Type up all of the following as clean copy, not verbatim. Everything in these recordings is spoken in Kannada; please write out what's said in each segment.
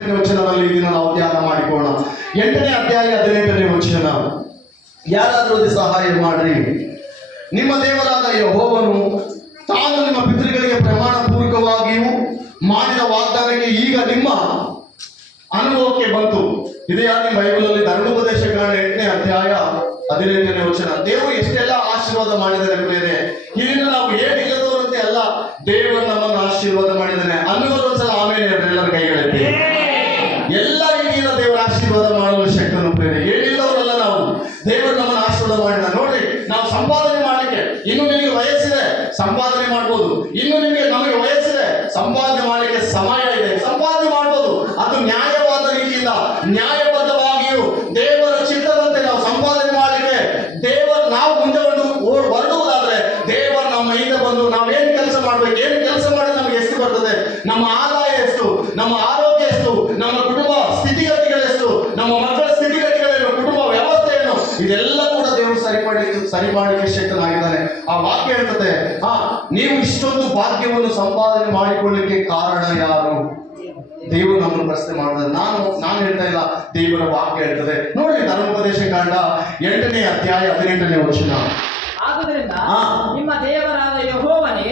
ವಚನದಲ್ಲಿ ಈ ದಿನ ನಾವು ಧ್ಯಾನ ಮಾಡಿಕೊಳ್ಳೋಣ. 8ನೇ ಅಧ್ಯಾಯ 18ನೇ ವಚನ. ಯಾರಾದರೂ ಸಹಾಯ ಮಾಡ್ರಿ. ನಿಮ್ಮ ದೇವರಾದ ಯೆಹೋವನು ತಾನು ನಿಮ್ಮ ಪಿತೃಗಳಿಗೆ ಪ್ರಮಾಣ ಪೂರ್ವಕವಾಗಿಯೂ ಮಾಡಿದ ವಾಗ್ದಾನಕ್ಕೆ ಈಗ ನಿಮ್ಮ ಅನುಭವಕ್ಕೆ ಬಂತು. ಇದೆಯಾ ನಿಮ್ಮ ಬೈಬಲಲ್ಲಿ? ಧರ್ಮೋಪದೇಶ ಕಾಂಡ 8ನೇ ಅಧ್ಯಾಯ 18ನೇ ವಚನ. ದೇವರು ಎಷ್ಟೆಲ್ಲ ಆಶೀರ್ವಾದ ಮಾಡಿದ್ದಾರೆ ಪ್ರಿಯರೇ. ಇದನ್ನ ನಾವು ಏನಿಲ್ಲದವರಂತೆ ಅಲ್ಲ, ದೇವರು ನಮ್ಮನ್ನು ಆಶೀರ್ವಾದ ಮಾಡಿದ್ದಾನೆ. ಅನ್ನೋರು ಒಂದ್ಸಲ ಆಮೇಲೆ ಎಲ್ಲರ ಕೈಗಳಲ್ಲಿ ಎಲ್ಲ ರೀತಿಯಿಂದ ದೇವರ ಆಶೀರ್ವಾದ ಮಾಡಲು ಶಕ್ತನು ಪ್ರಿಯರೇ. ಏನಿಲ್ಲವರಲ್ಲ ನಾವು, ದೇವರು ನಮ್ಮನ್ನು ಆಶೀರ್ವಾದ ಮಾಡಿದ. ನೋಡ್ರಿ, ನಾವು ಸಂಪಾದನೆ ಮಾಡಲಿಕ್ಕೆ ಇನ್ನು ನಿಮಗೆ ವಯಸ್ಸಿದೆ, ಸಂಪಾದನೆ ಮಾಡ್ಬೋದು. ಇನ್ನು ನಮಗೆ ವಯಸ್ಸಿದೆ, ಸಂಪಾದನೆ ಮಾಡಲಿಕ್ಕೆ ಸಮಯ ಇದೆ, ಸಂಪಾದನೆ ಮಾಡ್ಬೋದು. ಅದು ನ್ಯಾಯವಾದ ರೀತಿಯಿಂದ ನ್ಯಾಯಬದ್ಧವಾಗಿಯೂ ದೇವರ ಚಿತ್ತದಂತೆ ನಾವು ಸಂಪಾದನೆ ಮಾಡಲಿಕ್ಕೆ ನಾವು ಮುಂದೆ ಹೊರಡುವುದಾದ್ರೆ ದೇವರು ನಮ್ಮ ಹಿಂದೆ ಬಂದು ನಾವೇನು ಕೆಲಸ ಮಾಡ್ಬೇಕು, ಏನು ಕೆಲಸ ಮಾಡಿದ್ರೆ ನಮಗೆ ಎಷ್ಟು ಬರ್ತದೆ, ನಮ್ಮ ಆದಾಯ ಎಷ್ಟು, ನಮ್ಮ ಆರೋಗ್ಯ ಎಷ್ಟು, ನಮ್ಮ ಕುಟುಂಬ ಸ್ಥಿತಿಗತಿಗಳೆಷ್ಟು, ನಮ್ಮ ಮಕ್ಕಳ ಸ್ಥಿತಿಗತಿಗಳೇನು, ಕುಟುಂಬ ವ್ಯವಸ್ಥೆ ಏನು, ಇದೆಲ್ಲ ಕೂಡ ದೇವರು ಸರಿ ಮಾಡಲಿಕ್ಕೆ ಶಕ್ತನಾಗಿದ್ದಾನೆ. ಆ ವಾಕ್ಯ ಹೇಳ್ತದೆ, ನೀವು ಇಷ್ಟೊಂದು ಭಾಗ್ಯವನ್ನು ಸಂಪಾದನೆ ಮಾಡಿಕೊಳ್ಳಲಿಕ್ಕೆ ಕಾರಣ ಯಾರು? ದೇವರು ನಮ್ಮನ್ನು ಪ್ರಶ್ನೆ ಮಾಡ್ತಾರೆ. ನಾನು ಹೇಳ್ತಾ ಇಲ್ಲ, ದೇವರ ವಾಕ್ಯ ಹೇಳ್ತದೆ. ನೋಡಿ, ಧರ್ಮೋಪದೇಶ ಕಾಂಡ 8ನೇ ಅಧ್ಯಾಯ 18ನೇ ವಚನ. ಆದುದರಿಂದ ನಿಮ್ಮ ದೇವರಾದ ಯೆಹೋವನೇ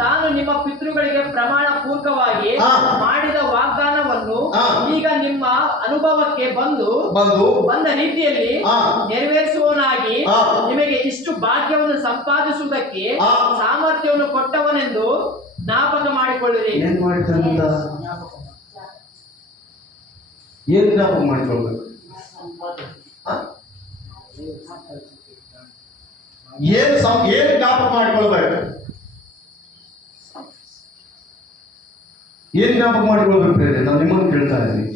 ತಾನು ನಿಮ್ಮ ಪಿತೃಗಳಿಗೆ ಪ್ರಮಾಣ ಪೂರ್ವಕವಾಗಿ ಮಾಡಿದ ವಾಗ್ದಾನವನ್ನು ಈಗ ನಿಮ್ಮ ಅನುಭವಕ್ಕೆ ಬಂದ ರೀತಿಯಲ್ಲಿ ನೆರವೇರಿಸುವವನಾಗಿ ನಿಮಗೆ ಇಷ್ಟು ಭಾಗ್ಯವನ್ನು ಸಂಪಾದಿಸುವುದಕ್ಕೆ ಸಾಮರ್ಥ್ಯವನ್ನು ಕೊಟ್ಟವನೆಂದು ಜ್ಞಾಪಕ ಮಾಡಿಕೊಳ್ಳಿರಿ. ಏನ್ ಜ್ಞಾಪಕ ಮಾಡಿಕೊಳ್ಬೇಕು? ಏನ್ ಜ್ಞಾಪಕ ಮಾಡಿಕೊಳ್ಬೇಕು? ಏನ್ ಜ್ಞಾಪಕ ಮಾಡಿಕೊಳ್ಬೇಕು ಪ್ರೇರೆ? ನಾನು ನಿಮ್ಮನ್ನು ಕೇಳ್ತಾ ಇದ್ದೀನಿ.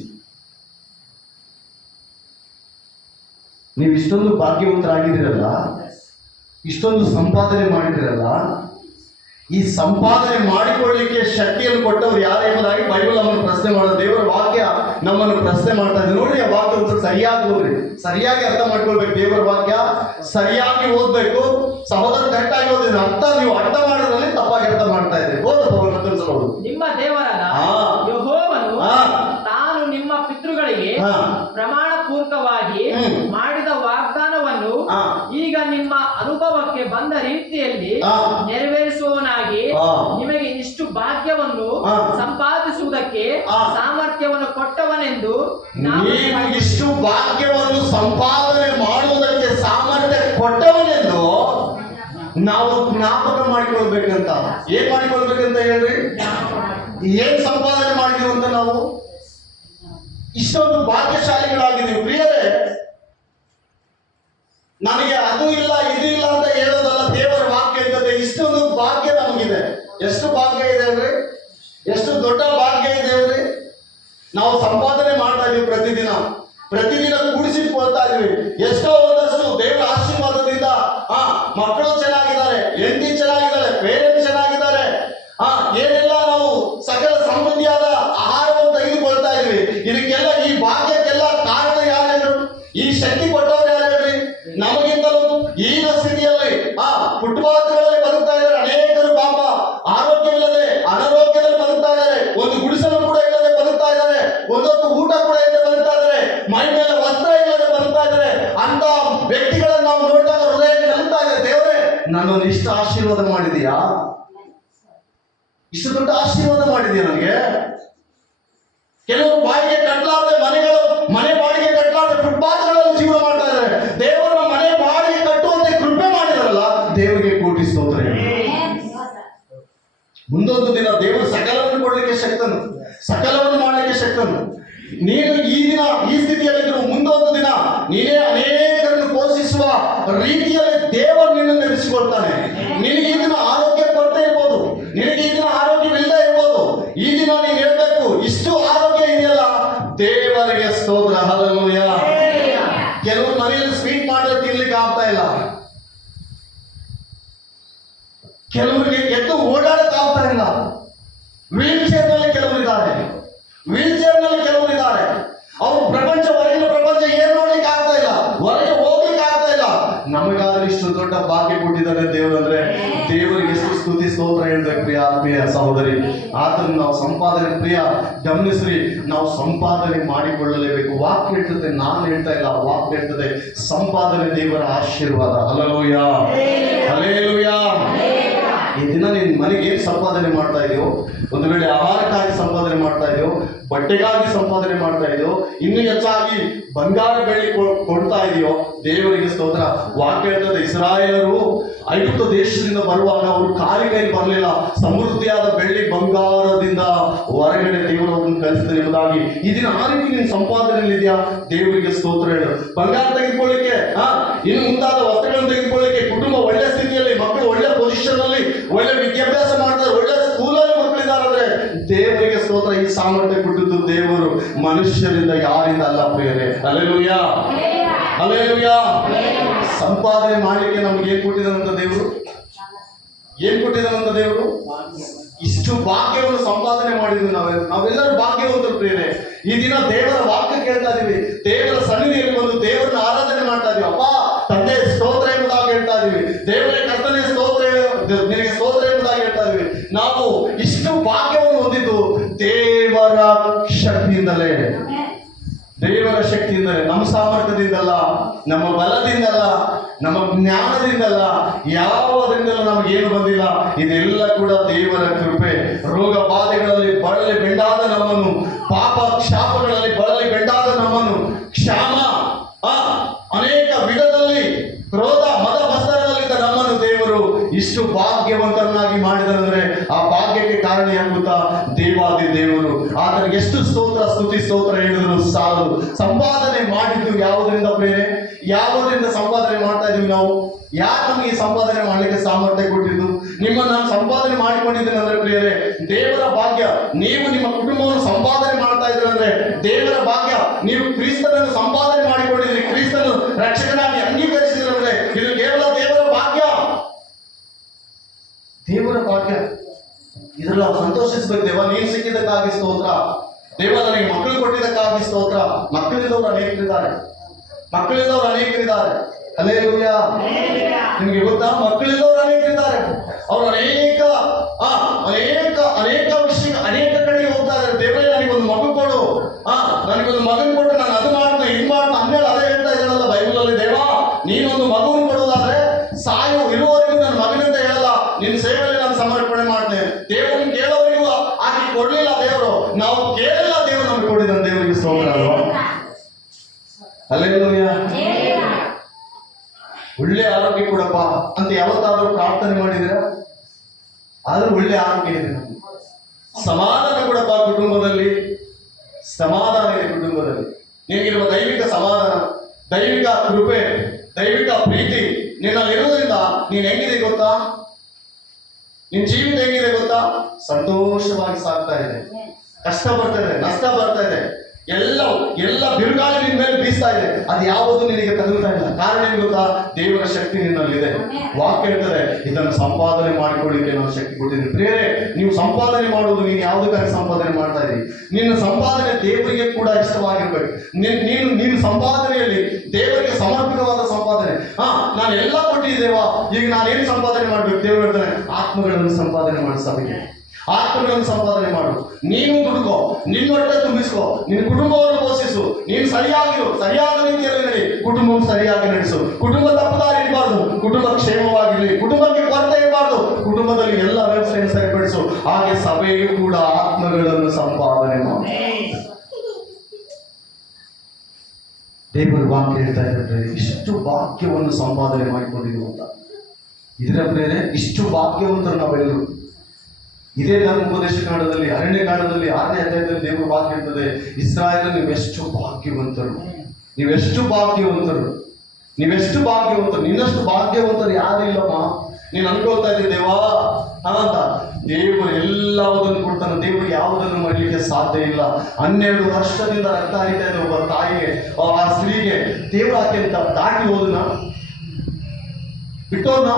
ನೀವು ಇಷ್ಟೊಂದು ಭಾಗ್ಯವಂತರಾಗಿದ್ದೀರಲ್ಲ, ಇಷ್ಟೊಂದು ಸಂಪಾದನೆ ಮಾಡಿದಿರಲ್ಲ, ಈ ಸಂಪಾದನೆ ಮಾಡಿಕೊಳ್ಳಲಿಕ್ಕೆ ಶಕ್ತಿಯನ್ನು ಕೊಟ್ಟವರು ಯಾರು ಎಂಬುದಾಗಿ ಬೈಬಲ್ ನಮ್ಮನ್ನು ಪ್ರಶ್ನೆ ಮಾಡೋದು. ದೇವರ ವಾಕ್ಯ ನಮ್ಮನ್ನು ಪ್ರಶ್ನೆ ಮಾಡ್ತಾ ಇದೆ. ನೋಡಿ, ಆ ವಾಕ್ಯ ಸರಿಯಾಗಿ ಓದ್ರಿ, ಸರಿಯಾಗಿ ಅರ್ಥ ಮಾಡ್ಕೊಳ್ಬೇಕು. ದೇವರ ವಾಕ್ಯ ಸರಿಯಾಗಿ ಓದ್ಬೇಕು. ಸಹೋದರ ಕರೆಕ್ಟಾಗಿ ಓದಿದ್ರೆ ಅರ್ಥ, ನೀವು ಅರ್ಥ ಮಾಡೋದ್ರಲ್ಲಿ ತಪ್ಪಾಗಿ ಅರ್ಥ ಮಾಡ್ತಾ ಇದ್ದೀರಿ. ಓದು. ನಿಮ್ಮ ದೇವರಾದ ಯೆಹೋವನು ತಾನು ನಿಮ್ಮ ಪಿತೃಗಳಿಗೆ ಪ್ರಮಾಣ ಪೂರ್ವಕವಾಗಿ ಮಾಡಿದ ವಾಗ್ದಾನವನ್ನು ಈಗ ನಿಮ್ಮ ಅನುಭವಕ್ಕೆ ಬಂದ ರೀತಿಯಲ್ಲಿ ನೆರವೇರಿಸುವವನಾಗಿ ನಿಮಗೆ ಇಷ್ಟು ಭಾಗ್ಯವನ್ನು ಸಂಪಾದಿಸುವುದಕ್ಕೆ ಸಾಮರ್ಥ್ಯವನ್ನು ಕೊಟ್ಟವನೆಂದು. ನೀವು ಇಷ್ಟು ಭಾಗ್ಯವನ್ನು ಸಂಪಾದನೆ ಮಾಡುವುದಕ್ಕೆ ಸಾಮರ್ಥ್ಯ ಕೊಟ್ಟವನೆಂದು ನಾವು ಜ್ಞಾಪಕ ಮಾಡಿಕೊಳ್ಬೇಕಂತ. ಏನ್ ಮಾಡಿಕೊಳ್ಬೇಕಂತ ಹೇಳ್ರಿ? ಏನ್ ಸಂಪಾದನೆ ಮಾಡಿದೀವಿ ಅಂತ ನಾವು ಇಷ್ಟೊಂದು ಭಾಗ್ಯಶಾಲಿಗಳಾಗಿದ್ದೀವಿ ಪ್ರಿಯರೇ. ನನಗೆ ಅದು ಇಲ್ಲ ಇದು ಇಲ್ಲ ಅಂತ ಹೇಳೋದಲ್ಲ, ದೇವರ ವಾಕ್ಯ ಇರ್ತದೆ. ಇಷ್ಟೊಂದು ಭಾಗ್ಯ ನಮಗಿದೆ. ಎಷ್ಟು ಭಾಗ್ಯ ಇದೆ ಅಂದ್ರೆ, ಎಷ್ಟು ದೊಡ್ಡ ಭಾಗ್ಯ ಇದೆ ಅಂದ್ರೆ, ನಾವು ಸಂಪಾದನೆ ಮಾಡ್ತಾ ಇದೀವಿ. ಪ್ರತಿದಿನ ಕೂಡಿಸಿಕೊಳ್ತಾ ಇದೀವಿ. ಎಷ್ಟೋ ಒಂದಷ್ಟು ದೇವರ ಆಶೀರ್ವಾದದಿಂದ ಮಕ್ಕಳು ಚೆನ್ನಾಗಿದ್ದಾರೆ, ಹೆಂಡತಿ ಚೆನ್ನಾಗಿದ್ದಾರೆ, ಪೇರೆಂಟ್ಸ್ ಚೆನ್ನಾಗಿದ್ದಾರೆ, ಏನೆಲ್ಲ ನಾವು ಸಕಲ ಸಮೃದ್ಧಿಯಾದ ಆಹಾರವನ್ನು ತೆಗೆದುಕೊಳ್ತಾ ಇದೀವಿ. ಇದಕ್ಕೆಲ್ಲ, ಈ ಭಾಗ್ಯಕ್ಕೆಲ್ಲ ಕಾರಣ ಯಾರು? ಈ ಶಕ್ತಿ ಕೊಟ್ಟವರು ಯಾರು ಹೇಳ್ರಿ? ನಮಗಿಂತಲೂ ಈನ ಸ್ಥಿತಿಯಲ್ಲಿ ಫುಟ್ಪಾತ್ಗಳಲ್ಲಿ ಬದುಕ್ತಾ ಇದ್ದಾರೆ ಅನೇಕರು. ಪಾಪ ಆರೋಗ್ಯವಿಲ್ಲದೆ ಅನಾರೋಗ್ಯದಲ್ಲಿ ಬದುಕ್ತಾ ಇದ್ದಾರೆ. ಒಂದು ಗುಡಿಸಲು ಕೂಡ ಇಲ್ಲದೆ ಬದುಕ್ತಾ ಇದ್ದಾರೆ. ಒಂದೊಂದು ಊಟ ಕೂಡ ಇಲ್ಲದೆ ಬದುಕ್ತಾ ಇದ್ದಾರೆ. ಮೈ ಮೇಲೆ ವಸ್ತ್ರ ಇಲ್ಲದೆ ಬದುಕ್ತಾ ಇದ್ದಾರೆ. ಅಂತ ವ್ಯಕ್ತಿಗಳನ್ನು ನಾವು ನೋಡಿದಾಗ ಹೃದಯ ಕಲಿತಾ ಇದೆ. ದೇವರೇ, ನನ್ನನ್ನು ಇಷ್ಟು ಆಶೀರ್ವಾದ ಮಾಡಿದೀಯಾ? ಇಷ್ಟು ದೊಡ್ಡ ಆಶೀರ್ವಾದ ಮಾಡಿದೀಯ ನನಗೆ. ಕೆಲವರು ಬಾಯಿಗೆ ಕಟ್ಟಲಾರದೆ ಮನೆ ಬಾಡಿಗೆ ಕಟ್ಟಲಾರದೆ ಫುಟ್ಪಾತ್ಗಳಲ್ಲಿ ಜೀವನ ಮಾಡ್ತಾ ಇದ್ದಾರೆ. ದೇವರ ಮನೆ ಬಾಡಿಗೆ ಕಟ್ಟುವಂತೆ ಕೃಪೆ ಮಾಡಿದಾರಲ್ಲ, ದೇವರಿಗೆ ಕೋಟಿ ಸ್ತೋತ್ರ. ಮುಂದೊಂದು ದಿನ ದೇವರು ಸಕಲವನ್ನು ಕೊಡಲಿಕ್ಕೆ ಶಕ್ತನು, ಸಕಲವನ್ನು ಮಾಡಲಿಕ್ಕೆ ಶಕ್ತನು. ನೀನು ಈ ದಿನ ಈ ಸ್ಥಿತಿಯಲ್ಲಿದ್ರು, ಮುಂದೊಂದು ದಿನ ನೀನೇ ಅನೇಕರನ್ನು ಪೋಷಿಸುವ ರೀತಿಯಲ್ಲಿ ದೇವರು ನಿನ್ನನ್ನು ನಡೆಸಿಕೊಳ್ತಾನೆ. ನಿನಗೆ ಈ ದಿನ ಆರೋಗ್ಯ ಕೊರತೆ ಇರ್ಬೋದು, ನಿನಗೆ ಈ ದಿನ ಆರೋಗ್ಯವಿಲ್ಲದೆ ಇರ್ಬೋದು. ಈ ದಿನ ನೀನು ಹೇಳ್ಬೇಕು, ಇಷ್ಟು ಆರೋಗ್ಯ ಇದೆಯಲ್ಲ, ದೇವರಿಗೆ ಸ್ತೋತ್ರ, ಹಲ್ಲೆಲೂಯಾ. ಕೆಲವು ಮನೆಯಲ್ಲಿ ಸ್ವೀಟ್ ಮಾಡಿದ್ರೆ ತಿನ್ಲಿಕ್ಕೆ ಆಗ್ತಾ ಇಲ್ಲ, ಕೆಲವರಿಗೆ ಎದ್ದು ಓಡಾಡಕ್ಕೆ ಆಗ್ತಾ ಇಲ್ಲ. ವೀಲ್ ಚೇರ್ನಲ್ಲಿ ಕೆಲವರಿದ್ದಾರೆ, ಅವರು ಹೊರಗಿನ ಪ್ರಪಂಚ ಏನ್ ನೋಡ್ಲಿಕ್ಕೆ ಆಗ್ತಾ ಇಲ್ಲ, ಹೊರಗೆ ಹೋಗ್ಲಿಕ್ಕೆ ಆಗ್ತಾ ಇಲ್ಲ. ನಮಗಾದ್ರೆ ಇಷ್ಟು ಎಷ್ಟು ದೊಡ್ಡ ಭಾಗ್ಯ ಕೊಟ್ಟಿದ್ದಾರೆ ದೇವರು ಅಂದ್ರೆ ದೇವರಿಗೆ ಎಷ್ಟು ಸ್ತುತಿ ಸ್ತೋತ್ರ ಹೇಳ್ಬೇಕು ಪ್ರಿಯ ಆತ್ಮೀಯ ಸಹೋದರಿ. ಆತನ ನಾವು ಸಂಪಾದನೆ ಪ್ರಿಯ ಗಮನಿಸ್ರಿ, ನಾವು ಸಂಪಾದನೆ ಮಾಡಿಕೊಳ್ಳಲೇಬೇಕು. ವಾಕ್ಯ ಹೇಳ್ತದೆ, ನಾನು ಹೇಳ್ತಾ ಇಲ್ಲ, ವಾಕ್ಯ ಹೇಳ್ತದೆ ಸಂಪಾದನೆ ದೇವರ ಆಶೀರ್ವಾದ. Hallelujah, hallelujah. ಈ ದಿನ ನೀನ್ ಮನೆಗೆ ಏನ್ ಸಂಪಾದನೆ ಮಾಡ್ತಾ ಇದೆಯೋ, ಒಂದು ವೇಳೆ ಆಹಾರಕ್ಕಾಗಿ ಸಂಪಾದನೆ ಮಾಡ್ತಾ ಇದೆಯೋ, ಬಟ್ಟೆಗಾಗಿ ಸಂಪಾದನೆ ಮಾಡ್ತಾ ಇದೆಯೋ, ಇನ್ನು ಹೆಚ್ಚಾಗಿ ಬಂಗಾರ ಬೆಳ್ಳಿ ಕೊಡ್ತಾ ಇದೆಯೋ, ದೇವರಿಗೆ ಸ್ತೋತ್ರ. ವಾಕ್ಯ ಹೇಳ್ತದೆ, ಇಸ್ರಾಯೇಲರು ಐಗುಪ್ತ ದೇಶದಿಂದ ಬರುವಾಗ ಅವರು ಖಾಲಿ ಕೈ ಬರಲಿಲ್ಲ, ಸಮೃದ್ಧಿಯಾದ ಬೆಳ್ಳಿ ಬಂಗಾರದಿಂದ ಹೊರಗಡೆ ದೇವರು ಅವ್ರನ್ನ ಕಳಿಸ್ತಾರೆ ಎಂಬುದಾಗಿ. ಈ ದಿನ ಆ ರೀತಿ ನೀನು ಸಂಪಾದನೆಯಲ್ಲಿದೆಯಾ? ದೇವರಿಗೆ ಸ್ತೋತ್ರ ಹೇಳು. ಬಂಗಾರ ತೆಗೆದುಕೊಳ್ಳಿಕ್ಕೆ, ಇನ್ನು ಮುಂತಾದ ವಸ್ತುಗಳನ್ನು ತೆಗೆದುಕೊಳ್ಳಿಕ್ಕೆ, ಕುಟುಂಬ ಒಳ್ಳೆ ಸ್ಥಿತಿಯಲ್ಲಿ, ಮಕ್ಕಳು ಒಳ್ಳೆ ಪೊಸಿಷನ್ ಅಲ್ಲಿ, ಒಳ್ಳೆ ವಿದ್ಯಾಭ್ಯಾಸ ಮಾಡ್ತಾರೆ, ಒಳ್ಳೆ ಸ್ಕೂಲಲ್ಲಿ ಮಕ್ಕಳಿದ್ದಾರೆ ಅಂದ್ರೆ ದೇವರಿಗೆ ಸ್ತೋತ್ರ. ಈ ಸಾಮರ್ಥ್ಯ ಕೊಟ್ಟಿದ್ದು ದೇವರು, ಮನುಷ್ಯರಿಂದ, ಯಾರಿಂದ ಅಲ್ಲ ಪ್ರಿಯರೇ. Hallelujah, hallelujah. ಸಂಪಾದನೆ ಮಾಡಲಿಕ್ಕೆ ನಮ್ಗೆ ಏನ್ ಕೊಟ್ಟಿದ್ದಾನಂತ ದೇವರು? ಏನ್ ಕೊಟ್ಟಿದ್ದಾನಂತ ದೇವರು? ಇಷ್ಟು ಭಾಗ್ಯವನ್ನು ಸಂಪಾದನೆ ಮಾಡಿದ್ವಿ. ನಾವೆಲ್ಲರೂ ಭಾಗ್ಯವಂತರು ಪ್ರಿಯರೇ. ಈ ದಿನ ದೇವರ ವಾಕ್ಯ ಕೇಳ್ತಾ ಇದೀವಿ, ದೇವರ ಸನ್ನಿಧಿಯಲ್ಲಿ ಬಂದು ದೇವರನ್ನ ಆರಾಧನೆ ಮಾಡ್ತಾ ಇದೀವಿ. ಅಪ್ಪ ತಂದೆ ಸ್ತೋತ್ರ ಎಂಬುದಾಗಿ ಹೇಳ್ತಾ ಇದೀವಿ, ದೇವರೇ ಕರ್ತನೆ ಸ್ತೋತ್ರ, ನಿನಗೆ ಸ್ತೋತ್ರ ಎಂಬುದಾಗಿ ಹೇಳ್ತಾ ಇದೀವಿ. ನಾವು ಇಷ್ಟು ಭಾಗ್ಯವನ್ನು ಹೊಂದಿದ್ದು ದೇವರ ಶಕ್ತಿಯಿಂದಲೇ, ದೇವರ ಶಕ್ತಿಯಿಂದಲೇ, ನಮ್ಮ ಸಾಮರ್ಥ್ಯದಿಂದಲ್ಲ, ನಮ್ಮ ಬಲದಿಂದಲ್ಲ, ನಮ್ಮ ಜ್ಞಾನದಿಂದಲ್ಲ, ಯಾವುದರಿಂದಲೂ ನಮಗೇನು ಬಂದಿಲ್ಲ. ಇದೆಲ್ಲ ಕೂಡ ದೇವರ ಕೃಪೆ. ರೋಗ ಬಾಧೆಗಳಲ್ಲಿ ಬಳಲಿ ಬೆಂಡಾದ ನಮ್ಮನ್ನು, ಪಾಪ ಶಾಪಗಳಲ್ಲಿ ಬಳಲಿ ಬೆಂಡಾದ ನಮ್ಮನ್ನು, ಕ್ಷಾಮ ಅನೇಕ ವಿಧದಲ್ಲಿ ಕ್ರೋಧ ಮದ ಬಸ್ತರದಲ್ಲಿದ್ದ ನಮ್ಮನ್ನು ದೇವರು ಇಷ್ಟು ಭಾಗ್ಯವಂತರನ್ನಾಗಿ ಮಾಡಿದರಂದ್ರೆ ಆ ಭಾಗ್ಯಕ್ಕೆ ಕಾರಣ ಎಂಬುತ್ತಾ ದೇವಾದಿ ದೇವರು. ಆತನಿಗೆ ಎಷ್ಟು ಸ್ತೋತ್ರ ಸ್ತುತಿ ಸ್ತೋತ್ರ ಹೇಳಿದ್ರು ಸಾಲದು. ಸಂಪಾದನೆ ಮಾಡಿದ್ದು ಯಾವುದರಿಂದ ಪ್ರೇರೆ? ಯಾವುದರಿಂದ ಸಂಪಾದನೆ ಮಾಡ್ತಾ ಇದೀವಿ ನಾವು? ಯಾರು ನಮಗೆ ಈ ಸಂಪಾದನೆ ಮಾಡಲಿಕ್ಕೆ ಸಾಮರ್ಥ್ಯ ಕೊಟ್ಟಿದ್ದು? ನಿಮ್ಮನ್ನು ನಾನು ಸಂಪಾದನೆ ಮಾಡಿಕೊಂಡಿದ್ದೇನೆ ಅಂದ್ರೆ ಪ್ರಿಯರೇ, ದೇವರ ಭಾಗ್ಯ. ನೀವು ನಿಮ್ಮ ಕುಟುಂಬವನ್ನು ಸಂಪಾದನೆ ಮಾಡ್ತಾ ಇದ್ರೆ ಅಂದ್ರೆ ದೇವರ ಭಾಗ್ಯ. ನೀವು ಕ್ರಿಸ್ತನನ್ನು ಸಂಪಾದನೆ ಮಾಡಿಕೊಂಡಿದ್ರಿ, ಕ್ರಿಸ್ತನು ರಕ್ಷಕನಾಗಿ ಅಂಗೀಕರಿಸಿದ್ರೆ ಇದು ಕೇವಲ ದೇವರ ಭಾಗ್ಯ, ದೇವರ ಭಾಗ್ಯ. ಇದ್ರಲ್ಲಿ ನಾವು ಸಂತೋಷಿಸ್ಬೇಕು. ದೇವ ನೀನು ಸಿಕ್ಕಿದ್ದಕ್ಕಾಗಿ ಸ್ತೋತ್ರ. ದೇವ ನನಗೆ ಮಕ್ಕಳು ಕೊಟ್ಟಿದ್ದಕ್ಕಾಗಿ ಸ್ತೋತ್ರ. ಮಕ್ಕಳಿದ್ದವರು ಅನೇಕರಿದ್ದಾರೆ, ಮಕ್ಕಳಿದ್ದವರು ಅನೇಕರಿದ್ದಾರೆ. ಹಲ್ಲೆಲೂಯಾ. ನಿಮ್ಗೆ ಗೊತ್ತಾ, ಮಕ್ಕಳಿದ್ದವರು ಅನೇಕರಿದ್ದಾರೆ. ಅವರು ಅನೇಕ ಅನೇಕ ವಿಷಯ, ಅನೇಕ ಕಡೆಗೆ ಹೋಗ್ತಾ ಇದ್ದಾರೆ. ದೇವರೇ ನನಗೊಂದು ಮಗು ಕೊಡು, ನನಗೊಂದು ಮಗನ್ ಕೊಟ್ಟು ನಾನು ಅದು ಮಾಡ್ತೀನಿ, ಇದು ಮಾಡ್ತೀನಿ ಅಂದೇಳಿ ಅದೇ ಹೇಳ್ತಾ ಇದ್ದಾರಲ್ಲ ಬೈಬಲ್ ಅಲ್ಲಿ. ದೇವ ನೀನೊಂದು ಮಗುವನ್ನು ಕೊಡುವುದಾದ್ರೆ ಸಾಯು ಇರುವವರೆಗೂ ನನ್ನ ಮಗನಂತ ಹೇಳಲ್ಲ, ನಿನ್ನ ಸೇವೆಯಲ್ಲಿ ನಾನು ಸಮರ್ಪಣೆ ಮಾಡ್ತೇನೆ. ದೇವರನ್ನು ಕೇಳೋವರೆಗೂ ಆಕೆ ಕೊಡ್ಲಿಲ್ಲ ದೇವರು, ನಾವು ಕೇಳಿಲ್ಲ, ದೇವರು ನಮ್ಗೆ ಕೊಟ್ಟಿದ್ದಾನೆ. ದೇವರಿಗೆ ಸ್ತೋತ್ರ ಅಲ್ವಾ? ಹಲ್ಲೆಲೂಯಾ. ಒಳ್ಳೆ ಆರೋಗ್ಯ ಕೊಡಪ್ಪ ಅಂತ ಯಾವತ್ತಾದ್ರೂ ಪ್ರಾರ್ಥನೆ ಮಾಡಿದ್ದೀರಾ? ಆದ್ರೂ ಒಳ್ಳೆ ಆರೋಗ್ಯ ಇದೆ. ಸಮಾಧಾನ ಕೊಡಪ್ಪ ಕುಟುಂಬದಲ್ಲಿ, ಸಮಾಧಾನ ಇದೆ ಕುಟುಂಬದಲ್ಲಿ. ನಿನಗಿರುವ ದೈವಿಕ ಸಮಾಧಾನ, ದೈವಿಕ ಕೃಪೆ, ದೈವಿಕ ಪ್ರೀತಿ ನಿನ್ನಲ್ಲಿರುವುದರಿಂದ ನೀನು ಹೆಂಗಿದೆ ಗೊತ್ತಾ? ನಿನ್ ಜೀವಿತ ಹೆಂಗಿದೆ ಗೊತ್ತಾ? ಸಂತೋಷವಾಗಿ ಸಾಗ್ತಾ ಇದೆ. ಕಷ್ಟ ಬರ್ತಾ ಇದೆ, ನಷ್ಟ ಬರ್ತಾ ಇದೆ, ಎಲ್ಲ ಬಿರುಗಾಳಿ ನಿನ್ ಮೇಲೆ ಬೀಸ್ತಾ ಇದೆ, ಅದು ಯಾವುದು ನಿನಗೆ ತಗುಲ್ತಾ ಇಲ್ಲ. ಕಾರಣ ಏನು ಗೊತ್ತಾ? ದೇವರ ಶಕ್ತಿ ನಿನ್ನಲ್ಲಿದೆ. ವಾಕ್ಯ ಹೇಳ್ತಾರೆ, ಇದನ್ನು ಸಂಪಾದನೆ ಮಾಡಿಕೊಳ್ಳಿಕ್ಕೆ ನಾನು ಶಕ್ತಿ ಕೊಟ್ಟಿದ್ದೀನಿ. ಪ್ರಿಯರೇ, ನೀವು ಸಂಪಾದನೆ ಮಾಡುವುದು, ನೀನು ಯಾವುದಕ್ಕಾಗಿ ಸಂಪಾದನೆ ಮಾಡ್ತಾ ಇದ್ದೀರಿ? ನಿನ್ನ ಸಂಪಾದನೆ ದೇವರಿಗೆ ಕೂಡ ಇಷ್ಟವಾಗಿರ್ಬೇಕು. ನೀನು ಸಂಪಾದನೆಯಲ್ಲಿ ದೇವರಿಗೆ ಸಮರ್ಪಿತವಾದ ಸಂಪಾದನೆ. ನಾನು ಎಲ್ಲ ಕೊಟ್ಟಿದ್ದೇವಾ, ಈಗ ನಾನೇನು ಸಂಪಾದನೆ ಮಾಡ್ಬೇಕು? ದೇವರು ಹೇಳ್ತಾನೆ, ಆತ್ಮಗಳನ್ನು ಸಂಪಾದನೆ ಮಾಡಿ ಸಭೆಗೆ, ಆತ್ಮಗಳನ್ನು ಸಂಪಾದನೆ ಮಾಡು. ನೀನು ದುಡ್ಕೋ, ನಿನ್ನ ಹೊಟ್ಟೆ ತುಂಬಿಸ್ಕೋ, ನಿನ್ನ ಕುಟುಂಬವನ್ನು ಪೋಷಿಸು, ನೀನು ಸರಿಯಾಗಿರು, ಸರಿಯಾದ ರೀತಿಯಲ್ಲಿ ನಡಿ, ಕುಟುಂಬವನ್ನು ಸರಿಯಾಗಿ ನಡೆಸು. ಕುಟುಂಬ ತಪ್ಪದಾರಿ ಇರಬಾರ್ದು, ಕುಟುಂಬ ಕ್ಷೇಮವಾಗಿರಲಿ, ಕುಟುಂಬಕ್ಕೆ ಕೊರತೆ ಇರಬಾರ್ದು, ಕುಟುಂಬದಲ್ಲಿ ಎಲ್ಲ ವ್ಯವಸ್ಥೆಯನ್ನು ಸರಿಪಡಿಸು. ಹಾಗೆ ಸಭೆಯು ಕೂಡ ಆತ್ಮಗಳನ್ನು ಸಂಪಾದನೆ ಮಾಡು. ದೇವರ ವಾಕ್ಯ ಹೇಳ್ತಾ ಇದ್ದಾರೆ, ಇಷ್ಟು ಭಾಗ್ಯವನ್ನು ಸಂಪಾದನೆ ಮಾಡಿಕೊಂಡಿದ್ದೀವಿ ಅಂತ. ಇದರ ಪ್ರೇರೆ ಇಷ್ಟು ಭಾಗ್ಯವಂತರು ನಾವೆಲ್ಲರೂ. ಇದೇ ಧರ್ಮೋಪದೇಶ ಕಾಂಡದಲ್ಲಿ, ಅರಣ್ಯ ಕಾಂಡದಲ್ಲಿ 6ನೇ ಅಧ್ಯಾಯದಲ್ಲಿ ದೇವರು ವಾಕ್ಯ ಹೇಳ್ತದೆ, ಇಸ್ರಾಯೇಲ್ ನೀವೆಷ್ಟು ಭಾಗ್ಯವಂತರು, ನೀವೆಷ್ಟು ಭಾಗ್ಯವಂತರು, ನೀವೆಷ್ಟು ಭಾಗ್ಯವಂತರು, ನಿನ್ನಷ್ಟು ಭಾಗ್ಯವಂತರು ಯಾರು ಇಲ್ಲಮ್ಮ. ನೀನು ಅನ್ಕೊಳ್ತಾ ಇದ್ದೀವಿ ದೇವಾ ಅಂತ. ದೇವರು ಎಲ್ಲವುದನ್ನು ಕೊಡ್ತಾನೆ. ದೇವರು ಯಾವುದನ್ನು ಮಾಡಲಿಕ್ಕೆ ಸಾಧ್ಯ ಇಲ್ಲ. 12 ವರ್ಷದಿಂದ ರಕ್ತ ಹರಿತಾ ಇದೆ ಒಬ್ಬ ತಾಯಿಗೆ, ಆ ಸ್ತ್ರೀಗೆ. ದೇವರು ಆಕೆ ದಾಟಿ ಹೋದನ, ಬಿಟ್ಟೋದ್ನ.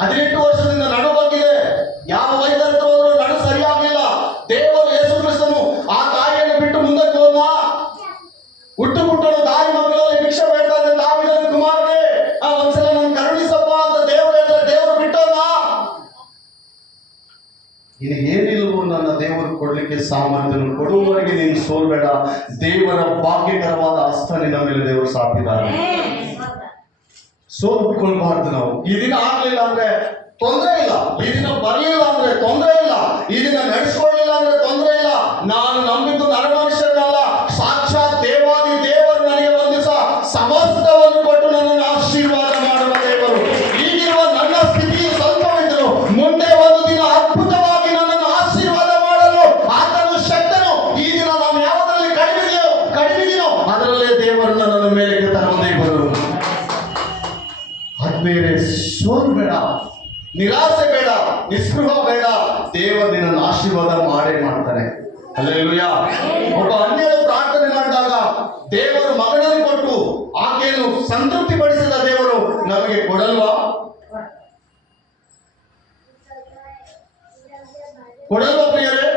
18 ವರ್ಷದಿಂದ ನಡು ಬಂದಿದೆ, ಯಾವ ವೈದ್ಯರ ಹತ್ರ ಹೋದ್ರು ನಡು ಸರಿಯಾಗಲಿಲ್ಲ. ದೇವರು ಯೇಸು ಕ್ರಿಸ್ತನು ಆ ತಾಯಿಯನ್ನು ಬಿಟ್ಟು ಮುಂದಕ್ಕೆ ಹೋದ. ಹುಟ್ಟು ದಾರಿ ಮಕ್ಕಳಲ್ಲಿ ಭಿಕ್ಷೆ ಬೇಡ್ತಾ ಇದ್ದ ಮಾಡೋದಕ್ಕೆ ಸಾಮರ್ಥ್ಯವನ್ನು ಕೊಡುವವರೆಗೆ ನೀನು ಸೋಲ್ಬೇಡ. ದೇವರ ಭಾಗ್ಯಕರವಾದ ಹಸ್ತ ನಿನ್ನ ಮೇಲೆ ದೇವರು ಸಾಪಿದ್ದಾರೆ. ಸೋಲ್ಕೊಳ್ಬಾರ್ದು ನಾವು. ಈ ದಿನ ಆಗ್ಲಿಲ್ಲ ಅಂದ್ರೆ ತೊಂದರೆ ಇಲ್ಲ, ಈ ದಿನ ಬರಲಿಲ್ಲ ಅಂದ್ರೆ ತೊಂದರೆ ಇಲ್ಲ, ಈ ದಿನ ನಡೆಸ್ಕೊಳ್ಳಿಲ್ಲ ಅಂದ್ರೆ ತೊಂದರೆ ಇಲ್ಲ. ನಾನು ನಂಬಿದ್ದು ನರಮನುಷ್ಯರಲ್ಲ, ಸಾಕ್ಷಾತ್ ದೇವಾದಿ ದೇವರು ನನಗೆ ಒಂದು ದಿವಸ ಸಮಸ್ತವನ್ನು ಕೊಟ್ಟು ನನ್ನನ್ನು ಆಶೀರ್ವಾದ ಮಾಡುವ ದೇವರು. ಈಗಿರುವ ನನ್ನ ಸ್ಥಿತಿ ಸ್ವಲ್ಪವಿದ್ದರು, ಮುಂದೆ ಒಂದು ದಿನ ಅದ್ಭುತವಾಗಿ ನನ್ನನ್ನು ಆಶೀರ್ವಾದ ಮಾಡಲು ಆತನು ಶಕ್ತನು. ಈ ದಿನ ನಾನು ಯಾವುದರಲ್ಲಿ ಕಡಿಮೆದೆಯೋ ಅದರಲ್ಲೇ ದೇವರನ್ನ ನನ್ನ ಮೇಲೆ ತರುವ ದೇವರು. ಅದ್ಮೇಲೆ ಸೋಲು ಬೇಡ, ನಿರಾಸೆ ಬೇಡ, ನಿಸ್ಪೃಹ ಬೇಡ. ದೇವರು ನಿನ್ನನ್ನು ಆಶೀರ್ವಾದ ಮಾಡೇ ಮಾಡ್ತಾನೆ. ಹಲ್ಲೆಲೂಯಾ. ಒಬ್ಬ ಅನ್ಯರು ಪ್ರಾರ್ಥನೆ ಮಾಡಿದಾಗ ದೇವರು ಮಗನನ್ನು ಕೊಟ್ಟು ಆಕೆಯನ್ನು ಸಂತೃಪ್ತಿ ಪಡಿಸಿದ ದೇವರು ನಮಗೆ ಕೊಡಲ್ವಾ? ಪ್ರಿಯರೇ?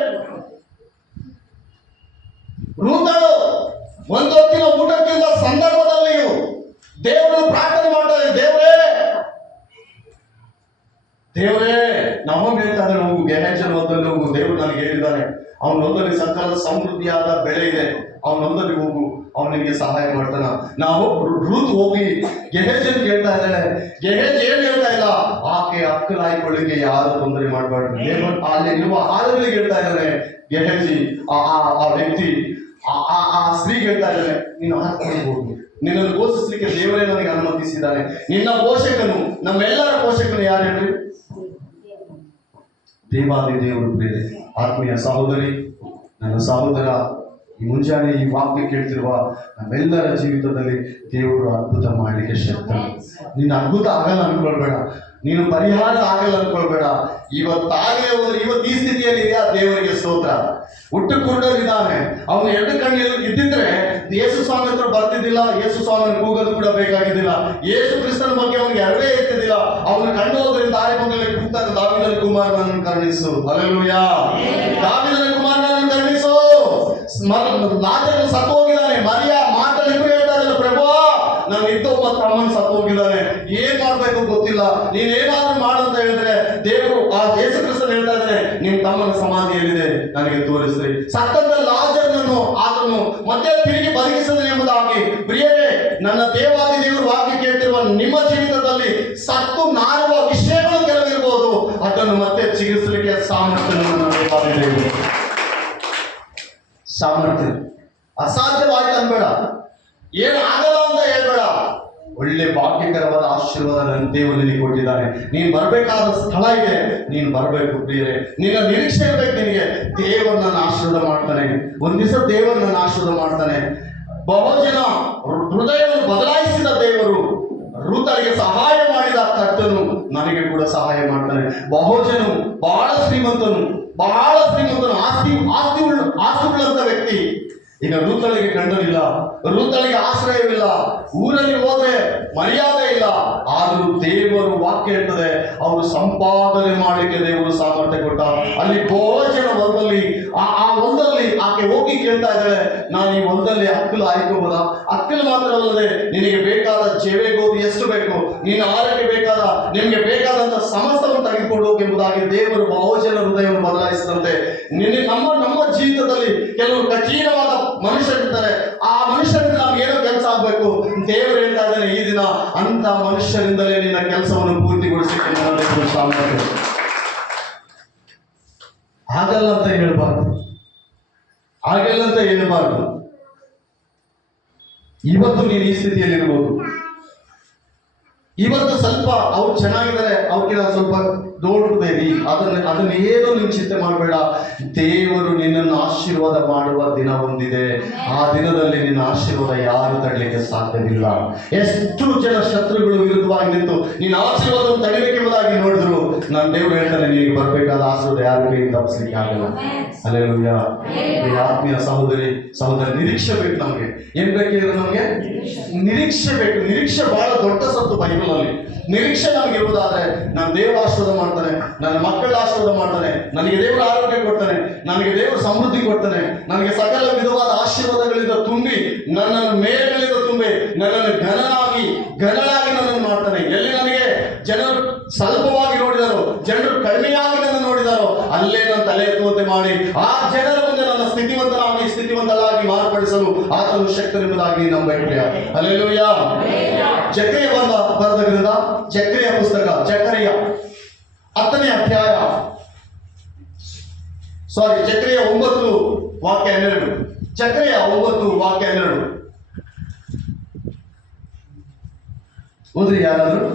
ರೂತಳು ಒಂದು ಹೊತ್ತಿನ ಊಟಕ್ಕಿಂತ ಸಂದರ್ಭದಲ್ಲಿಯೂ ದೇವರು ಪ್ರಾರ್ಥನೆ ಮಾಡ್ತಾರೆ, ದೇವರೇ ನಮಗೆ ಬೇಕಾದ್ರೆ ಹೋಗು, ಗೆಹಜನ ಹೊತ್ತಲ್ಲಿ ಹೋಗು. ದೇವರು ನನಗೆ ಹೇಳಿದ್ದಾನೆ, ಅವನೊಂದಲ್ಲಿ ಸಕಲ ಸಮೃದ್ಧಿಯಾದ ಬೆಳೆ ಇದೆ, ಅವನೊಂದಲ್ಲಿ ಹೋಗು, ಅವನಿಗೆ ಸಹಾಯ ಮಾಡ್ತಾನ. ನಾವು ರೂತ್ ಹೋಗಿ ಗೆಹಜನ್ ಕೇಳ್ತಾ ಇದ್ದಾಳೆ. ಗೆಹಜ್ ಏನ್ ಹೇಳ್ತಾ ಇಲ್ಲ, ಆಕೆ ಅಕ್ಕಲಾಯ್ಕೊಳ್ಳಿಕ್ಕೆ ಯಾರು ತೊಂದರೆ ಮಾಡಬಾರ್ದು. ದೇವರು ಅಲ್ಲಿ ಇರುವ ಆಳುಗಳಿಗೆ ಹೇಳ್ತಾ ಇದ್ದಾನೆ. ಗೆಹಜಿ ಆ ವ್ಯಕ್ತಿ ಆ ಸ್ತ್ರೀ ಹೇಳ್ತಾ ಇದ್ದಾನೆ, ನೀನು ಆತ್ಮಕ್ಕೆ ಹೋಗು, ನಿನ್ನನ್ನು ಪೋಷಿಸಲಿಕ್ಕೆ ದೇವರೇ ನನಗೆ ಅನುಮತಿಸಿದ್ದಾನೆ. ನಿನ್ನ ಪೋಷಕನು, ನಮ್ಮೆಲ್ಲರ ಪೋಷಕನು ಯಾರು ಹೇಳ್ರಿ? ದೇವಾದಿ ದೇವರು. ಪ್ರಿಯರೇ, ಆತ್ಮೀಯ ಸಹೋದರಿ, ನನ್ನ ಸಹೋದರ, ಈ ಮುಂಜಾನೆ ಈ ವಾಕ್ಯ ಕೇಳ್ತಿರುವ ನಮ್ಮೆಲ್ಲರ ಜೀವಿತದಲ್ಲಿ ದೇವರು ಅದ್ಭುತ ಮಾಡಲಿಕ್ಕೆ ಶಕ್ತ. ನಿನ್ನ ಅದ್ಭುತ ಆಗಲ್ಲ ಅನ್ಕೊಳ್ಬೇಡ, ನೀನು ಪರಿಹಾರ ಆಗಲ್ಲ ಅನ್ಕೊಳ್ಬೇಡ. ಇವತ್ತಾಗಲೇ ಹೋದ್ರೆ ಇವತ್ತು ಈ ಸ್ಥಿತಿಯಲ್ಲಿ ಇದೆಯಾ? ದೇವರಿಗೆ ಸ್ತೋತ್ರ. ಹುಟ್ಟು ಕುರುಡರಿದ್ದಾನೆ, ಅವನು ಎರಡು ಕಣ್ಣು ಇದ್ದಿದ್ರೆ ಯೇಸು ಸ್ವಾಮಿ ಹತ್ರ ಬರ್ತಿದ್ದಿಲ್ಲ, ಯೇಸು ಸ್ವಾಮಿ ಕೂಗಲು ಕೂಡ ಬೇಕಾಗಿದ್ದಿಲ್ಲ, ಯೇಸು ಕ್ರಿಸ್ತನ ಬಗ್ಗೆ ಅವನಿಗೆ ಅರಿವೇ ಇರ್ತಿದ್ದಿಲ್ಲ. ಅವನು ಕಂಡು ಹೋದ್ರಿಂದ ದಾರಿ ಮಗಲಿಗೆ ಕೂಗ್ತಾನೆ, ದಾವೀದನ ಕುಮಾರನನ್ನು ಕರುಣಿಸು. ಹಲ್ಲೆಲೂಯಾ. ದಾವೀದನ ಕುಮಾರನನ್ನು ಕರುಣಿಸು. ಲಾಜರನು ಸತ್ತು ಹೋಗಿದ್ದಾನೆ. ಮರಿಯ ಮಾತಲ್ಲಿಬ್ರು ಹೇಳ್ತಾರಲ್ಲ, ಪ್ರಭು ನಾನು ಇದ್ದೊಬ್ಬ ತಮ್ಮನ ಸತ್ತು ಹೋಗಿದ್ದಾನೆ, ಏನ್ ಮಾಡ್ಬೇಕು ಗೊತ್ತಿಲ್ಲ, ನೀನೇನಾದ್ರೂ ಮಾಡಂತ ಹೇಳಿದ್ರೆ ದೇವರು ಆ ಯೇಸು ಕ್ರಿಸ್ತನು ಹೇಳ್ತಾ ಇದ್ದಾನೆ, ನಿಮ್ ತಮ್ಮನ ಸಮಾಧಿಯಲ್ಲಿದೆ, ನನಗೆ ತೋರಿಸ್ರಿ. ಸತ್ತಂತ ಲಾಜರನನ್ನು ಆತನು ಮತ್ತೆ ತಿರುಗಿ ಬದುಕಿಸಿದನು ಎಂಬುದಾಗಿ. ಪ್ರಿಯರೇ, ನನ್ನ ದೇವಾದಿ ದೇವರು ವಾಕ್ಯ ಕೇಳ್ತಿರುವ ನಿಮ್ಮ ಜೀವಿತದಲ್ಲಿ ಸತ್ತು ನಾರುವ ವಿಷಯಗಳು ಕೆಲವಿರ್ಬೋದು, ಅದನ್ನು ಮತ್ತೆ ಚಿಕಿತ್ಸಲಿಕ್ಕೆ ಸಾಮರ್ಥ್ಯ ನನ್ನ ದೇವಾದಿ ದೇವರು. ಸಾಮರ್ಥ್ಯ. ಅಸಾಧ್ಯವಾಯ್ತು ಅನ್ಬೇಡ, ಏನು ಆಗಲ್ಲ ಅಂತ ಹೇಳ್ಬೇಡ. ಒಳ್ಳೆ ಭಾಗ್ಯಕರವಾದ ಆಶೀರ್ವಾದ ನನ್ನ ದೇವರು ನಿನಗೆ ಕೊಟ್ಟಿದ್ದಾನೆ. ನೀನು ಬರಬೇಕಾದ ಸ್ಥಳ ಇದೆ, ನೀನು ಬರಬೇಕು. ಪ್ರಿಯರೇ, ನಿನ್ನ ನಿರೀಕ್ಷೆ ಇರ್ಬೇಕು. ನಿನಗೆ ದೇವರು ನನ್ನ ಆಶೀರ್ವಾದ ಮಾಡ್ತಾನೆ, ಒಂದ್ ದಿವಸ ದೇವರು ನನ್ನ ಆಶೀರ್ವಾದ ಮಾಡ್ತಾನೆ. ಬಹುಜನ ಹೃದಯವನ್ನು ಬದಲಾಯಿಸಿದ ದೇವರು, ರೂತಳಿಗೆ ಸಹಾಯ ಮಾಡಿದ ಕರ್ತನು ನನಗೆ ಕೂಡ ಸಹಾಯ ಮಾಡ್ತಾನೆ. ಬಹುಜನು ಬಹಳ ಶ್ರೀಮಂತನು, ಆಸ್ತಿವುಳ್ಳಂತ ವ್ಯಕ್ತಿ. ಈಗ ರೂತಳಿಗೆ ಗಂಡನಿಲ್ಲ, ರೂತಳಿಗೆ ಆಶ್ರಯವಿಲ್ಲ, ಊರಲ್ಲಿ ಹೋದ್ರೆ ಮರ್ಯಾದೆ ಇಲ್ಲ. ಆದರೂ ದೇವರು ವಾಕ್ಯ ಹೇಳ್ತದೆ, ಅವರು ಸಂಪಾದನೆ ಮಾಡಲಿಕ್ಕೆ ದೇವರು ಸಾಮರ್ಥ್ಯ ಕೊಟ್ಟ. ಅಲ್ಲಿ ಭೋಜನ ಒಂದಲ್ಲಿ ಒಂದಲ್ಲಿ ಆಕೆ ಹೋಗಿ ಕೇಳ್ತಾ ಇದ್ದಾಳೆ, ನಾನು ಈ ಒಂದಲ್ಲಿ ಅಕ್ಕಲು ಆಯ್ಕೋಬೋದಾ? ಅಕ್ಕಲು ಮಾತ್ರವಲ್ಲದೆ ನಿನಗೆ ಬೇಕಾದ ಜೇವೆ ಗೋಧಿ ಎಷ್ಟು ಬೇಕು, ನೀನು ಆರಕ್ಕೆ ಬೇಕಾದ, ನಿಮಗೆ ಬೇಕಾದಂತ ಸಮಸ್ತವನ್ನು ತೆಗೆದುಕೊಂಡು ಹೋಗಿ ಎಂಬುದಾಗಿ ದೇವರು ಬಹುಜನ ಹೃದಯವನ್ನು ಬದಲಾಯಿಸಿದಂತೆ ನಮ್ಮ ಜೀವಿತದಲ್ಲಿ ಕೆಲವು ಕಠಿಣವಾದ ಮನುಷ್ಯರಿರ್ತಾರೆ. ಆ ಮನುಷ್ಯರಿಂದ ನಮ್ಗೆ ಏನೋ ಕೆಲಸ ಆಗ್ಬೇಕು. ದೇವರು ಹೇಳ್ತಾ ಇದ್ದಾನೆ, ಈ ದಿನ ಅಂತ ಮನುಷ್ಯರಿಂದಲೇ ನಿನ್ನ ಕೆಲಸವನ್ನು ಪೂರ್ತಿಗೊಳಿಸಲಿಕ್ಕೆ ನನ್ನ ಸಾಮರ್ಥ್ಯ. ಆಗಲ್ಲ ಅಂತ ಹೇಳ್ಬಾರ್ದು, ಆಗಲ್ಲ ಅಂತ ಹೇಳ್ಬಾರ್ದು. ಇವತ್ತು ನೀನು ಈ ಸ್ಥಿತಿಯಲ್ಲಿರ್ಬೋದು, ಇವತ್ತು ಸ್ವಲ್ಪ ಅವ್ರು ಚೆನ್ನಾಗಿದ್ದಾರೆ, ಅವ್ರಿಗೆ ಸ್ವಲ್ಪ ದೊಡ್ಡದೇರಿ, ಅದನ್ನ ಏನೋ ನೀನು ಚಿಂತೆ ಮಾಡಬೇಡ. ದೇವರು ನಿನ್ನನ್ನು ಆಶೀರ್ವಾದ ಮಾಡುವ ದಿನ ಒಂದಿದೆ. ಆ ದಿನದಲ್ಲಿ ನಿನ್ನ ಆಶೀರ್ವಾದ ಯಾರು ತಡಲಿಕ್ಕೆ ಸಾಧ್ಯವಿಲ್ಲ. ಎಷ್ಟು ಜನ ಶತ್ರುಗಳು ವಿರುದ್ಧವಾಗಿ ನಿಂತು ನಿನ್ನ ಆಶೀರ್ವಾದವನ್ನು ತಡಿಬೇಕೆಂಬುದಾಗಿ ನೋಡಿದ್ರು, ನನ್ನ ದೇವರು ಹೇಳ್ತಾನೆ, ನಿನಗೆ ಬರಬೇಕಾದ ಆಶೀರ್ವಾದ ಯಾರ ಕೈಯಿಂದ ತಪ್ಪಿಸ್ಲಿಕ್ಕೆ ಆಗಲ್ಲ. ಹಲ್ಲೆಲೂಯಾ. ಆತ್ಮೀಯ ಸಹೋದರಿ ನಿರೀಕ್ಷೆ ಬೇಕು. ನಮಗೆ ಏನ್ ಬೇಕಿದ್ರೆ ನಮಗೆ ನಿರೀಕ್ಷೆ ಬೇಕು. ನಿರೀಕ್ಷೆ ಬಹಳ ದೊಡ್ಡ ಸತ್ತು ಬೈಬಲ್ ಅಲ್ಲಿ. ನಿರೀಕ್ಷೆ ನಮ್ಗೆ ಇರುವುದಾದ್ರೆ ನನ್ನ ದೇವರು ಆಶೀರ್ವಾದ ಮಾಡ್ತಾನೆ, ನನ್ನ ಮಕ್ಕಳ ಆಶೀರ್ವಾದ ಮಾಡ್ತಾನೆ, ನನಗೆ ದೇವರು ಆರೋಗ್ಯ ಕೊಡ್ತಾನೆ, ನನಗೆ ದೇವರು ಸಮೃದ್ಧಿ ಕೊಡ್ತಾನೆ, ನನಗೆ ಸಕಲ ವಿಧವಾದ ಆಶೀರ್ವಾದಗಳಿಂದ ತುಂಬಿ ನನ್ನನ್ನು ಮೇಲೆಗಳಿಂದ ತುಂಬಿ ನನ್ನನ್ನು ಘನನಾಗಿ ನನ್ನನ್ನು ಮಾಡ್ತಾನೆ. ಎಲ್ಲಿ ನನಗೆ ಜನರು ಸ್ವಲ್ಪವಾಗಿ ನೋಡಿದಾರೋ, ಜನರು ಕಡಿಮೆಯಾಗಿ ನನ್ನ ನೋಡಿದಾರೋ, ಅಲ್ಲೇ ನನ್ನ ತಲೆ ಎತ್ತುವಂತೆ ಮಾಡಿ ಆ ಜನರ ಸ್ಥಿತಿವಂತನಾಗಿ ಸ್ಥಿತಿವಂತಳಾಗಿ ಮಾರ್ಪಡಿಸಲು ಆತನು ಶಕ್ತನೆಂಬುದಾಗಿ ನಂಬಬೇಕು. ಹಲ್ಲೆಲೂಯಾ. ಜಕರಿಯ ಬರೆದ ಗ್ರಂಥ, ಜಕರಿಯ ಪುಸ್ತಕ, ಜಕರಿಯ 10ನೇ ಅಧ್ಯಾಯ, ಜಕರಿಯ 9 ವಾಕ್ಯ 12. ಜಕರಿಯ 9 ವಾಕ್ಯ 12 ಓದ್ರಿ ಯಾರಾದ್ರು.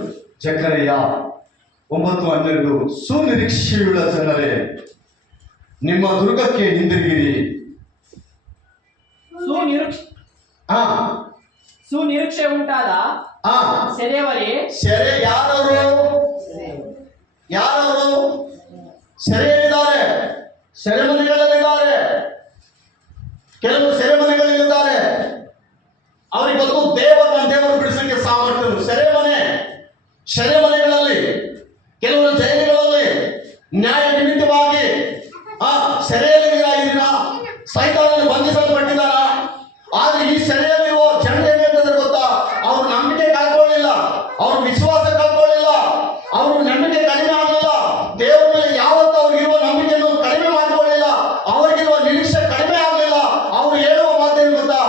ಜಕರಿಯ 9:12. ಸುನಿರೀಕ್ಷೆಯುಳ್ಳ ಜನರೇ, ನಿಮ್ಮ ದುರ್ಗಕ್ಕೆ ಹಿಂದಿರುಗಿರಿ. ಸುನಿರೀಕ್ಷೆ ಉಂಟಾದ ಸೆರೆಯವರೇ, ಸೆರೆ ಯಾರವರು? ಸೆರೆಯಲ್ಲಿದ್ದಾರೆ, ಸೆರೆಮನೆಗಳಲ್ಲಿದ್ದಾರೆ. ಕೆಲವರು ಸೆರೆಮನೆಗಳಲ್ಲಿದ್ದಾರೆ. ಅವರಿಗೆ ಬಂದು ದೇವರು ಬಿಡಿಸಲಿಕ್ಕೆ ಸಾಮರ್ಥ್ಯ. ಸೆರೆಮನೆಗಳಲ್ಲಿ, ಕೆಲವರು ಜೈಲುಗಳಲ್ಲಿ ನ್ಯಾಯ ನಿಮಿತ್ತವಾಗಿ ಸೆರೆಯಲ್ಲಿದ್ದೀರಾ, ಸೈತಾನನ್ನು ಬಂಧಿಸಲ್ಪಟ್ಟಿದ್ದಾರ. ಆದ್ರೆ ಈ ಸೆರೆಯಲ್ಲಿರುವ ಜನರು ಏನಿರ್ತದೆ ಗೊತ್ತಾ? ಅವರು ನಂಬಿಕೆ ಕಳ್ಕೊಳ್ಳಿಲ್ಲ, ಅವರು ವಿಶ್ವಾಸ ಕಳ್ಕೊಳ್ಳಿಲ್ಲ, ಅವರು ನಂಬಿಕೆ ಕಡಿಮೆ ಆಗಲಿಲ್ಲ. ದೇವರ ಮೇಲೆ ಯಾವತ್ತೂ ಅವ್ರಿಗಿರುವ ನಂಬಿಕೆಯನ್ನು ಕಡಿಮೆ ಮಾಡಿಕೊಳ್ಳಿಲ್ಲ, ಅವರಿಗಿರುವ ನಿರೀಕ್ಷೆ ಕಡಿಮೆ ಆಗಲಿಲ್ಲ. ಅವರು ಹೇಳುವ ಮಾತೇನು ಗೊತ್ತಾ?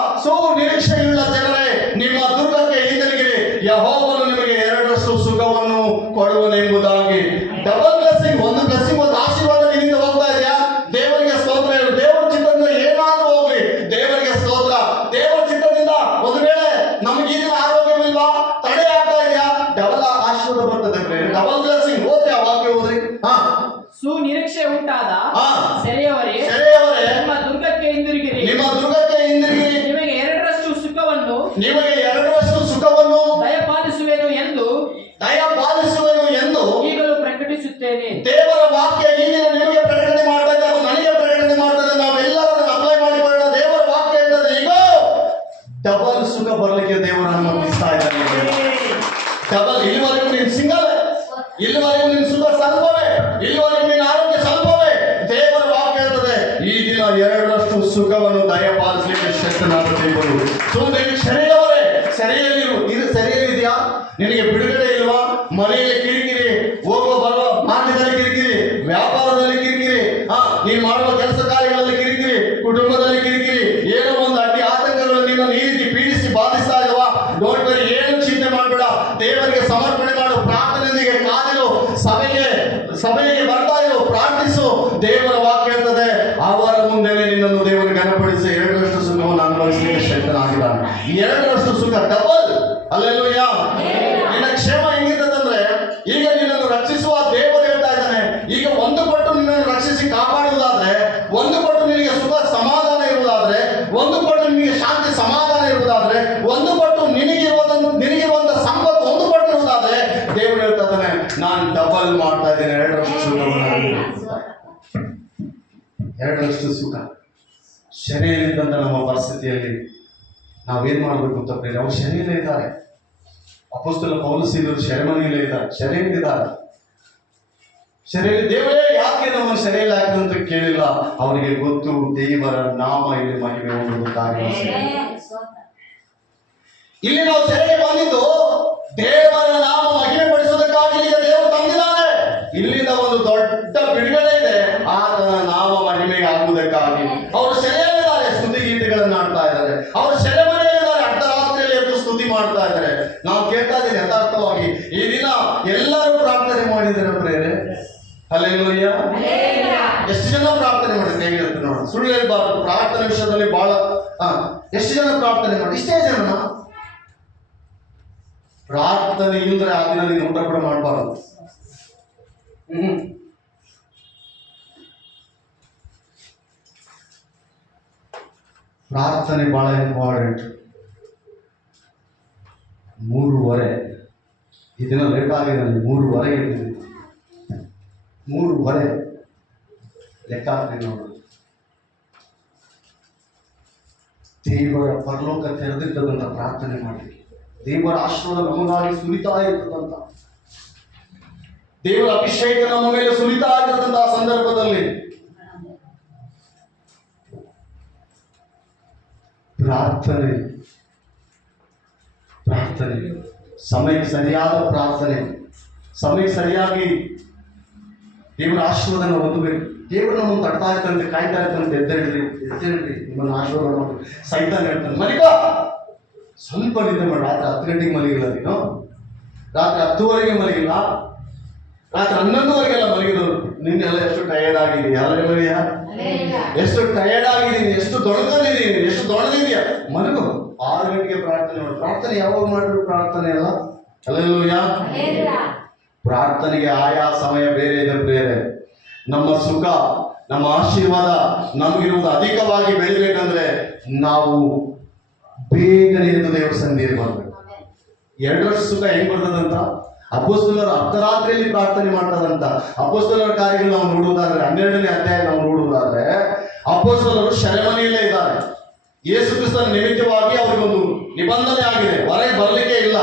ನಿರೀಕ್ಷೆಯುಳ್ಳ ಜನರೇ, ನಿಮ್ಮ ದುರ್ಗಕ್ಕೆ ಹಿಂದಿರುಗಿರಿ, ಯೆಹೋವನು ನಿಮಗೆ 2ರಷ್ಟು ಸುಖವನ್ನು ಕೊಡುವನೆಂಬುದಾಗಿ. ಡಬಲ್ ಬ್ಲೆಸ್ಸಿಂಗ್, ಒಂದು ಬ್ಲೆಸ್ಸಿಂಗ್, ಒಂದು ಆಶೀರ್ವಾದ ನಿನ್ನಿಂದ ಹೋಗ್ತಾ ಇದೆಯಾ? ದೇವರಿಗೆ ಸ್ತೋತ್ರ ಹೇಳು. ದೇವರ ಚಿತ್ತದಿಂದ ಏನಾದ್ರೂ ಹೋಗ್ಲಿ, ದೇವರಿಗೆ ಸ್ತೋತ್ರ. ದೇವರ ಚಿತ್ತದಿಂದ ಒಂದು ವೇಳೆ ನಮಗೆ ಈ ದಿನ ಆರೋಗ್ಯವಿಲ್ವಾ, ತಡೆ ಆಗ್ತಾ ಇದೆಯಾ, ಡಬಲ್ ಆಶೀರ್ವಾದ ಬರ್ತದೆ. Double blessing. ಓದ್ರಿ ಆ ವಾಕ್ಯ ಓದ್ರಿ. ಸುನಿರೀಕ್ಷೆ ಉಂಟಾದ ಸೆರೆಯವರೇ, ನಿಮ್ಮ ದುರ್ಗಕ್ಕೆ ಹಿಂದಿರುಗಿರಿ, ನಿಮಗೆ 2ರಷ್ಟು ಸುಖವನ್ನು ದಯಪಾಲಿಸುವೆನು ಎಂದು ಈಗಲೂ ಪ್ರಕಟಿಸುತ್ತೇನೆ. ದೇವರ ವಾಕ್ಯ ಈಗಿನ ನಿಮಗೆ ಪ್ರಕಟಣೆ ಮಾಡ್ತಾ ಇದ್ದಾರೆ, ನನಗೆ ಪ್ರಕಟಣೆ ಮಾಡ್ತಾ. ನಾವೆಲ್ಲರೂ ಅಪ್ಲೈ ಮಾಡಿಕೊಳ್ಳೋಣ. ದೇವರ ವಾಕ್ಯ ಇರ್ತದೆ. ಈಗ ಡಬಲ್ ಸುಖ ಬರಲಿಕ್ಕೆ ದೇವರು ಅನುಮತಿಸ್ತಾ ಇದ್ದಾನೆ. ಡಬಲ್. ಇಲ್ಲಿವರೆಗೂ ನೀನು ಸಿಂಗಲ್, ಇಲ್ಲಿವರೆಗೂ ನೀನು ಸುಖ ಸ್ವಲ್ಪವೇ, ಇಲ್ಲಿವರೆಗೂ ನೀನು ಆರೋಗ್ಯ ಸ್ವಲ್ಪವೇ. ದೇವರ ವಾಕ್ಯ ಇರ್ತದೆ, ಈ ದಿನ 2ರಷ್ಟು ಸುಖವನ್ನು ದಯಪಾಲಿಸಲಿಕ್ಕೆ ಶಕ್ತನಾದ ದೇವರು. ಸೆರೆಯವರೇ, ಸೆರೆಯಲ್ಲಿದೆಯಾ? ನಿನಗೆ ಬಿಡುಗಡೆ ಇಲ್ವಾ? ಮನೆಯಲ್ಲಿ ಕಿರಿಕಿರಿ, ಹೋಗುವ ಬರುವ ಮಾರ್ಗದಲ್ಲಿ ಕಿರಿಕಿರಿ, ವ್ಯಾಪಾರದಲ್ಲಿ ಕಿರಿಕಿರಿ, ನೀನು ಮಾಡುವ ಕೆಲಸ ಕಾರ್ಯಗಳಲ್ಲಿ ಕಿರಿಕಿರಿ, ಕುಟುಂಬದಲ್ಲಿ ಕಿರಿಕಿರಿ, ಏನೋ ಒಂದು ಅಡ್ಡಿ ಆತಂಕಗಳು ನಿನ್ನನ್ನು ಈ ರೀತಿ ಪೀಡಿಸಿ ಬಾಧಿಸ್ತಾ ಇಲ್ವಾ? ಡೋಂಟ್ ವರಿ, ಏನು ಚಿಂತೆ ಮಾಡಬೇಡ. ದೇವರಿಗೆ ಸಮರ್ಪಣೆ ಮಾಡು, ಪ್ರಾರ್ಥನೆಯೊಂದಿಗೆ ಕಾದಿರು, ಸಭೆಗೆ ಬರ್ತಾ ಇರು, ಪ್ರಾರ್ಥಿಸು. ದೇವರ ವಾಕ್ಯ ಇರ್ತದೆ, ಅವರ ಮುಂದೆ ನಿನ್ನನ್ನು ದೇವರು ಘನಪಡಿಸಿ 2ರಷ್ಟು ಸುಖವನ್ನು ಅನುಭವಿಸಲಿಕ್ಕೆ ಶಕ್ತನಾಗಿದ್ದಾನೆ. 2ರಷ್ಟು ಸುಖ, ಡಬಲ್. ಹಲ್ಲೆಲೂಯಾ. ನಿನ್ನ ಕ್ಷೇಮ ಹೆಂಗಿರ್ತದಂದ್ರೆ, ಈಗ ನಿನ್ನನ್ನು ರಕ್ಷಿಸುವ ದೇವರು ಹೇಳ್ತಾ ಇದ್ದಾನೆ, ಈಗ ಒಂದು ಪಟ್ಟು ನಿನ್ನನ್ನು ರಕ್ಷಿಸಿ ಕಾಪಾಡುವುದಾದ್ರೆ, ಒಂದು ಪಟ್ಟು ನಿನಗೆ ಸುಖ ಸಮಾಧಾನ ಇರುವುದಾದ್ರೆ, ಒಂದು ಪಟ್ಟು ನಿನಗೆ ಶಾಂತಿ ಸಮಾಧಾನ ಇರುವುದಾದ್ರೆ, ಒಂದು ಪಟ್ಟು ನಿನಗಿರುವಂತ ಸಂಪತ್ತು ಒಂದು ಪಟ್ಟು ಇರುವುದಾದ್ರೆ, ದೇವರು ಹೇಳ್ತಾ ಇದ್ದಾನೆ, ನಾನು ಡಬಲ್ ಮಾಡ್ತಾ ಇದ್ದೇನೆ 2ರಷ್ಟು ಸುಖವನ್ನು. 2ರಷ್ಟು ಸುಖ. ಸೆರೆಯಲ್ಲಿದ್ದಂತ ನಮ್ಮ ಪರಿಸ್ಥಿತಿಯಲ್ಲಿ ನಾವೇನ್ ಮಾಡ್ಬೇಕು ಅಂತ ಪ್ರೇರಣೆ. ಅವ್ರು ಸೆರೆಯಲ್ಲೇ ಇದ್ದಾರೆ. ಅಪೊಸ್ತಲ ಪೌಲಸಿಗರು ಸೆರೆಮನೆಯಲ್ಲೇ ಇದ್ದಾರೆ, ಸೆರೆಯಲ್ಲಿದ್ದಾರೆ. ದೇವರೇ ಯಾಕೆ ನಮ್ಮನ್ನು ಸೆರೆಯಲ್ಲಿ ಹಾಕಿದ್ರು ಅಂತ ಕೇಳಿಲ್ಲ. ಅವರಿಗೆ ಗೊತ್ತು, ದೇವರ ನಾಮ ಇಲ್ಲಿ ಮಹಿಮೆ ಹೋಗುವುದಕ್ಕಾಗಿ. ಇಲ್ಲಿ ನಾವು ಸೆರೆಗೆ ಬಂದಿದ್ದು ದೇವರ ನಾಮ ಮಹಿಮೆ ಪಡಿಸೋದಕ್ಕಾಗಿ ಇಲ್ಲಿಗೆ ದೇವರು ತಂದಿದ್ದಾನೆ. ಇಲ್ಲಿಂದ ಒಂದು ದೊಡ್ಡ ಬಿಡುಗಡೆ ಇದೆ, ಆತನ ನಾಮ ಮಹಿಮೆ ಆಗುವುದಕ್ಕಾಗಿ. ಅವರು ಸೆರೆಯಲ್ಲಿದ್ದಾರೆ, ಸ್ತುತಿ ಗೀತೆಗಳನ್ನು ಆಡ್ತಾ ಇದ್ದಾರೆ. ಅವರು ಸೆರೆಮನೆಯಲ್ಲಿದ್ದಾರೆ, ಅರ್ಧರಾತ್ರಿಯಲ್ಲಿ ಎದ್ದು ಸ್ತುತಿ ಮಾಡ್ತಾ ಇದ್ದಾರೆ. ನಾವು ಕೇಳ್ತಾ ಇದ್ದೇನೆ ಯಥಾರ್ಥವಾಗಿ. ಈ ದಿನ ಎಲ್ಲರೂ ಪ್ರಾರ್ಥನೆ ಮಾಡಿದ್ದಾರೆ ಪ್ರೇರೆ. ಹಲ್ಲೆಲೂಯಾ. ಎಷ್ಟು ಜನ ಪ್ರಾರ್ಥನೆ ಮಾಡಿದ್ರೆ ಹೇಗಿರುತ್ತೆ ನೋಡ, ಸುಳ್ಳು ಹೇಳ್ಬಾರ್ದು. ಪ್ರಾರ್ಥನೆ ವಿಷಯದಲ್ಲಿ ಬಹಳ ಎಷ್ಟು ಜನ ಪ್ರಾರ್ಥನೆ ಮಾಡಿ? ಇಷ್ಟೇ ಜನ. ಪ್ರಾರ್ಥನೆ ಇಲ್ಲದ್ರೆ ಆ ದಿನ ನೀನು ಊಟ ಕೂಡ ಮಾಡಬಾರದು. ಪ್ರಾರ್ಥನೆ ಬಹಳ ಇಂಪಾರ್ಟೆಂಟ್. 3:30 ಈ ದಿನ ಲೇಟ್ ಆಗಿದೆ, 3:30 ಇರ್ತೀನಿ. 3:30 ಲೆಕ್ಕ ಹಾಕ್ತೀನಿ ನೋಡು. ದೇವರ ಪರಲೋಕ ತೆರೆದಿರ್ತದಂತ ಪ್ರಾರ್ಥನೆ ಮಾಡಿ. ದೇವರ ಆಶೀರ್ವಾದ ನಮಗಾಗಿ ಸುರಿತಾ ಇರ್ತದಂತ, ದೇವರ ಅಭಿಷೇಕ ನಮ್ಮ ಮೇಲೆ ಸುರಿತಾ ಇರ್ತದಂತ ಆ ಸಂದರ್ಭದಲ್ಲಿ ಪ್ರಾರ್ಥನೆ ಸಮಯಕ್ಕೆ ಸರಿಯಾದ ಪ್ರಾರ್ಥನೆ, ಸಮಯಕ್ಕೆ ಸರಿಯಾಗಿ ದೇವರ ಆಶೀರ್ವಾದನ ಹೊಂದಬೇಕು. ದೇವರು ನಮ್ಮನ್ನು ತಡ್ತಾ ಇರ್ತಂತೆ, ಕಾಯ್ತಾ ಇರ್ತಂತೆ, ಎದ್ದೇಳ್ರಿ ನಿಮ್ಮನ್ನು ಆಶೀರ್ವಾದ ಮಾಡಿ. ಸೈತಾನ ಹೇಳ್ತಾನೆ ಮಲಿಕೋ, ಸ್ವಲ್ಪ ನಿದ್ದೆ ಮಾಡಿ. ರಾತ್ರಿ 10 ಗಂಟೆಗೆ ಮಲಗಿಲ್ಲ ನೀನು, ರಾತ್ರಿ 10:30 ಮಲಗಿಲ್ಲ, ರಾತ್ರಿ 11:00 ಮಲಗಿದವರು. ನಿನ್ನೆಲ್ಲ ಎಷ್ಟು ಟಯರ್ಡ್ ಆಗಿದೆಯಾ? ಅಲ್ಲೇ ಎಷ್ಟು ಟಯರ್ಡ್ ಆಗಿದ್ದೀನಿ, ಎಷ್ಟು ದೊಡ್ಡದಿದ್ದೀನಿ, ಎಷ್ಟು ದೊಡ್ಡದಿದೆಯಾ, ಮಲಗು. 6 ಗಂಟೆಗೆ ಪ್ರಾರ್ಥನೆ ಮಾಡು. ಪ್ರಾರ್ಥನೆ ಯಾವಾಗ ಮಾಡಿದ್ರು ಪ್ರಾರ್ಥನೆ ಅಲ್ಲ. ಹಲ್ಲೆಲೂಯಾ. ಪ್ರಾರ್ಥನೆಗೆ ಆಯಾ ಸಮಯ ಬೇರೆ ಇದೆ ಬೇರೆ. ನಮ್ಮ ಸುಖ, ನಮ್ಮ ಆಶೀರ್ವಾದ ನಮಗಿರುವುದು ಅಧಿಕವಾಗಿ ಬೆಳಿಬೇಕಂದ್ರೆ ನಾವು ಬೇಗನೆ ಎದ್ದು ದೇವರ ಸನ್ನಿಧಿಯಲ್ಲಿ ಬರಬೇಕು. 2 ವರ್ಷ ಸುಖ ಹೆಂಗ್ ಬರ್ತದಂತ ಅಪೊಸ್ತಲರು ಅರ್ಧರಾತ್ರಿಯಲ್ಲಿ ಪ್ರಾರ್ಥನೆ ಮಾಡ್ತಾರಂತ. ಅಪೊಸ್ತಲರ ಕಾರ್ಯಗಳು ನಾವು ನೋಡುವುದಾದ್ರೆ 12ನೇ ಅಧ್ಯಾಯ ನಾವು ನೋಡುವುದಾದ್ರೆ ಅಪೊಸ್ತಲರು ಸೆರೆಮನೆಯಲ್ಲೇ ಇದ್ದಾರೆ. ಯೇಸು ಕ್ರಿಸ್ತನ ನಿಮಿತ್ತವಾಗಿ ಅವರಿಗೊಂದು ನಿಬಂಧನೆ ಆಗಿದೆ, ಹೊರಗೆ ಬರಲಿಕ್ಕೆ ಇಲ್ಲ.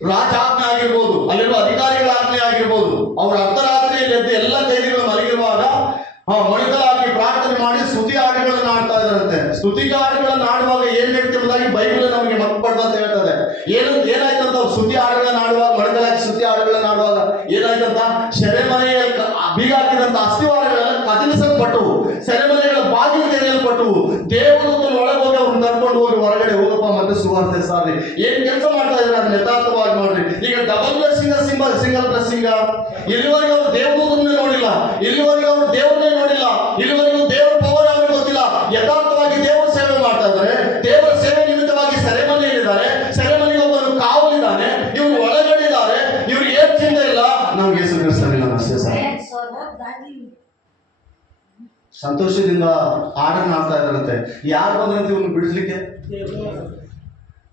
ರಾಜಾಜ್ಞೆ ಆಗಿರ್ಬೋದು, ಅಲ್ಲಿರುವ ಅಧಿಕಾರಿಗಳ ಆಜ್ಞೆ ಆಗಿರ್ಬೋದು. ಅವರು ಅರ್ಧರಾತ್ರಿಯಲ್ಲಿ ಎದ್ದು ಎಲ್ಲ ಕೈದಿಗಳು ಮಲಗಿರುವಾಗ ಮೊಣಕಾಲಾಗಿ ಪ್ರಾರ್ಥನೆ ಮಾಡಿ ಸ್ತುತಿ ಹಾಡುಗಳನ್ನು ಆಡ್ತಾ ಇದ್ದಾರಂತೆ. ಸ್ತುತಿ ಹಾಡುಗಳನ್ನು ಆಡುವಾಗ ಏನ್ ಹೇಳ್ತಿರೋದಾಗಿ ಬೈಬಲ್ ನಮಗೆ ಮಕ್ಕಳು ಅಂತ ಹೇಳ್ತದೆ. ಏನಾಯ್ತಂತ ಸ್ತುತಿ ಹಾಡುಗಳನ್ನ ಆಡುವಾಗ, ಮೊಣಕಾಲಾಗಿ ಸ್ತುತಿ ಹಾಡುಗಳನ್ನ ಆಡುವಾಗ ಏನಾಯ್ತಂತ, ಸೆರೆಮನೆಯ ಬೀಗ ಹಾಕಿದಂತ ಅಸ್ಥಿವಾರಗಳೆಲ್ಲ ಕದಲಿಸಲ್ಪಟ್ಟವು, ಸೆರೆಮನೆಗಳ ಬಾಗಿಲು ತೆರೆಯಲ್ಪಟ್ಟವು. ದೇವದೂತರು ಒಳಗೆ ಹೋಗಿ ಅವ್ರನ್ನ ಕರ್ಕೊಂಡು ಹೋಗಿ ಹೊರಗಡೆ ಹೋಗಪ್ಪ ಮತ್ತೆ ಸುವಾರ್ತೆ ಸಾರಿ. ಏನ್ ಕೆಲಸ ಮಾಡ್ತಾ ಇದ್ರೆ ಅದನ್ನ ಯಥಾರ್ಥವಾಗಿ ಮಾಡ್ರಿ. ಈಗ ಡಬಲ್ ಬ್ಲೆಸ್ಸಿಂಗ್ ಸಿಂಗಲ್ ಬ್ಲೆಸ್ಸಿಂಗ್. ಇಲ್ಲಿವರೆಗೆ ಅವರು ದೇವದೂತರನ್ನೇ ನೋಡಿಲ್ಲ, ಇಲ್ಲಿವರೆಗೆ ಅವರು ದೇವರನ್ನೇ ನೋಡಿಲ್ಲ, ಇಲ್ಲಿವರೆಗೂ ದೇವರ ಪವರ್ ಅವ್ರಿಗೆ ಗೊತ್ತಿಲ್ಲ. ಯಥಾರ್ಥವಾಗಿ ದೇವರ ಸೇವೆ ಮಾಡ್ತಾ ಇದ್ದಾರೆ. ದೇವರ ಸೇವೆ ನಿಮಿತ್ತವಾಗಿ ಸೆರೆಮನೆಯಲ್ಲಿದ್ದಾರೆ, ಸೆರೆಮನೆಗೆ ಒಬ್ಬರು ಕಾವಲಿದ್ದಾನೆ, ಇವ್ರು ಒಳಗಡಿದ್ದಾರೆ, ಇವ್ರಿಗೆ ಏನ್ ಚಿಂತೆ ಇಲ್ಲ. ನಮ್ಗೆ ಯೇಸು ಕ್ರಿಸ್ತನಿಲ್ಲ ಅಷ್ಟೇ ಸರ್. ಸಂತೋಷದಿಂದ ಹಾಡನ್ನು ಆಡ್ತಾ ಇದ್ದಾರಂತೆ. ಯಾರು ಬಂದ್ರಂತೆ ಇವ್ನು ಬಿಡಿಸ್ಲಿಕ್ಕೆ?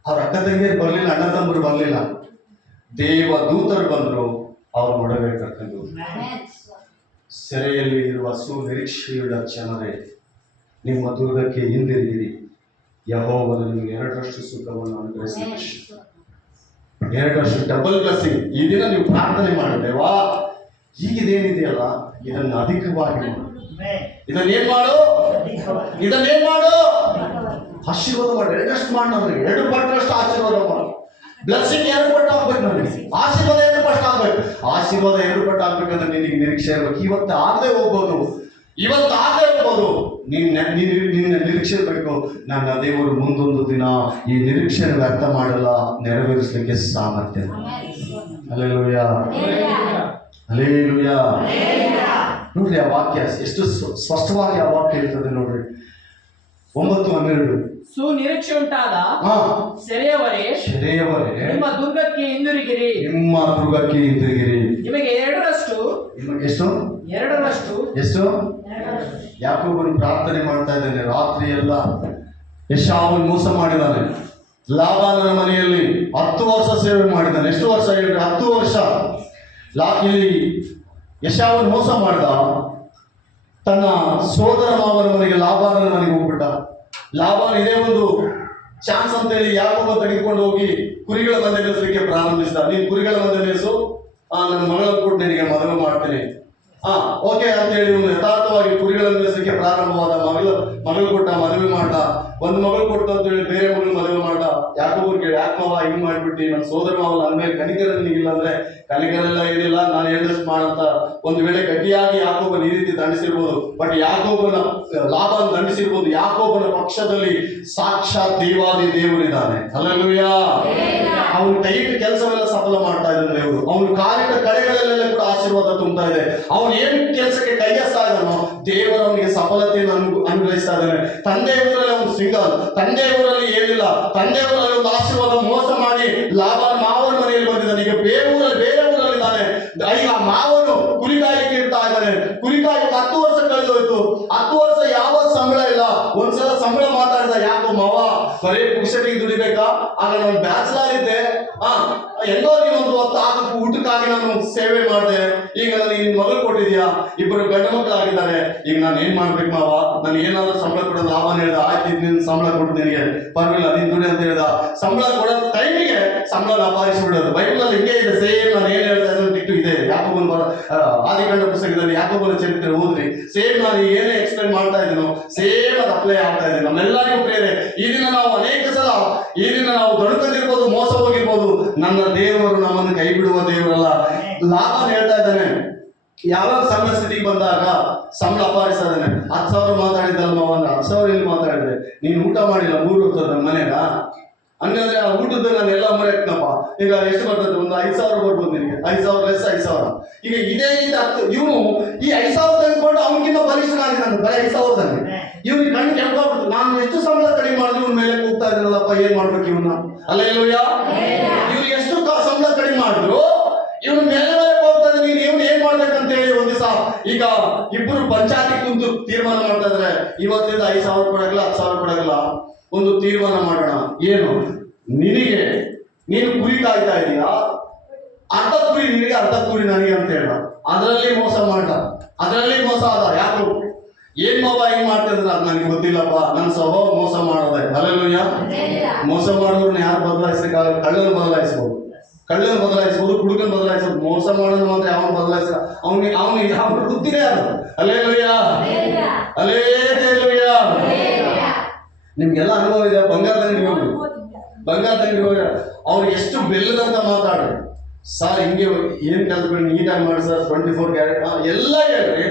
ಅವ್ರ ಅಕ್ಕ ತಂಗಿಯರು ಬರ್ಲಿಲ್ಲ, ಅಣ್ಣ ತಮ್ಮರು ಬರ್ಲಿಲ್ಲ, ದೇವ ದೂತರು ಬಂದ್ರು. ಅವ್ರ ಒಡವೆ ಕರ್ಕೊಂಡು ಸೆರೆಯಲ್ಲಿ ಇರುವ ಸುನಿರೀಕ್ಷೆಯುಳ್ಳ ಜನರೇ, ನಿಮ್ಮ ದುರ್ಗಕ್ಕೆ ಹಿಂದಿರುಗಿರಿ. ಯೆಹೋವನು ನಿಮಗೆ 2ರಷ್ಟು ಸುಖವನ್ನು ಅನುಗ್ರಹಿಸಿದ 2ರಷ್ಟು ಡಬಲ್ ಬ್ಲೆಸ್ಸಿಂಗ್. ಈ ದಿನ ನೀವು ಪ್ರಾರ್ಥನೆ ಮಾಡಿ, ದೇವಾ ಈಗಿದೇನಿದೆಯಲ್ಲ ಇದನ್ನು ಅಧಿಕವಾಗಿ ಮಾಡು, ಇದನ್ನೇನ್ ಮಾಡು, ಇದನ್ನೇನ್ ಮಾಡು, ಆಶೀರ್ವಾದ ಮಾಡಿ. 2ರಷ್ಟು ಮಾಡಿ, ನಮಗೆ 2 ಪಟ್ಟರಷ್ಟು ಆಶೀರ್ವಾದ ಮಾಡು. ಬ್ಲೆಸ್ಸಿಂಗ್ 2 ಪಟ್ಟು ಆಗ್ಬೇಕು, ನನಗೆ ಆಶೀರ್ವಾದ 2 ಪಟ್ಟು ಆಗ್ಬೇಕು. ಆಶೀರ್ವಾದ 2 ಪಟ್ಟು ಆಗ್ಬೇಕಂದ್ರೆ ನಿನಗೆ ನಿರೀಕ್ಷೆ ಇರ್ಬೇಕು. ಇವತ್ತು ಆಗದೆ ಹೋಗ್ಬೋದು, ಇವತ್ತು ಆಗದೆ ಹೋಗ್ಬೋದು, ನಿನ್ನ ನಿರೀಕ್ಷೆ ಇರಬೇಕು. ನನ್ನ ದೇವರು ಮುಂದೊಂದು ದಿನ ಈ ನಿರೀಕ್ಷೆ ವ್ಯಕ್ತ ಮಾಡಲ್ಲ, ನೆರವೇರಿಸಲಿಕ್ಕೆ ಸಾಮರ್ಥ್ಯ. Hallelujah, hallelujah. ನೋಡ್ರಿ ಆ ವಾಕ್ಯ ಎಷ್ಟು ಸ್ಪಷ್ಟವಾಗಿ ಆ ವಾಕ್ಯ ಇರ್ತದೆ ನೋಡ್ರಿ. 9:12 ಸುನಿರೀಕ್ಷೆ ಉಂಟಾದ ಸೆರೆಯವರೇ ನಿಮ್ಮ ದುರ್ಗಕ್ಕೆ ಹಿಂದಿರುಗಿರಿ, ನಿಮ್ಮ ದುರ್ಗಕ್ಕೆ ಹಿಂದಿರುಗಿರಿ. ನಿಮಗೆ 2ರಷ್ಟು, ನಿಮಗೆ ಎಷ್ಟು? 2ರಷ್ಟು. ಎಷ್ಟು? ಯಾಕೋಬನು ಪ್ರಾರ್ಥನೆ ಮಾಡ್ತಾ ಇದ್ದಾನೆ ರಾತ್ರಿ ಎಲ್ಲ. ಯೆಶಾವನು ಮೋಸ ಮಾಡಿದ್ದಾನೆ. ಲಾಬಾನನ ಮನೆಯಲ್ಲಿ 10 ವರ್ಷ ಸೇವೆ ಮಾಡಿದ್ದಾನೆ. ಎಷ್ಟು ವರ್ಷ ಹೇಳ್ರಿ? 10 ವರ್ಷ. ಇಲ್ಲಿ ಯೆಶಾವನು ಮೋಸ ಮಾಡಿದ. ತನ್ನ ಸೋದರ ಮಾವನ ಮನೆಗೆ, ಲಾಬಾನನ ಮನೆಗೆ ಹೋಗ್ಬಿಟ್ಟ. ಲಾಬಾನ್ ಇದೇ ಒಂದು ಚಾನ್ಸ್ ಅಂತ ಹೇಳಿ ಯಾಕೋಬ ತೆಗೆದುಕೊಂಡು ಹೋಗಿ ಕುರಿಗಳ ಮಂದೆ ಮೇಯಿಸಲಿಕ್ಕೆ ಪ್ರಾರಂಭಿಸಿದ. ನೀನು ಕುರಿಗಳ ಮಂದೆ ಮೇಯಿಸು, ನನ್ನ ಮಗಳನ್ನು ಕೊಟ್ಟು ನಿನಗೆ ಮದುವೆ ಮಾಡ್ತೇನೆ. ಓಕೆ ಅಂತ ಹೇಳಿ ಇವನು ಯಥಾರ್ಥವಾಗಿ ಕುರಿಗಳನ್ನು ಮೇಯಿಸಲಿಕ್ಕೆ ಪ್ರಾರಂಭವಾದ. ಮಗಳು ಕೊಟ್ಟ, ಮದುವೆ ಮಾಡ್ದ. ಒಂದು ಮಗಳು ಕೊಟ್ಟು ಅಂತ ಹೇಳಿ ಬೇರೆ ಮಗಳು ಮದುವೆ ಮಾಡ್ದ. ಯಾಕೋಬನ್ ಕೇಳಿ, ಯಾಕವ ಹಿಂಗ್ ಮಾಡ್ಬಿಟ್ಟು, ನನ್ನ ಸೋದರ ಮಾವ ನನ್ನ ಮೇಲೆ ಕನಿಕರ ನಿನಗಿಲ್ಲ ಅಂದ್ರೆ? ಕನಿಕರೆಲ್ಲ ಏನಿಲ್ಲ, ನಾನು ಹೇಳಿದಷ್ಟು ಮಾಡಂತ. ಒಂದು ವೇಳೆ ಗಟ್ಟಿಯಾಗಿ ಯಾಕೋಬನ್ ಈ ರೀತಿ ದಂಡಿಸಿರ್ಬೋದು, ಬಟ್ ಯಾಕೋಬನ ಲಾಭನ ದಂಡಿಸಿರ್ಬೋದು. ಯಾಕೋಬನ ಪಕ್ಷದಲ್ಲಿ ಸಾಕ್ಷಾತ್ ದೇವಾದಿ ದೇವರಿದ್ದಾನೆ. ಹಲ್ಲೆಲೂಯಾ. ಅವನ ಕೈಗೆ ಕೆಲಸವೆಲ್ಲ ಸಫಲ ಮಾಡ್ತಾ ಇದ್ದಾನೆ ದೇವರು. ಅವನ ಕಾಲಿಕ ಕಡೆಗಳಲ್ಲೆಲ್ಲ ಕೂಡ ಆಶೀರ್ವಾದ ತುಂಬ್ತಾ ಇದೆ. ಅವನು ಏನು ಕೆಲಸಕ್ಕೆ ಕೈಯಸ್ತಾ ಇದ್ದಾನೋ ದೇವರು ಅವನಿಗೆ ಸಫಲತೆಯನ್ನು ಅನುಗ್ರಹಿಸ್ತಾ ಇದ್ದಾನೆ. ತಂದೆ ಊರಲ್ಲಿ ಅವನು ಸಿಂಗಲ್, ತಂದೆ ಊರಲ್ಲಿ ಏನಿಲ್ಲ, ತಂದೆ ಊರಲ್ಲಿ ಒಂದು ಆಶೀರ್ವಾದ ಮೋಸ ಮಾಡಿ ಲಾಭನ ಮಾವನ ಮನೆಯಲ್ಲಿ ಬಂದಿದ್ದಾನೆ. ಈಗ ಬೇರೆ ಊರಲ್ಲಿ ಇದ್ದಾನೆ. ಈಗ ಮಾವನು ಕುರಿಕಾಯಕ್ಕೆ ಇರ್ತಾ ಇದ್ದಾನೆ. ಕುರಿಕಾಯಕ್ಕೆ 10 ವರ್ಷ ಕಳೆದೋಯ್ತು. 10 ವರ್ಷ ಯಾವ ಸಂಬಳ ಇಲ್ಲ. ಒಂದ್ಸಲ ಸಂಬಳ ಮಾತಾಡಿದ, ಯಾಕೋ ಮಾವ ಬರೀ ಪುಕ್ಷಟಿಗೆ ದುಡಿಬೇಕಾ? ಆಗ ನಾನು ಬ್ಯಾಚಲರ್ ಇದ್ದೆ, ಎಲ್ಲೋ ನೀನೊಂದು ಹೊತ್ತು ಆಗಕ್ಕೆ ಊಟಕ್ಕಾಗಿ ನಾನು ಸೇವೆ ಮಾಡಿದೆ. ಈಗ ನನಗೆ ನಿನ್ ಮಗಳು ಕೊಟ್ಟಿದ್ಯಾ, 2 ಗಂಡು ಮಕ್ಕಳಾಗಿದ್ದಾರೆ. ಈಗ ನಾನು ಏನ್ ಮಾಡ್ಬೇಕು ಮಾವ? ನಾನು ಏನಾದ್ರೂ ಸಂಬಳ ಕೊಡೋದು? ಲಾಭನ ಹೇಳ್ದ, ಆಯ್ತು ನಿನ್ ಸಂಬಳ ಕೊಟ್ಟು ನಿನಗೆ ಪರವಾಗಿಲ್ಲ, ನೀನ್ ದುಡಿ ಅಂತ ಹೇಳ್ದ. ಸಂಬಳ ಕೊಡೋ ಟೈಮಿಗೆ ಸಂಬಳ ಅಪಾರಿಸಿಬಿಡೋದು. ಬೈಬಲ್ ಹಿಂಗೆ ಇದೆ, ಸೇಮ್ ನಾನು ಏನ್ ಹೇಳ್ತಾ ಇದ್ದೀನಿ ಬಿಟ್ಟು ಇದೆ. ಯಾಕೋಬನ ಆದಿಕಾಂಡ ಪುಸ್ತಕದಲ್ಲಿ ಯಾಕೋಬನ ಚರಿತ್ರೆ ಓದ್ರಿ. ಸೇಮ್ ನಾನು ಏನೇ ಎಕ್ಸ್ಪ್ಲೈನ್ ಮಾಡ್ತಾ ಇದ್ದೀನೋ ಸೇಮ್ ಅದು ಅಪ್ಲೈ ಆಗ್ತಾ ಇದೆ ನಮ್ಮೆಲ್ಲರಿಗೂ. ಪ್ರೇರೆ ಈ ದಿನ ನಾವು ಅನೇಕ ಸಲ ನಾವು ದೊಡ್ಡದಿರ್ಬೋದು, ಮೋಸ ಹೋಗಿರ್ಬೋದು. ನನ್ನ ದೇವರು ನಮ್ಮನ್ನು ಕೈ ಬಿಡುವ ದೇವರಲ್ಲ. ಲಾಭನ ಹೇಳ್ತಾ ಇದ್ದಾನೆ, ಯಾವಾಗ ಸಂಬಳ ಸ್ಥಿತಿಗೆ ಬಂದಾಗ ಸಂಬಳ ಅಪಾರಿಸೋದೇನೆ 10,000 ಮಾತಾಡಿದ್ದಲ್ಲ ಅಂದ್ರೆ 10,000 ಎಲ್ಲಿ ಮಾತಾಡಿದೆ, ನೀನು ಊಟ ಮಾಡಿಲ್ಲ 3 ಹೊತ್ತು ನಮ್ಮ ಮನೆಗ, ಹಂಗಂದ್ರೆ ಆ ಊಟದ ನಾನು ಎಲ್ಲ ಮರೆಯಕ್ನಪ್ಪ. ಈಗ ಎಷ್ಟು ಬರ್ತದೆ, ಒಂದು 5,000 ಬರ್ಬೋದು ನಿನಗೆ, 5,000 ಲೆಸ್ 5,000. ಈಗ ಇದೇ ರೀತಿ ಇವನು ಈ 5,000 ತೆಗೆದುಕೊಂಡು ಅವನಿಗಿಂತ ಬಲಿಷ್ಠನಾಗಿದ್ದಾನೆ, ಬರೀ 5,000 ಇವ್ನಿಗೆ ಕಣ್ಣು ಕೆಂಪಾಗ್ಬಿಡ್ತು. ನಾನು ಎಷ್ಟು ಸಂಬಳ ಕಡಿಮೆ ಮಾಡಿದ್ರು ಇವ್ನ ಮೇಲೆ ಹೋಗ್ತಾ ಇದ್ದೀನಲ್ಲಪ್ಪ, ಏನ್ ಮಾಡ್ಬೇಕು ಇವನ್ನ? ಅಲ್ಲ ಇಲ್ವಯ್ಯ, ಇವ್ರು ಎಷ್ಟು ಸಂಬಳ ಕಡಿಮೆ ಮಾಡಿದ್ರು ಇವನು ಮೇಲೆ ಹೋಗ್ತಾ ಇದ್ದಾನೆ. ನೀನು ಏನ್ ಮಾಡ್ಬೇಕಂತ ಹೇಳಿ ಒಂದ್ ದಿವಸ ಈಗ ಇಬ್ಬರು ಪಂಚಾಯತಿ ಕುಂತು ತೀರ್ಮಾನ ಮಾಡ್ತಾ ಇದ್ರೆ, ಇವತ್ತಿಂದ 5,000 ಕೊಡಗಲ್ಲ, 10,000 ಕೊಡಗಲ್ಲ, ಒಂದು ತೀರ್ಮಾನ ಮಾಡೋಣ. ಏನು, ನಿನಗೆ ನೀನು ಕುರಿ ಕಾಯ್ತಾ ಇದೀಯಾ, ಅರ್ಧ ಕುರಿ ನಿನಗೆ ಅರ್ಧ ಕುರಿ ನನಗೆ ಅಂತ ಹೇಳ. ಅದರಲ್ಲಿ ಮೋಸ ಮಾಡ, ಅದರಲ್ಲಿ ಮೋಸ ಆದ. ಯಾಕೋ ಏನ್ ಮಾವ ಹೆಂಗ್ ಮಾಡ್ತಿದ್ರ ಅದು ನನಗೆ ಗೊತ್ತಿಲ್ಲಪ್ಪ, ನನ್ನ ಸ್ವಭಾವ ಮೋಸ ಮಾಡೋದೆ. ಅಲ್ಲೆಲ್ಲೂಯ್ಯ, ಮೋಸ ಮಾಡೋರ್ನ ಯಾರು ಬದಲಾಯಿಸಕ್ಕಾಗಲ್ಲ? ಕಳ್ಳನ ಬದಲಾಯಿಸ್ಬೋದು, ಕಳ್ಳನ ಬದಲಾಯಿಸ್ಬೋದು, ಕುಡುಕನ್ ಬದಲಾಯಿಸ್ಬೋದು. ಮೋಸ ಮಾಡೋದು ಅಂದ್ರೆ ಯಾವನು ಬದಲಾಯಿಸ, ಅವನಿಗೆ ಬುದ್ಧಿನೇ ಅದು. ಅಲ್ಲೇಲೂಯ್ಯ, ಅಲ್ಲೇಲೂಯ್ಯ. ನಿಮ್ಗೆಲ್ಲ ಅನುಭವ ಇದೆ. ಬಂಗಾರದಂಗಡಿ ಹೋಗಿ, ಬಂಗಾರದಂಗಡಿ ಹೋಗಿ ಅವ್ರು ಎಷ್ಟು ಬೆಲ್ಲದಂತ ಮಾತಾಡ್ರಿ, ಸರ್ ಹಿಂಗೆ ಏನ್ ಕೆಲಸಗಳು ನೀಟಾಗಿ ಮಾಡಿ ಸರ್, 24 ಕ್ಯಾರೆಟ್ ಎಲ್ಲ ಹೇಳ್ರಿ.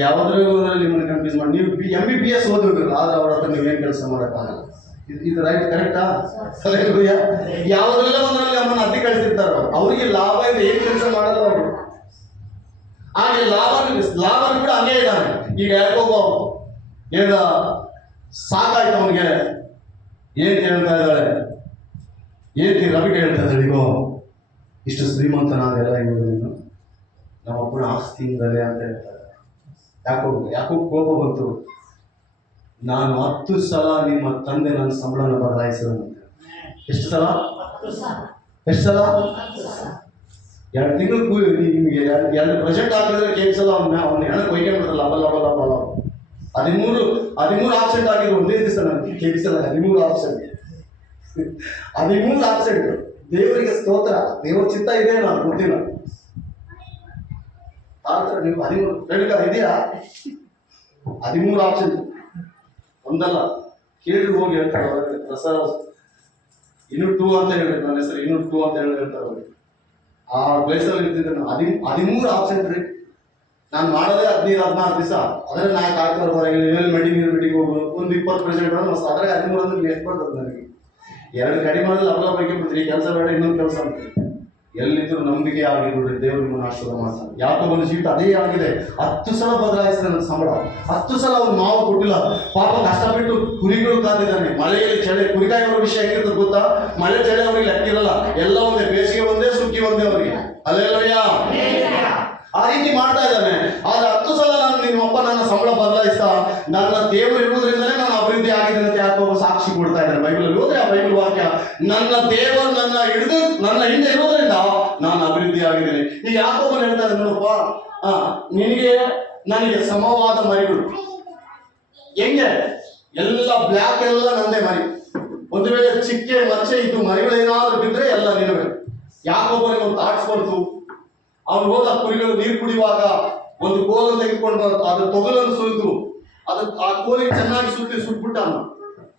ಯಾವ್ದ್ರಲ್ಲಿ ನಿಮ್ಮನ್ನ ಕನ್ಫ್ಯೂಸ್ ಮಾಡಿ, ನೀವು MBBS ಓದಿರ್ಬೇಕು, ಆದ್ರೆ ಅವ್ರ ಹತ್ರ ನೀವೇನ್ ಕೆಲಸ ಮಾಡೋಕ್ಕಾಗಲ್ಲ. ಇದು ರೈಟ್, ಕರೆಕ್ಟಾ? ಯಾವ್ದ್ರಲ್ಲ ಒಂದ್ರಲ್ಲಿ ನಮ್ಮನ್ನ ಅತಿ ಕಳಿಸಿರ್ತಾರ, ಅವರಿಗೆ ಲಾಭ ಇದೆ, ಏನ್ ಕೆಲಸ ಮಾಡಲ್ಲ ಅವರು. ಹಾಗೆ ಲಾಭ ಕೂಡ ಹಂಗೆ ಇದ್ದಾನೆ. ಈಗ ಯಾಕೋಬ ಏನ ಸಾಕಾಯ್ತು ಅವನಿಗೆ, ಏನ್ ಹೇಳ್ತಾ ಇದ್ದಾಳೆ, ಏನ್ ರವಿಗೆ ಹೇಳ್ತಾ ಇದ್ದಾಳೆ, ಈಗ ಇಷ್ಟು ಶ್ರೀಮಂತನಾದೆಲ್ಲ ಇವರು ನಮ್ಮ ಅಪ್ಪನ ಆಸ್ತಿಯಿಂದಲೇ ಅಂತ ಹೇಳ್ತಾರೆ. ಯಾಕೋ ಕೋಪ ಬಂತು, ನಾನು 10 ಸಲ ನಿಮ್ಮ ತಂದೆ ನನ್ನ ಸಂಬಳನ ಬದಲಾಯಿಸಿದಂತೆ. ಎಷ್ಟು ಸಲ? 2 ತಿಂಗಳು ನಿಮಗೆ 2 ಪ್ರಾಜೆಕ್ಟ್ ಹಾಕಿದ್ರೆ ಕೇಳಿಸಲ್ಲ, ಅವ್ನ ಹೆಣಕ್ಕೆ ಒಯ್ಕೊಂಡ್ಬಿಡ್ತಲ್ಲ, ಅಬಲ್ಲ 13 ಆಬ್ಸೆಂಟ್ ಆಗಿದ್ರು ಒಂದೇ ದಿವಸ ನನಗೆ ಕೇಳಿಸಲ್ಲ. 13 ಆಬ್ಸೆಂಟ್. ದೇವರಿಗೆ ಸ್ತೋತ್ರ, ದೇವರ ಚಿತ್ತ ಇದೆ, ನಾನು ಗೊತ್ತಿಲ್ಲ. ಆದ್ರೆ ನೀವು 13 ಇದೆಯಾ? 13 ಆಬ್ಸೆಂಟ್ ಒಂದಲ್ಲ, ಕೇಳಿ ಹೋಗಿ ಹೇಳ್ತಾರೆ ಅವ್ರಿಗೆ. ಪ್ರಸಾದ ಇನ್ನೂ 2 ಅಂತ ಹೇಳಿದ್ರೆ, ನನ್ನ ಹೆಸರು ಇನ್ನೂ 2 ಅಂತ ಹೇಳ್ತಾರೆ ಅವ್ರಿಗೆ. ಆ ಪ್ಲೇಸಲ್ಲಿ ಇರ್ತಿದ್ರೆ 13 ಆಬ್ಸೆಂಟ್ ರೀ. ನಾನು ಮಾಡೋದೇ 15-16 ದಿವಸ. ಅದ್ರೆ ನಾ ಕಾಯ್ತಾರೆ ಹೊರಗೆ ಮೀಟಿಂಗ್ ಹೋಗೋದು, ಒಂದು 20% ಅದ್ರಾಗ 13 ಅಂದ್ರೆ ಎಷ್ಟು ಬರ್ತದೆ ನನಗೆ? 2 ಕಡಿಮೆ ಮಾಡಿದ್ರೆ ಅವೆಲ್ಲ ಬಗ್ಗೆ ಬಿಡ್ತೀರಿ, ಕೆಲಸ ಬೇಡ ಇನ್ನೊಂದು ಕೆಲಸ ಅಂತ. ಎಲ್ಲಿದ್ರು ನಂಬಿಕೆ ಆಗಿರ್ಬಿಡ್ರಿ, ದೇವ್ರು ನಿಮ್ಮನ್ನು ಆಶೀರ್ವಾದ ಮಾಡ್ತಾನೆ. ಯಾಕೋಬನ ಜೀವಿತ ಅದೇ ಆಗಿದೆ. 10 ಸಲ ಬದಲಾಯಿಸಿದ ನನ್ನ ಸಂಬಳ, 10 ಸಲ ಅವ್ನು ಮಾವು ಕೊಟ್ಟಿಲ್ಲ. ಪಾಪ ಕಷ್ಟಪಟ್ಟು ಕುರಿಗಳು ಕಾದಿದ್ದಾನೆ, ಮಳೆಯಲ್ಲಿ ಚಳಿ. ಕುರಿಕಾಯಿ ಅವ್ರ ವಿಷಯ ಹೇಗಿರ್ತದೆ ಗೊತ್ತಾ? ಮಳೆ ಚಳಿ ಅವ್ರಿಗೆ ಲೆಕ್ಕಿರಲ್ಲ, ಎಲ್ಲ ಒಂದೇ, ಬೇಸಿಗೆ ಒಂದೇ, ಸುಗ್ಗಿ ಒಂದೇ ಅವರಿಗೆ. ಅಲ್ಲೆಲ್ಲಯ್ಯ, ಆ ರೀತಿ ಮಾಡ್ತಾ ಇದ್ದಾನೆ. ಆದ್ರೆ 10 ಸಲ ನಿಮ್ಮಪ್ಪ ನನ್ನ ಸಂಬಳ ಬದಲಾಯಿಸ್ತಾ, ನನ್ನ ದೇವರು ಇರುವುದರಿಂದಲೇ ನಾನು ಅಭಿವೃದ್ಧಿ ಆಗಿದ್ದೇನೆ ಅಂತ ಯಾಕೋ ಸಾಕ್ಷಿ ಕೊಡ್ತಾ ಇದ್ದಾರೆ. ಬೈಬಲ್ ಹೋದ್ರೆ ಆ ಬೈಬಲ್ ವಾಕ್ಯ, ನನ್ನ ದೇವರು ನನ್ನ ಹಿಂದೆ ಇರೋದ್ರಿಂದ ನಾನು ಅಭಿವೃದ್ಧಿ ಆಗಿದ್ದೇನೆ. ಈಗ ಯಾಕೋಬ ಹೇಳ್ತಾ ಇದ್ದಾರೆ, ನೋಡಪ್ಪ, ನನಗೆ ಸಮವಾದ ಮರಿಗಳು ಹೆಂಗೆ ಎಲ್ಲ ಬ್ಲ್ಯಾಕ್, ಎಲ್ಲ ನಂದೇ ಮರಿ. ಒಂದು ವೇಳೆ ಚಿಕ್ಕೆ ಮಚ್ಚೆ ಇದ್ದು ಮರಿಗಳು ಏನಾದ್ರೂ ಬಿದ್ರೆ ಎಲ್ಲ ನಿನವೆ. ಯಾಕೋಬನಿಗೆ ಒಂದು ಥಾಟ್ಸ್ ಬಂತು. ಅವನು ಹೋದ ಕುರಿಗಳು ನೀರು ಕುಡಿಯುವಾಗ ಒಂದು ಕೋಲನ್ನು ತೆಗೆದುಕೊಂಡು ಅದ್ರ ತೊಗಲನ್ನು ಸುರಿದು ಆ ಕೋಲಿಗೆ ಚೆನ್ನಾಗಿ ಸುಟ್ಬಿಟ್ಟ.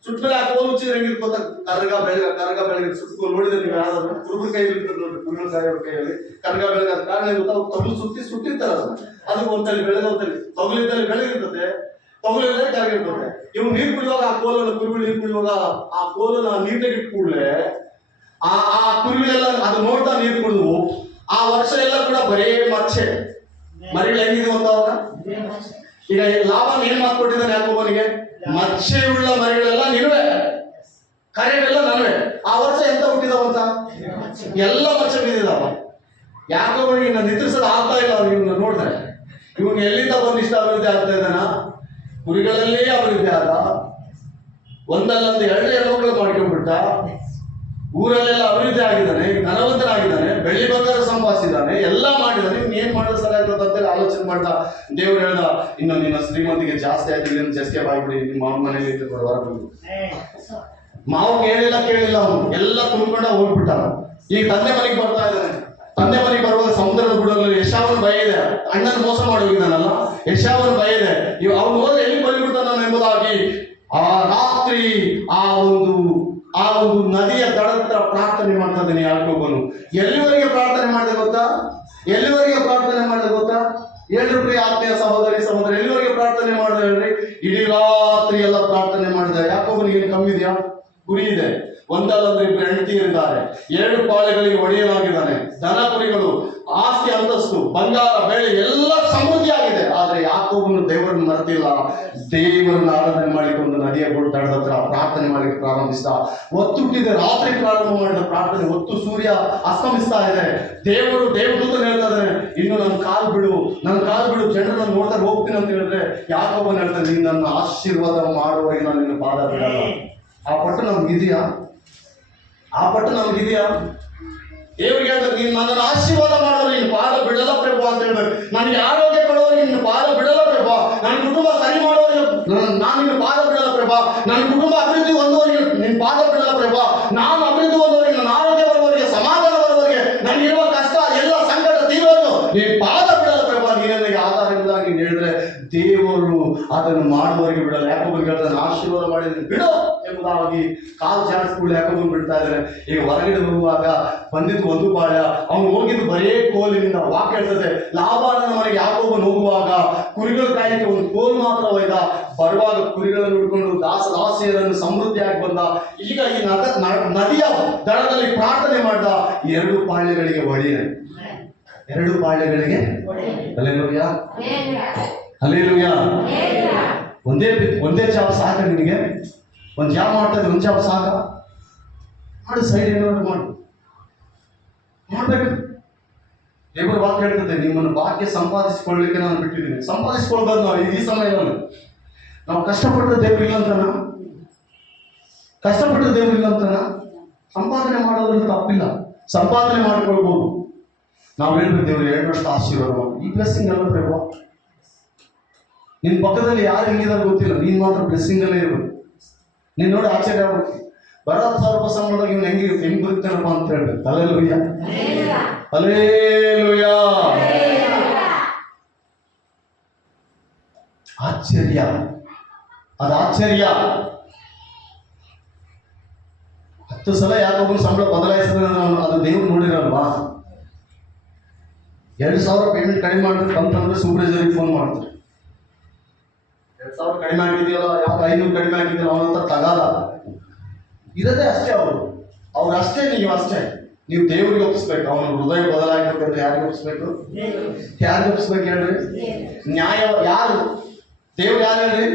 ಸುಟ್ಟಮೇಲೆ ಆ ಕೋಲು ಹೆಂಗಿರ್ಬೋದ, ಕರ್ಗ ಬೆಳಗ್ಗೆ ಸುಟ್ಕೊಂಡು ನೋಡಿದ್ರೆ ನೀವು ಯಾರಾದ್ರೂ ಕುರುಬರ ಕೈ ಇರ್ತದೆ ನೋಡ್ರಿ, ಕುರುಬರ ಸಾಯೋರ ಕೈಯಲ್ಲಿ ಕರ್ಗ ಬೆಳಗ್ಗೆ. ಅದ ಕಾರಣ ಗೊತ್ತಾ, ತೊಗಲು ಸುಟ್ಟಿರ್ತಾರ, ಅದು ಒಂದಲ್ಲಿ ಬೆಳಗ್ಗೆ ಒಂದಲ್ಲಿ ತೊಗಲಿದ್ದಲ್ಲಿ ಬೆಳಗಿರ್ತದೆ, ತೊಗಲಿದ್ದಲ್ಲಿ ಕರಗಿರ್ತದೆ. ಇವ್ನು ನೀರು ಕುಡಿಯುವಾಗ ಆ ಕೋಲನ್ನು, ಕುರುಬರು ನೀರು ಕುಡಿಯುವಾಗ ಆ ಕೋಲನ್ನು ನೀರ್ನಾಗ ಇಟ್ಟು ಕೂಡಲೇ ಆ ಕುರುಗಳೆಲ್ಲ ಅದು ನೋಡ್ತಾ ನೀರು ಕುಡಿದ್ವು. ಆ ವರ್ಷ ಎಲ್ಲ ಕೂಡ ಬರೇ ಮಚ್ಚೆ ಮರಿಗಳು ಹೆಂಗಿದೆ ಗೊತ್ತಾವಾಗ. ಈಗ ಲಾಭ ಏನ್ ಮಾತು ಕೊಟ್ಟಿದ್ದಾನೆ ಯಾಕೋಬನಿಗೆ? ಮಚ್ಚೆಯುಳ್ಳ ಮರಿಗಳೆಲ್ಲ ನಿನ್ವೆ, ಕರೆಗಳೆಲ್ಲ ನನ್ವೆ. ಆ ವರ್ಷ ಎಂತ ಹುಟ್ಟಿದಾವಂತ? ಎಲ್ಲ ಮಚ್ಚೆ ಬಿದ್ದಿದಾವ. ಯಾಕೋಬನಿಗೆ ನಾನು ನಿದ್ರಿಸೋದು ಆಗ್ತಾ ಇಲ್ಲ. ಇವನ್ನ ನೋಡಿದ್ರೆ ಇವನ್ ಎಲ್ಲಿಂದ ಬಂದು ಇಷ್ಟ ಅಭಿವೃದ್ಧಿ ಆಗ್ತಾ ಇದ್ದಾನ? ಕುರಿಗಳಲ್ಲೇ ಅಭಿವೃದ್ಧಿ ಆದ. ಒಂದಲ್ಲೊಂದು 2 ಹೆಣ್ಮಕ್ಳು ಮಾಡ್ಕೊಂಡ್ಬಿಟ್ಟ. ಊರಲ್ಲೆಲ್ಲ ಅಭಿವೃದ್ಧಿ ಆಗಿದ್ದಾನೆ, ಧನವಂತನಾಗಿದ್ದಾನೆ, ಬೆಳ್ಳಿ ಬಂಗಾರ ಸಂಪಾದಿಸಿದ್ದಾನೆ, ಎಲ್ಲ ಮಾಡಿದ್ದಾನೆ. ಇವ್ನು ಏನ್ ಮಾಡಿದ್ರೆ ಸರಿ ಆಗ್ತದೆ ಅಂತೇಳಿ ಆಲೋಚನೆ ಮಾಡ್ತಾ ದೇವ್ರು ಹೇಳ್ದ, ಇನ್ನು ನಿನ್ನ ಶ್ರೀಮಂತಿಗೆ ಜಾಸ್ತಿ ಆಯ್ತು, ಜಾಸ್ತಿ ಬಾಯ್ಬಿಡಿ, ನಿಮ್ಮ ಮಾವನ ಮನೇಲಿ ಇಟ್ಟು ಹೊರ ಬಂದು. ಮಾವು ಕೇಳಿಲ್ಲ ಅವನು, ಎಲ್ಲ ತುಂಬಿಕೊಂಡ ಹೋಗ್ಬಿಟ್ಟ. ಈಗ ತಂದೆ ಮನೆಗೆ ಬರ್ತಾ ಇದ್ದಾನೆ. ತಂದೆ ಮನೆಗೆ ಬರುವಾಗ ಸಮುದ್ರದ ಬುಡದಲ್ಲಿ ಯಶಾವನ ಭಯ ಇದೆ, ಅಣ್ಣನ ಮೋಸ ಮಾಡಿ ಹೋಗಿದ್ದಾನಲ್ಲ, ಯಶಾವನ ಭಯ ಇದೆ. ಅವ್ನು ಹೋದ್ರೆ ಎಲ್ಲಿ ಬಲಿಬಿಡ್ತಾನ ಎಂಬುದಾಗಿ ಆ ರಾತ್ರಿ ಆ ಒಂದು ನದಿಯ ದಡದ ಪ್ರಾರ್ಥನೆ ಮಾಡ್ತಾ ಇದ್ದಾನೆ ಯಾಕೋಬನು. ಎಲ್ಲಿವರೆಗೆ ಪ್ರಾರ್ಥನೆ ಮಾಡಿದೆ ಗೊತ್ತಾ? ಹೇಳ್ರಿ ಪ್ರಿಯ ಆತ್ಮೀಯ ಸಹೋದರಿ ಸಹೋದರಿ, ಎಲ್ಲಿವರೆಗೆ ಪ್ರಾರ್ಥನೆ ಮಾಡಿದೆ ಹೇಳ್ರಿ? ಇಡೀ ರಾತ್ರಿ ಎಲ್ಲ ಪ್ರಾರ್ಥನೆ ಮಾಡಿದೆ. ಯಾಕೋಬನಿಗೆ ಏನು ಕಮ್ಮಿ ಇದೆಯಾ? ಗುರಿ ಇದೆ. ಒಂದಲ್ಲಂದ್ರೆ ಇಬ್ಬರು ಹೆಂಡತಿಯರಿದ್ದಾರೆ, 7 ಪಾಳೆಗಳಿಗೆ ಒಡೆಯಲಾಗಿದ್ದಾನೆ, ದನ ಕುರಿಗಳು, ಆಸ್ತಿ ಅಂತಸ್ತು, ಬಂಗಾರ ಬೆಳ್ಳಿ ಎಲ್ಲ ಸಮೃದ್ಧಿ ಆಗಿದೆ. ಆದ್ರೆ ಯಾಕೋಬನು ದೇವರನ್ನು ಮರೆತಿಲ್ಲ. ದೇವರನ್ನ ಆರಾಧನೆ ಮಾಡಿಕೊಂಡು ನದಿಯ ದಡದ ಹತ್ರ ಪ್ರಾರ್ಥನೆ ಮಾಡಲಿಕ್ಕೆ ಪ್ರಾರಂಭಿಸಿದ. ಹೊತ್ತುಟ್ಟಿದೆ, ರಾತ್ರಿ ಪ್ರಾರಂಭ ಮಾಡಿದ ಪ್ರಾರ್ಥನೆ. ಹೊತ್ತು ಸೂರ್ಯ ಅಸ್ತಮಿಸ್ತಾ ಇದೆ. ದೇವದೂತನ ಹೇಳ್ತಾ ಇದ್ದಾನೆ, ಇನ್ನು ನನ್ನ ಕಾಲು ಬಿಡು, ಜನರು ನಾನು ನೋಡ್ತಾ ಹೋಗ್ತೀನಿ ಅಂತ ಹೇಳಿದ್ರೆ, ಯಾಕೋಬನ್ ಹೇಳ್ತಾನೆ, ನೀನು ನನ್ನ ಆಶೀರ್ವಾದ ಮಾಡುವಾಗ ನಾನು ನಿನ್ನ ಪಾದ ಬಿಡಲ್ಲ. ಆ ಪಟ್ಟು ನಮ್ಗಿದೆಯಾ? ದೇವರಿಗೆ ಹೇಳ್ತಾರೆ, ನೀನು ನನ್ನನ್ನು ಆಶೀರ್ವಾದ ಮಾಡೋರು ನಿನ್ನ ಪಾದ ಬಿಡಲ್ಲ ಪ್ರಭು ಅಂತ ಹೇಳ್ಬೇಕು. ನನಗೆ ಆರೋಗ್ಯ ಕೊಡೋರು ನಿನ್ನ ಪಾದ ಬಿಡಲ್ಲ ಪ್ರಭು. ನನ್ನ ಕುಟುಂಬ ಸರಿ ಮಾಡೋರು ನಾನು ನಿನ್ನ ಪಾದ ಬಿಡಲ್ಲ ಪ್ರಭು. ನನ್ನ ಕುಟುಂಬ ಅಭಿವೃದ್ಧಿ ಹೊಂದುವವರಿಗೆ ನಿನ್ನ ಪಾದ ಬಿಡಲ್ಲ ಪ್ರಭು. ನಾನು ಅಭಿವೃದ್ಧಿ ಹೊಂದುವವರಿಗೆ, ನನ್ನ ಆರೋಗ್ಯ ಬರುವವರಿಗೆ, ಸಮಾಧಾನ ಬರುವವರಿಗೆ, ನನಗಿರುವ ಕಷ್ಟ ಎಲ್ಲ ಸಂಕಟ ತೀರೋದು ನೀನು ಪಾದ ಬಿಡಲ್ಲ ಪ್ರಭು. ನೀನಿಗೆ ಆಧಾರದಿಂದ ನೀನು ಹೇಳಿದ್ರೆ ದೇವರು ಅದನ್ನು ಮಾಡುವವರಿಗೆ ಬಿಡಲ್ಲ. ಯಾಕೋಬನಿಗೆ ಹೇಳ್ತಾನೆ, ಆಶೀರ್ವಾದ ಮಾಡಿದ್ರೆ ಬಿಡು ಎಂಬುದಾಗಿ ಕಾಲು ಜಾಡಿಸ್ಕೊಂಡು ಯಾಕೋಬನ್ ಬಿಡ್ತಾ ಇದ್ದಾರೆ. ಈಗ ಹೊರಗಡೆ ಹೋಗುವಾಗ ಬಂದಿದ್ದು ಒಂದು ಪಾಳ್ಯ, ಅವನು ಹೋಗಿದ್ದು ಬರೇ ಕೋಲಿನಿಂದ. ವಾಕ್ಯ ಹೇಳ್ತದೆ, ಲಾಬಾನನ ಮನೆಗೆ ಯಾಕೋಬನ್ ಹೋಗುವಾಗ ಕುರಿಗಳ ಕಾಯಕ್ಕೆ ಒಂದು ಕೋಲು ಮಾತ್ರ ಒಯ್ದ. ಬರುವಾಗ ಕುರಿಗಳನ್ನು ಹಿಡ್ಕೊಂಡು ದಾಸಿಯರನ್ನು ಸಮೃದ್ಧಿಯಾಗಿ ಬಂದ. ಈಗ ಈ ನದಿಯ ದಡದಲ್ಲಿ ಪ್ರಾರ್ಥನೆ ಮಾಡ್ದ. 2 ಪಾಳ್ಯಗಳಿಗೆ ಒಡೆಯ, 2 ಪಾಳ್ಯಗಳಿಗೆ ಹಲ್ಲೆಲೂಯಾ, ಹಲ್ಲೆಲೂಯಾ. ಒಂದೇ ಜಾಬ್ ಸಾಕ ನಿನಗೆ? ಒಂದು ಜಾಬ್ ಮಾಡ್ತಾ ಇದ್ರೆ ಒಂದು ಜಾಬ್ ಸಾಕ? ಮಾಡು, ಸೈಡ್ ಏನಾದ್ರು ಮಾಡ್ಬೇಕು. ದೇವರ ವಾಕ್ಯ ಹೇಳ್ತದೆ, ನಿಮ್ಮನ್ನು ಭಾಗ್ಯ ಸಂಪಾದಿಸಿಕೊಳ್ಳಲಿಕ್ಕೆ ನಾನು ಬಿಟ್ಟಿದ್ದೀನಿ. ಸಂಪಾದಿಸಿಕೊಳ್ಬಾರ್ದು ನಾವು ಈ ಸಮಯದಲ್ಲಿ. ನಾವು ಕಷ್ಟಪಟ್ಟರೆ ದೇವರಿಲ್ಲ ಅಂತನ ಸಂಪಾದನೆ ಮಾಡೋದ್ರಲ್ಲಿ ತಪ್ಪಿಲ್ಲ, ಸಂಪಾದನೆ ಮಾಡ್ಕೊಳ್ಬೋದು. ನಾವು ಹೇಳ್ಬೇಕು, ದೇವರು 2 ವರ್ಷ ಆಶೀರ್ವಾದ ಮಾಡಿ. ಈ ಬ್ಲೆಸ್ಸಿಂಗ್ ಎಲ್ಲ ಪ್ರಭು. ನಿನ್ನ ಪಕ್ಕದಲ್ಲಿ ಯಾರು ಹೆಂಗಿದಾರೆ ಗೊತ್ತಿಲ್ಲ, ನೀನು ಮಾತ್ರ ಬ್ಲೆಸ್ಸಿಂಗ್ ಅಲ್ಲೇ ಇರ್ಬೇಕು. ನೀನು ನೋಡಿ ಆಶ್ಚರ್ಯ ಆಗ್ಬೇಕು, 60,000 ರೂಪಾಯಿ ಸಂಬಳದಾಗ ಇವ್ನು ಹೆಂಗ್ ಬದುಕ್ತಾನಪ್ಪ ಅಂತ ಹೇಳ್ಬೇಕು. Hallelujah, hallelujah. ಆಶ್ಚರ್ಯ, ಅದು ಆಶ್ಚರ್ಯ. 10 ಸಲ ಯಾಕೊಬ್ಬರು ಸಂಬಳ ಬದಲಾಯಿಸಿದ್ರೆ ಅದು ದೇವ್ರು ನೋಡಿರಲ್ವಾ? 2,000 ಪೇಮೆಂಟ್ ಕಡಿಮೆ ಮಾಡಿದ್ರೆ ಅಂತಂದ್ರೆ ಸೂಪರ್ವೈಸರ್ಗೆ ಫೋನ್ ಮಾಡ್ತಾರೆ, 2,000 ಕಡಿಮೆ ಆಗಿದೆಯಲ್ಲ, ಯಾಕೆ 500 ಕಡಿಮೆ ಆಗಿದೆಯಲ್ಲ, ಅವನಂತ ತಗಾಲ ಇರೋದೇ ಅಷ್ಟೇ. ಅವ್ರು ಅಷ್ಟೇ, ನೀವು ದೇವ್ರಿಗೆ ಒಪ್ಪಿಸ್ಬೇಕು. ಅವನ ಹೃದಯ ಬದಲಾಗಬೇಕಂದ್ರೆ ಯಾರಿಗೆ ಒಪ್ಪಿಸ್ಬೇಕು ಹೇಳ್ರಿ? ಯಾರು? ದೇವ್ರು ಯಾರು ಹೇಳ್ರಿ?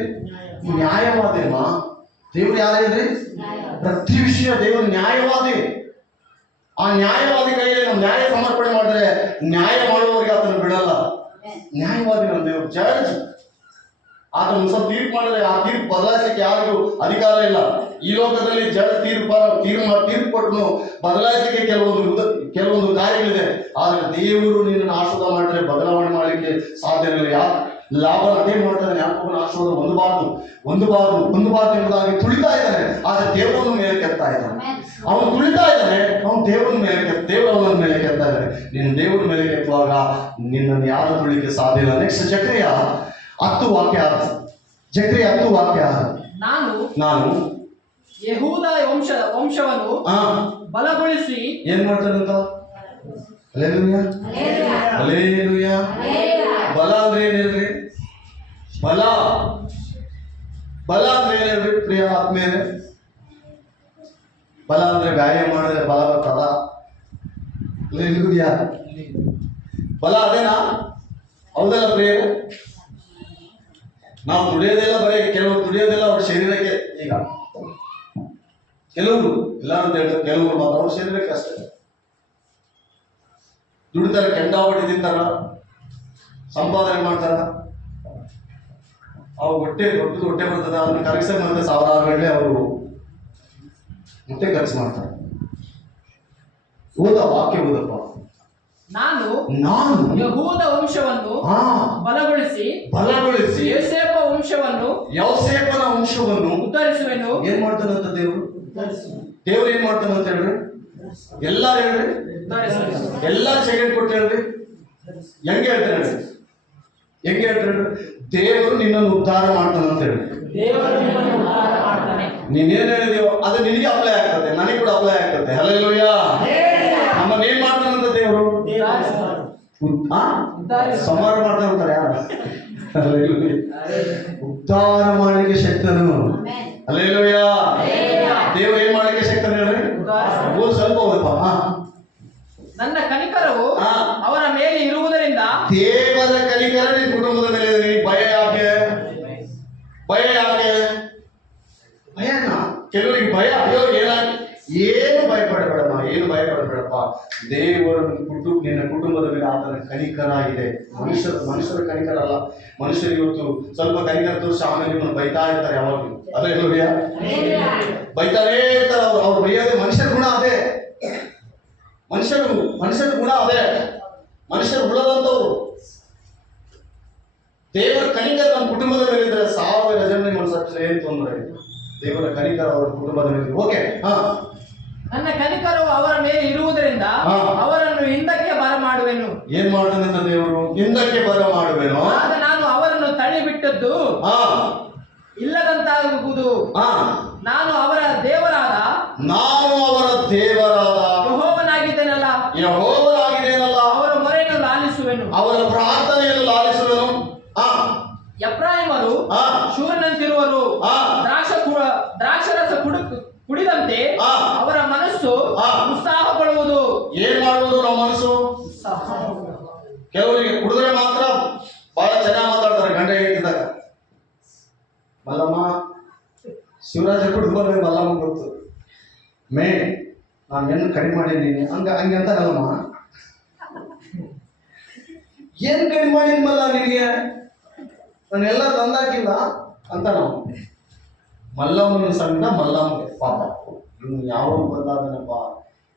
ನ್ಯಾಯವಾದಿಮ್ಮ. ದೇವ್ರು ಯಾರು ಹೇಳ್ರಿ? ಪ್ರತಿ ವಿಷಯ ದೇವರು ನ್ಯಾಯವಾದಿ. ಆ ನ್ಯಾಯವಾದಿ ಕೈಯಲ್ಲಿ ನಾವು ನ್ಯಾಯ ಸಮರ್ಪಣೆ ಮಾಡಿದ್ರೆ ನ್ಯಾಯ ಮಾಡುವವರಿಗೆ ಆತನ ಬಿಡಲ್ಲ. ನ್ಯಾಯವಾದಿ ನಮ್ಮ ದೇವರು, ಜಡ್ಜ್. ಆತ ಸ್ವಲ್ಪ ತೀರ್ಪು ಮಾಡಿದ್ರೆ ಆ ತೀರ್ಪು ಬದಲಾಯಿಸಲಿಕ್ಕೆ ಯಾರಿಗೂ ಅಧಿಕಾರ ಇಲ್ಲ. ಈ ಲೋಕದಲ್ಲಿ ಜಡ್ಜ್ ತೀರ್ಪು ಕೊಟ್ಟು ಬದಲಾಯಿಸಲಿಕ್ಕೆ ಕೆಲವೊಂದು ಕಾರ್ಯಗಳಿದೆ. ಆದ್ರೆ ದೇವರು ನಿನ್ನನ್ನು ಆಶೀರ್ವಾದ ಮಾಡಿದ್ರೆ ಬದಲಾವಣೆ ಮಾಡಲಿಕ್ಕೆ ಸಾಧ್ಯವಿಲ್ಲ. ಲಾಭನ ಅದೇ ಮಾಡ್ತಾನೆ, ಯಾಕೋಬನ ಆಶೀರ್ವಾದ ಹೊಂದಬಾರದು ಎಂಬುದಾಗಿ ತುಳಿತಾ ಇದ್ದಾನೆ. ಆದ್ರೆ ದೇವರನ್ನು ಮೇಲೆ ಕೆತ್ತಾ ಇದ್ದಾನೆ. ಅವನು ತುಳಿತಾ ಇದ್ದಾನೆ, ಅವನು ದೇವರವನ ಮೇಲೆ ಕೆತ್ತಾ ಇದ್ದಾನೆ. ನೀನು ದೇವರ ಮೇಲೆ ಕೆತ್ತುವಾಗ ನಿನ್ನನ್ನು ಯಾರು ತುಳಿಲಿಕ್ಕೆ ಸಾಧ್ಯ ಇಲ್ಲ. ನೆಕ್ಸ್ಟ್ ಜಕ್ರಿಯ 10 ವಾಕ್ಯ. ಜಕ್ರಿಯ 10 ವಾಕ್ಯ. ನಾನು ಯೆಹೂದ ವಂಶವನ್ನು ಬಲಗೊಳಿಸಿ ಏನ್ ಮಾಡ್ತಾನಂತ? Hallelujah, hallelujah. ಬಲ ಅಂದ್ರೆ ಏನ್ ಹೇಳ್ರಿ? ಬಲ ಅಂದ್ರೆ ಏನ್ ಹೇಳ್ರಿ ಪ್ರಿಯ ಆತ್ಮೀಯರೇ? ಬಲ ಅಂದ್ರೆ ವ್ಯಾಯಾಮ ಮಾಡಿದ್ರೆ ಬಲ ಬರ್ತದ? ಹಲ್ಲೆಲೂಯಾ. ಬಲ ಅದೇನಾ? ಹೌದಲ್ಲ ಪ್ರಿಯರೇ? ನಾವು ದುಡಿಯೋದೆಲ್ಲ ಕೆಲವರು ದುಡಿಯೋದೆಲ್ಲ ಅವ್ರ ಶರೀರಕ್ಕೆ. ಈಗ ಕೆಲವರು, ಇಲ್ಲ ಅಂತ ಹೇಳ್ತಾರೆ, ಕೆಲವರು ಮಾತ್ರ ಅವ್ರ ಶರೀರಕ್ಕೆ ಅಷ್ಟೇ ದುಡಿತಾರೆ. ಕೆಂಡಾಪಟ್ಟಿ ತಿಂತಾರ, ಸಂಪಾದನೆ ಮಾಡ್ತಾರ. ಅವ್ರು ಹೊಟ್ಟೆ ಬರ್ತದ, ಅದನ್ನ ಕರೆಕ್ಷನ್ ಮತ್ತೆ 1,000 ಗಂಟೆ ಅವರು ಮುಟ್ಟೆ ಖರ್ಚು ಮಾಡ್ತಾರೆ. ವಾಕ್ಯ ಓದಪ್ಪ. ನಾನು ಯೆಹೂದ ವಂಶವನ್ನು ಬಲಗೊಳಿಸಿ ಯೋಸೇಫನ ವಂಶವನ್ನು ಉದ್ಧರಿಸುವೆನು. ಏನ್ ಮಾಡ್ತಾನಂತ ದೇವರು ಏನ್ ಮಾಡ್ತಾನಂತ ಹೇಳ್ರಿ? ಎಲ್ಲಾರು ಹೇಳ್ರಿ, ಎಲ್ಲಾರು ಸೆಕೆಂಡ್ ಕೊಟ್ಟು ಹೇಳ್ರಿ. ಹೆಂಗೆ ಹೇಳ್ತಾರೆ? ದೇವರು ನಿನ್ನನ್ನು ಉದ್ಧಾರ ಮಾಡ್ತಾನಂತ ಹೇಳಿ. ನೀನೇನ್ ಹೇಳಿದೆಯೋ ಅದು ನಿನಗೆ ಅಪ್ಲೈ ಆಗ್ತದೆ, ನನಗೆ ಕೂಡ ಅಪ್ಲೈ ಆಗ್ತದೆ. ಹಲ್ಲೆಲೂಯಾ. ನಮ್ಮನ್ನ ಏನ್ ಮಾಡ್ತಾನಂತ ದೇವರು? ಸಂಹಾರ ಮಾಡ್ತಾ ಇರ್ತಾರೆ ಯಾರು? ಉದ್ಧಾರ ಮಾಡಲಿಕ್ಕೆ ಶಕ್ತನು. ಅಲ್ಲೇಲೂಯ. ದೇವರು ಏನ್ ಮಾಡಲಿಕ್ಕೆ ಶಕ್ತನು ಹೇಳ್ರಿ? ಓದ್ ಸ್ವಲ್ಪ ಓದಪ್ಪ. ನನ್ನ ಕನಿಕರವು ಅವರ ಮೇಲೆ ಇರುವುದರಿಂದ. ದೇವರ ಕನಿಕರ ನಿನ್ ಕುಟುಂಬದ ಮೇಲೆ ಇದೆ. ಭಯ ಯಾಕೆ? ಭಯ ಯಾಕೆ? ಭಯನ ಕೆಲವರಿಗೆ ಭಯ. ಅಯ್ಯೋ ಏನು ಭಯಪಡಬೇಡಮ್ಮ, ಏನು ಭಯಪಡಬೇಡಪ್ಪ. ದೇವರು ನಿನ್ನ ಕುಟುಂಬದ ಮೇಲೆ ಆತನ ಕನಿಕರ ಇದೆ. ಮನುಷ್ಯರ ಕನಿಕರ ಅಲ್ಲ. ಮನುಷ್ಯರು ಇವತ್ತು ಸ್ವಲ್ಪ ಕನಿಕರ ತೋರಿಸಿ ಆಮೇಲೆ ಇವನು ಬೈತಾ ಇರ್ತಾರೆ ಯಾವಾಗಲೂ. ಅದೇ ಬೈತಾನೇ ಇರ್ತಾರೆ. ಅವ್ರು ಬೈಯೋದೇ ಮನುಷ್ಯರ ಗುಣ. ಅದೇ ಮನುಷ್ಯರ ಗುಣ. ಅದೇ ಮನುಷ್ಯರು ಉಳ್ಳದಂತವ್ರು. ದೇವರ ಕನಿಕರ ನಮ್ಮ ಕುಟುಂಬದ ಮೇಲೆ ಇದ್ರೆ 1000 ಜನ ಮನಸ್ಸು ಏನು ತೊಂದರೆ. ದೇವರ ಕನಿಕರ ಅವರ ಕುಟುಂಬದ ಮೇಲೆ. ಓಕೆ. ನನ್ನ ಕನಿಕರವು ಅವರ ಮೇಲೆ ಇರುವುದರಿಂದ ಅವರನ್ನು ಹಿಂದಕ್ಕೆ ಬರಮಾಡುವೆನು. ಏನ್ ಮಾಡೋದ್ರಿಂದ ದೇವರು ಹಿಂದಕ್ಕೆ ಬರಮಾಡುವೆನು. ಆಗ ನಾನು ಅವರನ್ನು ತಳ್ಳಿಬಿಟ್ಟದ್ದು ಇಲ್ಲದಂತಾಗುವುದು. ನಾನು ಅವರ ದೇವರಾದ ಯೆಹೋವನಾಗಿದ್ದೇನಲ್ಲ. ಅವರ ಮೊರೆಯನ್ನು ಲಾಲಿಸುವೆನು, ಅವರ ಪ್ರಾರ್ಥನೆಯನ್ನು ಲಾಲಿಸುವೆನು. ಎಫ್ರಾಯಿಮರು ಶೂರನಂತಿರುವರು. ದ್ರಾಕ್ಷರಸ ಕುಡಿದಂತೆ ಅವರ ಮನಸ್ಸು ಉತ್ಸಾಹಪಡುವುದು. ಏನ್ ಮಾಡುವುದು ನಮ್ಮ ಮನಸ್ಸು? ಕೆಲವರಿಗೆ ಕುಡಿದ್ರೆ ಮಾತ್ರ ಬಹಳ ಚೆನ್ನಾಗಿ ಮಾತಾಡ್ತಾರೆ ಗಂಡ ಹೇಳ್ತಿದ್ದಾಗ. ಮಲ್ಲಮ್ಮ ಶಿವರಾಜ ಕುಡಿದ್ರೆ ಮಲ್ಲಮ್ಮ ಗೊತ್ತು. ನಾನು ಏನು ಕಡಿಮೆ ಮಾಡೀನಿ ಹಂಗೆ ಅಂತಾರಲ್ಲಮ್ಮ. ಏನ್ ಕಡಿಮೆ ಮಾಡೀನಿ ಮಲ್ಲ ನಿನಗೆ? ನಾನೆಲ್ಲ ತಂದಾಕಿಲ್ಲ ಅಂತ ನಾವು ಮಲ್ಲಮ್ಮನ ಸಂಗಡ ಮಲ್ಲಮ್ಮಗೆ ಪಾಪ ಇವನು ಯಾವ ಬಂದಾದನಪ್ಪ.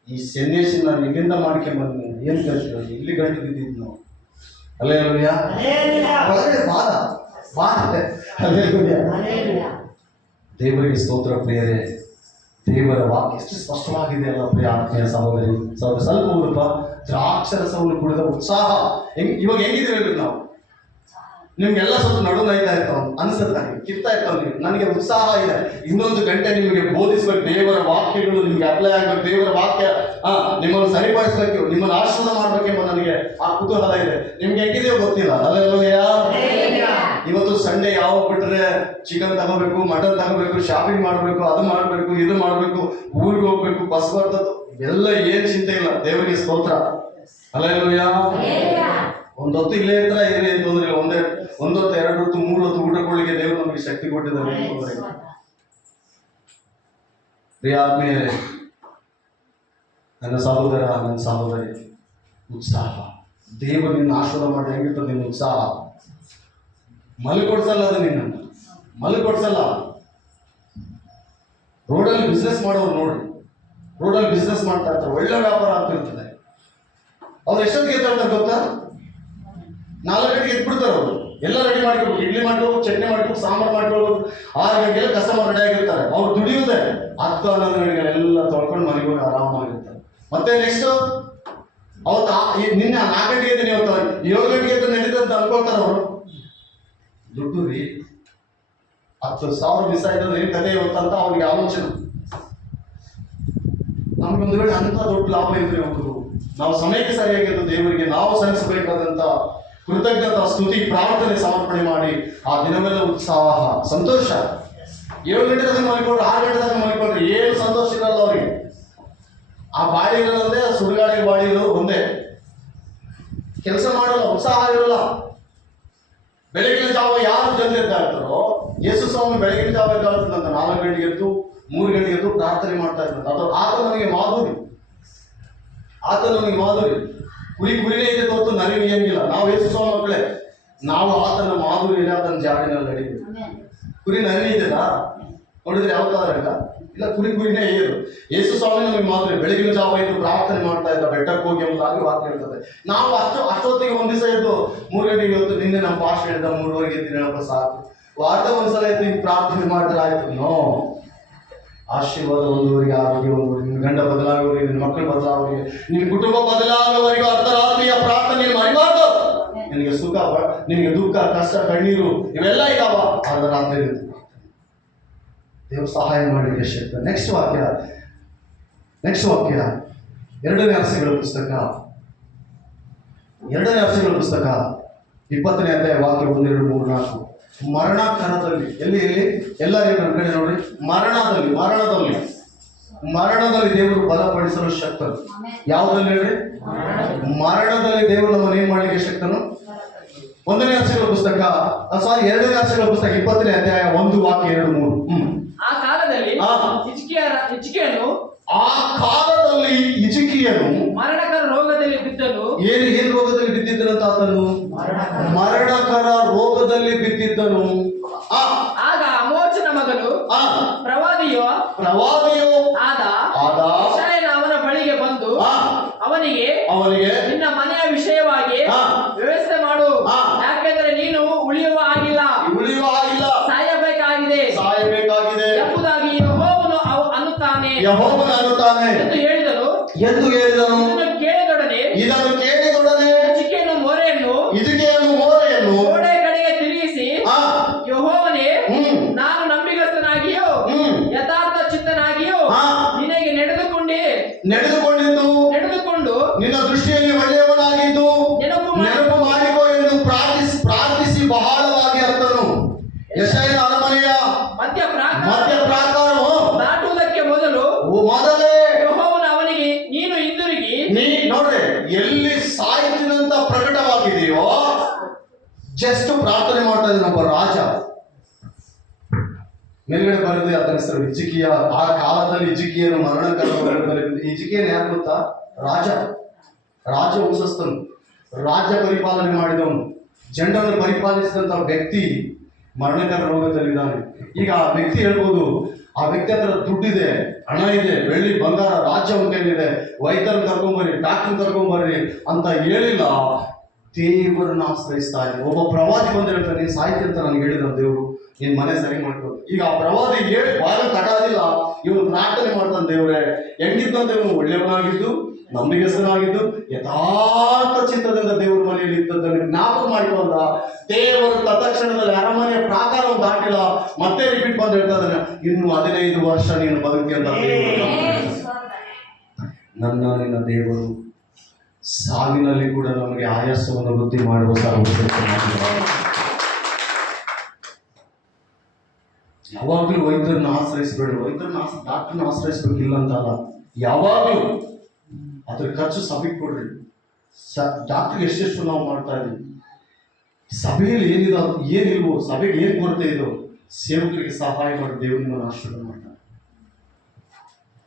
ಈ ಸನ್ಯಾಸಿ ನಾನು ಇಲ್ಲಿಂದ ಮಾಡ್ಕೊಂಬಂದು ಏನು ಕಲ್ತಿರೋ ಇಲ್ಲಿ ಗಂಟು ಬಿದ್ದಿದ್ದು ನಾವು. ಅಲ್ಲೇಲೂಯ. ದೇವರಿಗೆ ಸ್ತೋತ್ರ ಪ್ರಿಯರೇ. ದೇವರ ವಾಕ್ಯ ಎಷ್ಟು ಸ್ಪಷ್ಟವಾಗಿದೆ ಅಲ್ಲ ಪ್ರಿಯ ಆತ್ಮೀಯ ಸಹೋದರಿ ಸಹೋದರ. ಸ್ವಲ್ಪ ಓದಪ್ಪ. ದ್ರಾಕ್ಷರಸವನ್ನು ಕುಡಿದ ಉತ್ಸಾಹ ಇವಾಗ ಹೆಂಗಿದ್ದೀವಿ ನಾವು? ನಿಮ್ಗೆಲ್ಲ ಸ್ವಲ್ಪ ನಡು ನೈತಾ ಇರ್ತಾವ ಅನ್ಸುತ್ತೆ, ಕಿರ್ತಾ ಇರ್ತಾವ. ನೀವು ನನಗೆ ಉತ್ಸಾಹ ಇದೆ, 1 ಗಂಟೆ ನಿಮಗೆ ಬೋಧಿಸ್ಬೇಕು. ದೇವರ ವಾಕ್ಯಗಳು ನಿಮ್ಗೆ ಅಪ್ಲೈ ಆಗ್ಬೇಕು. ದೇವರ ವಾಕ್ಯ ನಿಮ್ಮನ್ನು ಸರಿಪಡಿಸ್ಬೇಕು, ನಿಮ್ಮನ್ನು ಆಶೀರ್ವಾದ ಮಾಡ್ಬೇಕೆಂಬ ನನಗೆ ಆ ಕುತೂಹಲ ಇದೆ. ನಿಮ್ಗೆ ಹೆಂಗಿದೆಯೋ ಗೊತ್ತಿಲ್ಲ. ಅಲ್ಲೆಲ್ಲೂಯ. ಇವತ್ತು ಸಂಡೇ ಯಾವ ಬಿಟ್ರೆ ಚಿಕನ್ ತಗೋಬೇಕು, ಮಟನ್ ತಗೋಬೇಕು, ಶಾಪಿಂಗ್ ಮಾಡಬೇಕು, ಅದು ಮಾಡಬೇಕು, ಇದು ಮಾಡಬೇಕು, ಊರಿಗೆ ಹೋಗ್ಬೇಕು, ಬಸ್ ಬರ್ತದ್ದು, ಎಲ್ಲ ಏನ್ ಚಿಂತೆ ಇಲ್ಲ. ದೇವರಿಗೆ ಸ್ತೋತ್ರ. ಅಲ್ಲೆಲ್ಲೂಯ. ಒಂದೊತ್ತು ಇಲ್ಲೇ ಇದ್ರೆ ಇದ್ರೆ ಏನು ತೊಂದರೆ ಇಲ್ಲ. ಒಂದೊತ್ತು 2 ಹೊತ್ತು 3 ಹೊತ್ತು ಊಟ ಕೊಡ್ಲಿಕ್ಕೆ ದೇವರು ನಮಗೆ ಶಕ್ತಿ ಕೊಟ್ಟಿದ್ದಾರೆ. ಪ್ರಿಯ ಆತ್ಮೀಯರೇ, ನನ್ನ ಸಹೋದರ, ನನ್ನ ಸಹೋದರಿ, ಉತ್ಸಾಹ ದೇವರು ನಿನ್ನ ಆಶೀರ್ವಾದ ಮಾಡಿ ಹೆಂಗಿರ್ತದೆ ನಿನ್ನ ಉತ್ಸಾಹ. ಮಲ್ಕೊಡ್ಸಲ್ಲ ಅದು ನಿನ್ನನ್ನು, ಮಲ್ಕೊಡ್ಸಲ್ಲ. ರೋಡಲ್ಲಿ ಬಿಸ್ನೆಸ್ ಮಾಡೋರು ನೋಡ್ರಿ, ರೋಡಲ್ಲಿ ಬಿಸ್ನೆಸ್ ಮಾಡ್ತಾ ಇರ್ತಾರೆ, ಒಳ್ಳೆ ವ್ಯಾಪಾರ ಆಗ್ತಿರ್ತದೆ. ಅವ್ರು ಎಷ್ಟೊತ್ತಿಗೆ ಎತ್ತಾಡ್ತಾರೆ ಗೊತ್ತಾ? 4 ಗಂಟೆಗೆ ಎದ್ಬಿಡ್ತಾರೆ. ಅವರು ಎಲ್ಲ ರೆಡಿ ಮಾಡ್ಕೋಬೇಕು. ಇಡ್ಲಿ ಮಾಡ್ಕೋಬೇಕು, ಚಟ್ನಿ ಮಾಡ್ಕೋಬೇಕು, ಸಾಂಬಾರು ಮಾಡ್ಕೋಬೇಕು. 6 ಗಂಟೆಗೆ ಕಸ್ಟಮರ್ ರೆಡಿ ಆಗಿರ್ತಾರೆ. ಅವ್ರು ದುಡಿಯೋದೆ 10-11 ಗಂಟೆಗೆ ಎಲ್ಲ ತೊಳ್ಕೊಂಡು ಮನೆಗೆ ಹೋಗಿ ಆರಾಮಾಗಿರ್ತಾರೆ. ಮತ್ತೆ ನೆಕ್ಸ್ಟ್ ಅವತ್ತು ನಿನ್ನೆ 4 ಗಂಟೆಗೆ ಇದ್ದೀನಿ, ಇವತ್ತು 7 ಗಂಟೆಗೆ ಎದ್ದು ನಡೀತದೆ ಅಂತ ಅನ್ಕೊಳ್ತಾರೆ ಅವರು. ದುಡ್ಡು ರೀ 10,000 ಮಿಸ್ ಆಯ್ತಂದ್ರೆ ಏನು ಕತೆ ಇವತ್ತಂತ ಅವ್ರಿಗೆ ಆಲೋಚನೆ. ನಮ್ಗೊಂದು ವೇಳೆ ಅಂತ ದೊಡ್ಡ ಲಾಭ ಇದ್ರೆ ಇವತ್ತು ನಾವು ಸಮಯಕ್ಕೆ ಸರಿಯಾಗಿದ್ದು ದೇವರಿಗೆ ನಾವು ಸಲ್ಲಿಸಬೇಕಾದಂತ ಕೃತಜ್ಞತಾ ಸ್ತುತಿ ಪ್ರಾರ್ಥನೆ ಸಮರ್ಪಣೆ ಮಾಡಿ ಆ ದಿನವೆಲ್ಲ ಉತ್ಸಾಹ ಸಂತೋಷ. 7 ಗಂಟೆ ತನಕ ಮಲ್ಕೊಂಡ್ರೆ 6 ಗಂಟೆ ತನಕ ಮಲ್ಕೊಂಡ್ರೆ ಏನು ಸಂತೋಷ ಇರಲ್ಲ ಅವರಿಗೆ. ಆ ಬಾಡಿ ಇರೋದಂದೇ, ಸುಡುಗಾಡಿ ಬಾಡಿ ಇರೋದು ಒಂದೇ. ಕೆಲಸ ಮಾಡಲ್ಲ, ಉತ್ಸಾಹ ಇರಲ್ಲ. ಬೆಳಗಿನ ಜಾವ ಯಾರು ಜಲ್ದಿ ಎದ್ದ ಇರ್ತಾರೋ, ಯೇಸು ಸ್ವಾಮಿ ಬೆಳಗಿನ ಜಾವ ಎದ್ದಾಳ್ತದಂತ 4 ಗಂಟೆಗೆ ಎದ್ದು 3 ಗಂಟೆಗೆ ಎದ್ದು ಪ್ರಾರ್ಥನೆ ಮಾಡ್ತಾ ಇರ್ತದೆ. ಅದು ಆತ ನನಗೆ ಮಾಧುರಿ, ಆತ ನನಗೆ ಮಾಧುರಿ. ಕುರಿನೇ ಇದೆ ಹೊತ್ತು ನನಗೆ ಏನಿಲ್ಲ. ನಾವು ಯೇಸು ಸ್ವಾಮಿ ಮಕ್ಕಳೇ, ನಾವು ಆತನ ಮಾಧುರಿ ಆತನ ಜಾಡಿನಲ್ಲಿ ನಡೀತೀವಿ. ಕುರಿ ನರಿ ಇದೆಯಲ್ಲ ನೋಡಿದ್ರೆ ಯಾವ್ದಾರ ಇಲ್ಲ, ಕುರಿನೇ ಇದು. ಯೇಸು ಸ್ವಾಮಿ ನಮಗೆ ಮಾಧುರಿ. ಬೆಳಗಿನ ಜಾವ ಎದ್ದು ಪ್ರಾರ್ಥನೆ ಮಾಡ್ತಾ ಇದ್ದ, ಬೆಟ್ಟಕ್ಕೆ ಹೋಗಿ ಎಂಬುದಾಗಿ ವಾಕ್ಯ ಹೇಳ್ತದೆ. ನಾವು ಅಷ್ಟೊತ್ತಿಗೆ ಒಂದ್ ದಿವಸ ಎದ್ದು 3 ಗಂಟೆಗೆ ಇವತ್ತು ನಿನ್ನೆ ನಮ್ಮ ಪಾಸ್ಟ್ ಹೇಳಿದ 3:30 ಎದ್ದು ಹೇಳಪ್ಪ ಸಾಕು. ವಾರದ ಒಂದ್ಸಲ ಎದ್ದು ಹಿಂಗೆ ಪ್ರಾರ್ಥನೆ ಮಾಡಿದ್ರೆ ಆಯ್ತು. ನೋ, ಆಶೀರ್ವಾದ ಒಂದುವರೆಗೆ, ಆರೋಗ್ಯ ಒಂದುವರೆಗೆ, ನಿನ್ನ ಗಂಡ ಬದಲಾಗುವವರೆಗೆ, ನಿನ್ನ ಮಕ್ಕಳು ಬದಲಾಗುವವರೆಗೆ, ನಿನ್ನ ಕುಟುಂಬ ಬದಲಾಗುವವರೆಗೂ ಅರ್ಧರಾತ್ರಿಯ ಪ್ರಾರ್ಥನೆ ಮರಿಬಾರ್ದು. ನಿನಗೆ ಸುಖ, ನಿನಗೆ ದುಃಖ, ಕಷ್ಟ, ಕಣ್ಣೀರು ಇವೆಲ್ಲ ಇದಾವ, ಅರ್ಧರಾತ್ರಿ ದೇವರು ಸಹಾಯ ಮಾಡಲಿಕ್ಕೆ ಶಕ್ತಿ. ನೆಕ್ಸ್ಟ್ ವಾಕ್ಯ 2ನೇ ಅರಸೆಗಳ ಪುಸ್ತಕ ಎರಡನೇ ಅರಸುಗಳ ಪುಸ್ತಕ 20ನೇ ಅಧ್ಯಾಯ ವಾಕ್ಯ 1, 2, 3, 4. ಮರಣಕರದಲ್ಲಿ ಎಲ್ಲಿ ಎಲ್ಲರಿಗೂ ನನ್ನ ಕಡೆ ನೋಡ್ರಿ. ಮರಣದಲ್ಲಿ ದೇವರು ಬಲಪಡಿಸಲು ಶಕ್ತನು. ಯಾವುದಲ್ಲಿ ಹೇಳ್ರಿ? ಮರಣದಲ್ಲಿ ದೇವರು ನಮ್ಮನ್ನು ಏನ್ ಮಾಡ್ಲಿಕ್ಕೆ ಶಕ್ತನು? 1ನೇ ಅರಸುಗಳ ಪುಸ್ತಕ 2ನೇ ಅರಸುಗಳ ಪುಸ್ತಕ 20ನೇ ಅಧ್ಯಾಯ 1 ವಾಕ್ಯ 2, 3. ಆ ಕಾಲದಲ್ಲಿ ಹಿಜ್ಕೀಯನು ಮರಣಕರ ರೋಗದಲ್ಲಿ ಬಿದ್ದನು. ಏನ್ ರೋಗದಲ್ಲಿ ಬಿದ್ದಿದ್ದನಂತ ಆತನು? ಮರಣಕರ ರೋಗದಲ್ಲಿ ಬಿದ್ದಿದ್ದನು. ಆಗ ಆಮೋಚನ ಮಗನು ಪ್ರವಾದಿಯೋ ಆದ ಯೆಶಾಯನು ಅವನ ಬಳಿಗೆ ಬಂದು ಅವನಿಗೆ ನಿನ್ನ ಮನೆಯ ವಿಷಯವಾಗಿ ವ್ಯವಸ್ಥೆ ಮಾಡು, ಯಾಕೆಂದ್ರೆ ನೀನು ಉಳಿಯುವ ಆಗಿಲ್ಲ, ಸಾಯಬೇಕಾಗಿದೆ ಎಂಬುದಾಗಿ ಯೆಹೋವನು ಅನ್ನುತ್ತಾನೆ ಎಂದು ಹೇಳಿದನು. ಇದನ್ನು ಕೇಳಿದೊಡನೆ ಹಿಜ್ಕೀಯನು ಮೊರೆಯನ್ನು ಗೋಡೆ ಕಡೆಗೆ ತಿರುಗಿಸಿ, ಯೆಹೋವನೇ, ನಾನು ನಂಬಿಗಸ್ತನಾಗಿಯೂ ಯಥಾರ್ಥ ಚಿತ್ತನಾಗಿಯೂ ನಿನಗೆ ನಡೆದುಕೊಂಡು ನಿನ್ನ ದೃಷ್ಟಿಯಲ್ಲಿ ಒಳ್ಳೆಯವನಾಗಿದ್ದು ನೆನಪು ಮಾಡಿಕೋ ಎಂದು ಪ್ರಾರ್ಥಿಸಿ ಬಹಳವಾಗಿ ಅರ್ಥನು. ಯೆಶಾಯನ ಅರಮನೆಯ ಮಧ್ಯ ಪ್ರಾಕಾರವು ದಾಟುವುದಕ್ಕೆ ಮೊದಲೇ ಯೆಹೋವನು ಅವನಿಗೆ ನೀನು ಹಿಂದಿರುಗಿ ನೋಡ್ರಿ ಎಲ್ಲಿ ಸಾಯುತ್ತಿನಂತ ಪ್ರಕಟವಾಗಿದೆಯೋ ಜಸ್ಟ್ ಪ್ರಾರ್ಥನೆ ಮಾಡ್ತಾ ಇದ್ದಾನೆ ಒಬ್ಬ ರಾಜ. ಮೇಲ್ಗಡೆ ಬರೆದಿದೆ ಆತನ ಹೆಸರು ಹಿಜ್ಕೀಯ. ಆ ಕಾಲದಲ್ಲಿ ಹಿಜ್ಕೀಯನು ಮರಣಕರ ಹಿಜ್ಕೀಯನು ಯಾರು ಗೊತ್ತಾ? ರಾಜ ವಂಶಸ್ಥನು, ರಾಜ್ಯ ಪರಿಪಾಲನೆ ಮಾಡಿದವನು, ಜನರನ್ನು ಪರಿಪಾಲಿಸಿದಂತ ವ್ಯಕ್ತಿ ಮರಣಕರ ರೋಗದಲ್ಲಿದ್ದಾನೆ. ಈಗ ಆ ವ್ಯಕ್ತಿ ಹೇಳ್ಬೋದು, ಆ ವ್ಯಕ್ತಿ ಹತ್ರ ದುಡ್ಡಿದೆ, ಹಣ ಇದೆ, ಬೆಳ್ಳಿ ಬಂಗಾರ, ರಾಜ್ಯ ಉಂಟೇನಿದೆ, ವೈದ್ಯರನ್ನು ಕರ್ಕೊಂಬರ್ರಿ, ಡಾಕ್ಟರ್ ಕರ್ಕೊಂಬರ್ರಿ ಅಂತ ಹೇಳಿಲ್ಲ. ದೇವರನ್ನ ಆಶ್ರಯಿಸ್ತಾನೆ. ಒಬ್ಬ ಪ್ರವಾದಿ ಬಂದು ಹೇಳ್ತಾನೆ, ನೀನು ಸಾಯ್ತಿ ಅಂತ ನನಗೆ ಹೇಳಿದ ದೇವರು, ನಿನ್ ಮನೆ ಸರಿ ಮಾಡ್ಕೊ. ಈಗ ಆ ಪ್ರವಾದಿ ಹೇಳಿ ಬಾಯಲ್ಲಿ ತಟಾದಿಲ್ಲ, ಇವನು ಪ್ರಾರ್ಥನೆ ಮಾಡ್ತಾನೆ, ದೇವರೇ ಹೆಂಗಿದ್ದಂತ ಇವನು ಒಳ್ಳೆಯವನಾಗಿದ್ದು, ನಂಬಿಗಸ್ತನಾಗಿದ್ದು, ಯಥಾರ್ಥ ಚಿತ್ತದಿಂದ ದೇವರ ಮನೆಯಲ್ಲಿ ಇದ್ದದ್ದನ್ನು ಜ್ಞಾಪಕ ಮಾಡಿಕೊಂಡ. ದೇವರು ತತ್ಕ್ಷಣದಲ್ಲಿ ಅರಮನೆಯ ಪ್ರಾಕಾರವನ್ನು ದಾಟಿಲ್ಲ, ಮತ್ತೆ ರಿಪೀಟ್ ಬಂದು ಹೇಳ್ತಾ ಇದ್ದಾನೆ, ಇನ್ನು 15 ವರ್ಷ ನೀನು ಬದುಕಿ ಅಂತ. ನಿನ್ನ ದೇವರು ಸಾವಿನಲ್ಲಿ ಕೂಡ ನಮಗೆ ಆಯಾಸವನ್ನು ವೃದ್ಧಿ ಮಾಡುವ ಯಾವಾಗಲೂ ವೈದ್ಯರನ್ನ ಆಶ್ರಯಿಸಬೇಡಿ, ಡಾಕ್ಟರ್ನ ಆಶ್ರಯಿಸ್ಬೇಕಿಲ್ಲ ಅಂತಲ್ಲ, ಯಾವಾಗಲೂ ಅದ್ರ ಖರ್ಚು ಸಭೆಗೆ ಕೊಡ್ರಿ. ಡಾಕ್ಟರ್ಗೆ ಎಷ್ಟೆಷ್ಟು ನಾವು ಮಾಡ್ತಾ ಇದ್ದೀವಿ, ಸಭೆಯಲ್ಲಿ ಏನಿಲ್ವೋ, ಸಭೆಗೆ ಏನು ಕೊರತೆ ಇದೋ ಸೇವಕರಿಗೆ ಸಹಾಯ ಮಾಡಿ ದೇವರು ನಿಮ್ಮನ್ನು ಆಶೀರ್ವಾದ ಮಾಡ್ತಾರೆ.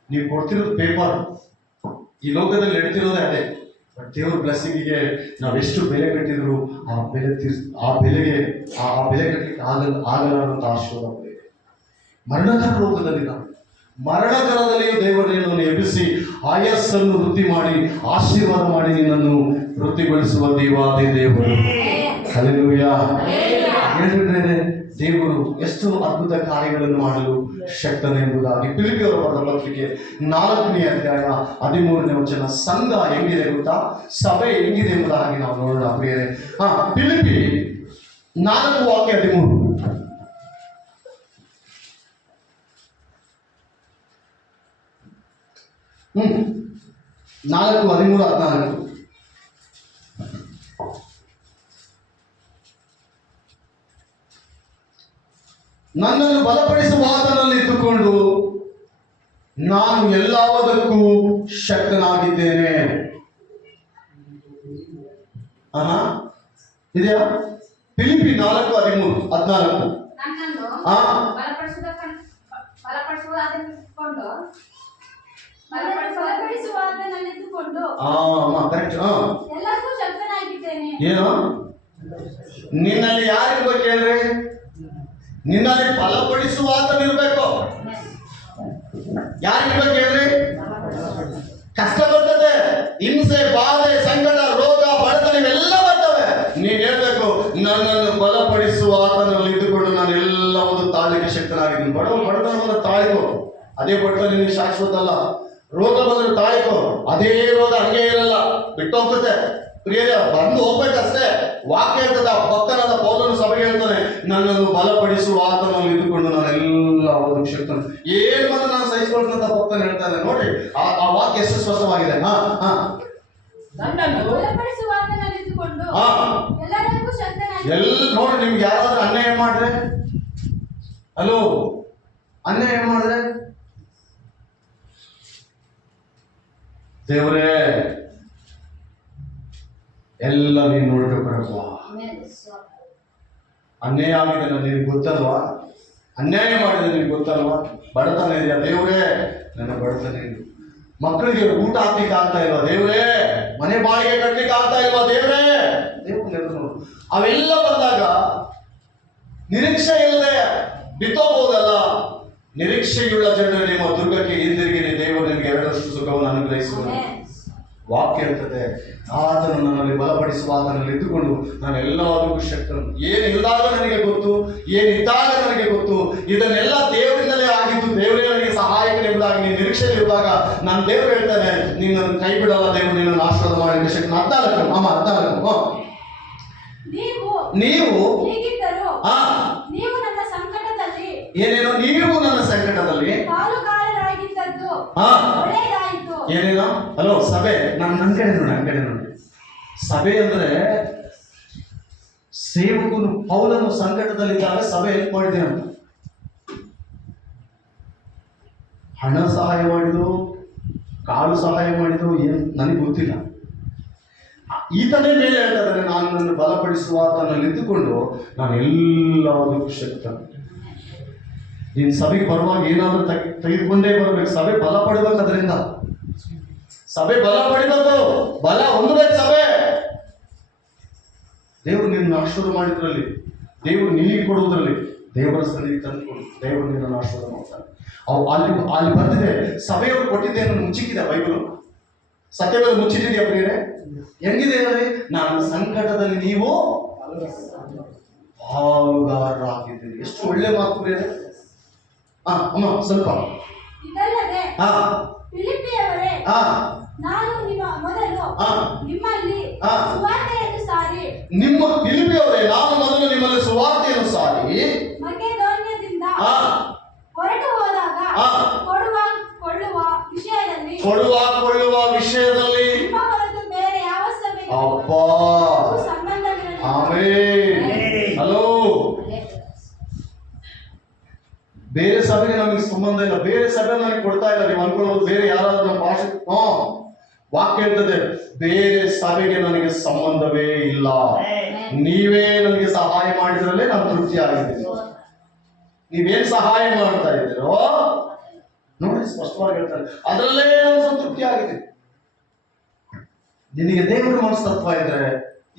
ನೀವು ಕೊಡ್ತಿರೋದು ಪೇಪರ್, ಈ ಲೋಕದಲ್ಲಿ ನಡೀತಿರೋದೇ ಅದೇ. ಬಟ್ ದೇವ್ರ ಬ್ಲೆಸ್ಸಿಂಗಿಗೆ ನಾವೆಷ್ಟು ಬೆಲೆ ಕಟ್ಟಿದ್ರು ಆ ಬೆಲೆ ಕಟ್ಟಲಿಕ್ಕೆ ಆಗಲಾರಂತ ಆಶೀರ್ವಾದ. ಮರಣಕರದಲ್ಲಿಯೂ ದೇವರನ್ನು ಎಬ್ಬಿಸಿ ಆಯಸ್ಸನ್ನು ವೃದ್ಧಿ ಮಾಡಿ ಆಶೀರ್ವಾದ ಮಾಡಿ ನಿನ್ನನ್ನು ವೃದ್ಧಿಗೊಳಿಸುವ ದೇವಾದಿ ದೇವರು. ಹಲ್ಲೆಲೂಯಾ. ಹೇಳಿದ್ರೆ ದೇವರು ಎಷ್ಟು ಅದ್ಭುತ ಕಾರ್ಯಗಳನ್ನು ಮಾಡಲು ಶಕ್ತನೆಂಬುದಾಗಿ ಫಿಲಿಪ್ಪಿಯರ ಬರೆದ ಪತ್ರಿಕೆ 4ನೇ ಅಧ್ಯಾಯ 13ನೇ ವಚನ. ಸಂಘ ಹೆಂಗಿದೆ ಗೊತ್ತಾ? ಸಭೆ ಹೆಂಗಿದೆ ಎಂಬುದಾಗಿ ನಾವು ನೋಡೋಣ ಪ್ರಿಯರೇ. ಫಿಲಿಪ್ಪಿ 4 ವಾಕ್ಯ 13. ಹ್ಮ್ 4, 13, 14. ನನ್ನನ್ನು ಬಲಪಡಿಸುವ ಆತನಲ್ಲಿ ಇದ್ದುಕೊಂಡು ನಾನು ಎಲ್ಲದಕ್ಕೂ ಶಕ್ತನಾಗಿದ್ದೇನೆ. ಇದೆಯಾ? ಫಿಲಿಪ್ಪಿ 4, 13, 14. ಏನು ನಿನ್ನಲ್ಲಿ ಯಾರಿರ್ಬೇಕು ಹೇಳ್ರಿ? ನಿನ್ನಲ್ಲಿ ಬಲಪಡಿಸುವ ಆತನಿರ್ಬೇಕು. ಯಾರಿರ್ಬೇಕು ಹೇಳ್ರಿ? ಕಷ್ಟ ಬರ್ತದೆ, ಹಿಂಸೆ, ಬಾಧೆ, ಸಂಕಟ, ರೋಗ, ಬಡತನ ಇವೆಲ್ಲ ಬರ್ತವೆ. ನೀನ್ ಹೇಳ್ಬೇಕು, ನನ್ನನ್ನು ಬಲಪಡಿಸುವ ಆತನಲ್ಲಿ ಇದ್ದುಕೊಂಡು ನಾನು ಎಲ್ಲವನ್ನು ತಾಳಿಗೆ ಶಕ್ತನಾಗಿದ್ದೀನಿ. ಬಡತನವನ್ನು ತಾಳಿಕೋ, ಅದೇ ಬಡತನ ನಿನಗೆ ಶಾಶ್ವತ ಅಲ್ಲ. ರೋಗ ಬಂದ್ರೆ ತಾಳಿಕೋ, ಅದೇ ರೋಗ ಹಂಗೆ ಇರಲ್ಲ, ಬಿಟ್ಟು ಹೋಗ್ತದೆ. ಪ್ರಿಯರೇ, ಬಂದು ಹೋಗ್ಬೇಕಷ್ಟೇ. ವಾಕ್ಯ ಹೇಳ್ತದ, ಭಕ್ತನಾದ ಪೌಲನು ಸಭೆಗೆ ಹೇಳ್ತಾನೆ, ನನ್ನನ್ನು ಬಲಪಡಿಸುವ ಆತನಲ್ಲಿ ಇದ್ದುಕೊಂಡು ನಾನೆಲ್ಲ ಒಂದು ಶಕ್ತನು. ಏನ್ ಬಂದು ನಾನು ಸಹಿಸಿಕೊಳ್ತಂತ ಭಕ್ತನ ಹೇಳ್ತಾನೆ. ನೋಡ್ರಿ ಆ ವಾಕ್ಯ ಎಷ್ಟು ಸ್ಪಷ್ಟವಾಗಿದೆ. ನನ್ನನ್ನು ಬಲಪಡಿಸುವ ಆತನಲ್ಲಿದ್ದುಕೊಂಡು ಹಾ ಎಲ್ಲರಿಗೂ ಶಕ್ತನಾಗಿ ನೋಡಿ, ನಿಮ್ಗೆ ಯಾರಾದ್ರೂ ಅನ್ಯಾಯ ಮಾಡಿದ್ರೆ, ಹಲೋ, ಅನ್ಯಾಯ ಮಾಡಿದ್ರೆ, ದೇವರೇ ಎಲ್ಲ ನೀನು ನೋಡ್ಬೇಕಪ್ಪ. ಅನ್ಯಾಯ ಆಗಿದೆ ನಿನಗೆ ಗೊತ್ತಲ್ವಾ? ಅನ್ಯಾಯ ಮಾಡಿದ್ರೆ ನಿನಗೆ ಗೊತ್ತಲ್ವಾ? ಬಡತನ ಇದೆಯಾ ದೇವರೇ? ನನ್ನ ಬಡತನ ಇದೆ. ಮಕ್ಕಳಿಗೆ ಊಟ ಹಾಕ್ಲಿಕ್ಕೆ ಆಗ್ತಾ ಇಲ್ವಾ ದೇವರೇ? ಮನೆ ಬಾಡಿಗೆ ಕಟ್ಲಿಕ್ಕೆ ಆಗ್ತಾ ಇಲ್ವಾ ದೇವರೇ? ದೇವ್ರು ಅವೆಲ್ಲ ಬಂದಾಗ ನಿರೀಕ್ಷೆ ಇಲ್ಲದೆ ಬಿತ್ತೋಬಹುದಲ್ಲ. ನಿರೀಕ್ಷೆಯುಳ್ಳ ಜನರು ನಿಮ್ಮ ದುರ್ಗಕ್ಕೆ ಹಿಂದಿರುಗಿ ದೇವರು ನಿಮಗೆ ಎರಡರಷ್ಟು ಸುಖವನ್ನು ಅನುಗ್ರಹಿಸುವುದು. ವಾಕ್ಯ ಇರ್ತದೆ, ಆತನು ನನ್ನಲ್ಲಿ ಬಲಪಡಿಸುವ ಆತನಲ್ಲಿ ಇದ್ದುಕೊಂಡು ನಾನು ಎಲ್ಲದಕ್ಕೂ ಶಕ್ತನು. ಏನಿಲ್ಲದಾಗ ನನಗೆ ಗೊತ್ತು, ಏನಿದ್ದಾಗ ನನಗೆ ಗೊತ್ತು. ಇದನ್ನೆಲ್ಲ ದೇವರಿಂದಲೇ ಆಗಿದ್ದು, ದೇವರೇ ನನಗೆ ಸಹಾಯಕನೆಂಬುದಾಗಿ ನೀನು ನಿರೀಕ್ಷೆ ಇರುವಾಗ ನಾನು ದೇವರು ಹೇಳ್ತಾನೆ, ನೀನು ಕೈ ಬಿಡಲ್ಲ ದೇವರು, ನಿನ್ನನ್ನು ಆಶೀರ್ವಾದ ಮಾಡಿ ಶಕ್ತಿ. 14 ನೀವು ಹೀಗಿದ್ದರೂ ಹಾ ನೀವು ನನ್ನ ಸಂಕಟದಲ್ಲಿ ಏನೇನೋ ನೀವು ನನ್ನ ಸಂಕಟದಲ್ಲಿ ಪಾಲುಗಾರರಾಗಿದ್ದದ್ದು ಹಾ ಒಳ್ಳೆಯದಾಯಿತು. ಏನೇನೋ ಹಲೋ ಸಭೆ, ನನ್ನ ಕಡೆ ನೋಡಿ. ಸಭೆ ಅಂದ್ರೆ ಸೇವಕನು ಪೌಲನು ಸಂಕಟದಲ್ಲಿದ್ದಾಗ ಸಭೆ ಹೆಲ್ಪ್ ಮಾಡಿದೆ ಅಂತ. ಹಣ ಸಹಾಯ ಮಾಡಿದ್ರು, ಕಾಲು ಸಹಾಯ ಮಾಡಿದ್ರು, ಏನು ನನಗೆ ಗೊತ್ತಿಲ್ಲ. ಈತನೇ ಮೇಲೆ ಹೇಳ್ತಾರೆ, ನಾನು ನನ್ನ ಬಲಪಡಿಸುವ ಆತನಲ್ಲಿ ಇದ್ದುಕೊಂಡು ನಾನು ಎಲ್ಲದಕ್ಕೂ ಶಕ್ತ. ನೀನು ಸಭೆಗೆ ಬರುವಾಗ ಏನಾದರೂ ತೆಗೆದುಕೊಂಡೇ ಬರ್ಬೇಕು. ಸಭೆ ಬಲ ಪಡಬೇಕು. ಅದರಿಂದ ಸಭೆ ಬಲ ಪಡಿಬೇಕು, ಬಲ ಹೊಂದಬೇಕು ಸಭೆ. ದೇವರು ನಿನ್ನ ಆಶೀರ್ವಾದ ಮಾಡಿದ್ರಲ್ಲಿ, ದೇವರು ನಿನಗೆ ಕೊಡುವುದರಲ್ಲಿ, ದೇವರ ಸನ್ನಿಧಿಗೆ ತಂದುಕೊಡು. ದೇವರು ನಿನ್ನನ್ನು ಆಶೀರ್ವಾದ ಮಾಡ್ತಾನೆ. ಅಲ್ಲಿ ಬರ್ತಿದೆ, ಸಭೆಯವರು ಕೊಟ್ಟಿದ್ದೇನು ಮುಚ್ಚಿಕ್ಕಿದೆ ಬೈಬಲು. ಸತ್ಯವೇದ ಮುಚ್ಚಿಟ್ಟಿದೆಯಾ ಪ್ರಿಯರೇ? ಹೆಂಗಿದೆ ಹೇಳಿ? ನಾನು ಸಂಕಟದಲ್ಲಿ ನೀವು ಪಾಲುಗಾರರಾಗಿದ್ದೀರಿ. ಎಷ್ಟು ಒಳ್ಳೆ ಮಾತು ಪ್ರಿಯರೇ. ಅಮ್ಮ ಸ್ವಲ್ಪ ಇದಲ್ಲದೆ ಹಾ ಫಿಲಿಪ್ಪಿಯವರೇ, ಹಾ ನಾನು ನಿಮ್ಮ ಮೊದಲು ನಿಮ್ಮಲ್ಲಿ ಹಾ. ಸುವಾರ್ತೆಯನ್ನು ಸಾರಿ ನಿಮ್ಮ ಫಿಲಿಪ್ಪಿಯವರೇ, ನಾನು ಮೊದಲು ನಿಮ್ಮಲ್ಲಿ ಸುವಾರ್ತೆಯನ್ನು ಸಾರಿ ಮಕೆದೋನ್ಯದಿಂದ ಹಾ ಹೊರಟು ಹೋದಾಗ ಹಾ. ಕೊಳ್ಳುವ ವಿಷಯದಲ್ಲಿ ನಿಮ್ಮ ಹೊರತು ಬೇರೆ ಯಾವ ಸಭೆಗೂ ಅಬ್ಬಾ ಸಂಬಂಧವಿರಲಿಲ್ಲ. ಆಮೇನ್. ಹಲೋ, ಬೇರೆ ಸಭೆಗೆ ನಮಗೆ ಸಂಬಂಧ ಇಲ್ಲ. ಬೇರೆ ಸಭೆ ನನಗೆ ಕೊಡ್ತಾ ಇಲ್ಲ. ನೀವು ಅನ್ಕೊಳ್ಳೋದು ಬೇರೆ ಯಾರಾದ್ರೂ ನಮ್ಮ ಭಾಷೆ ವಾಕ್ಯ ಹೇಳ್ತದೆ, ಬೇರೆ ಸಭೆಗೆ ನನಗೆ ಸಂಬಂಧವೇ ಇಲ್ಲ. ನೀವೇ ನನಗೆ ಸಹಾಯ ಮಾಡಿದ್ರಲ್ಲೇ ನಾನು ತೃಪ್ತಿ ಆಗಿದ್ದೀನಿ. ನೀವೇನ್ ಸಹಾಯ ಮಾಡ್ತಾ ಇದ್ದೀರೋ ನೋಡಿ, ಸ್ಪಷ್ಟವಾಗಿ ಹೇಳ್ತಾರೆ, ಅದರಲ್ಲೇ ನಾನು ಸಂತೃಪ್ತಿ ಆಗಿದೆ. ನಿನಗೆ ದೇವರ ಮನಸ್ತತ್ವ ಇದ್ರೆ,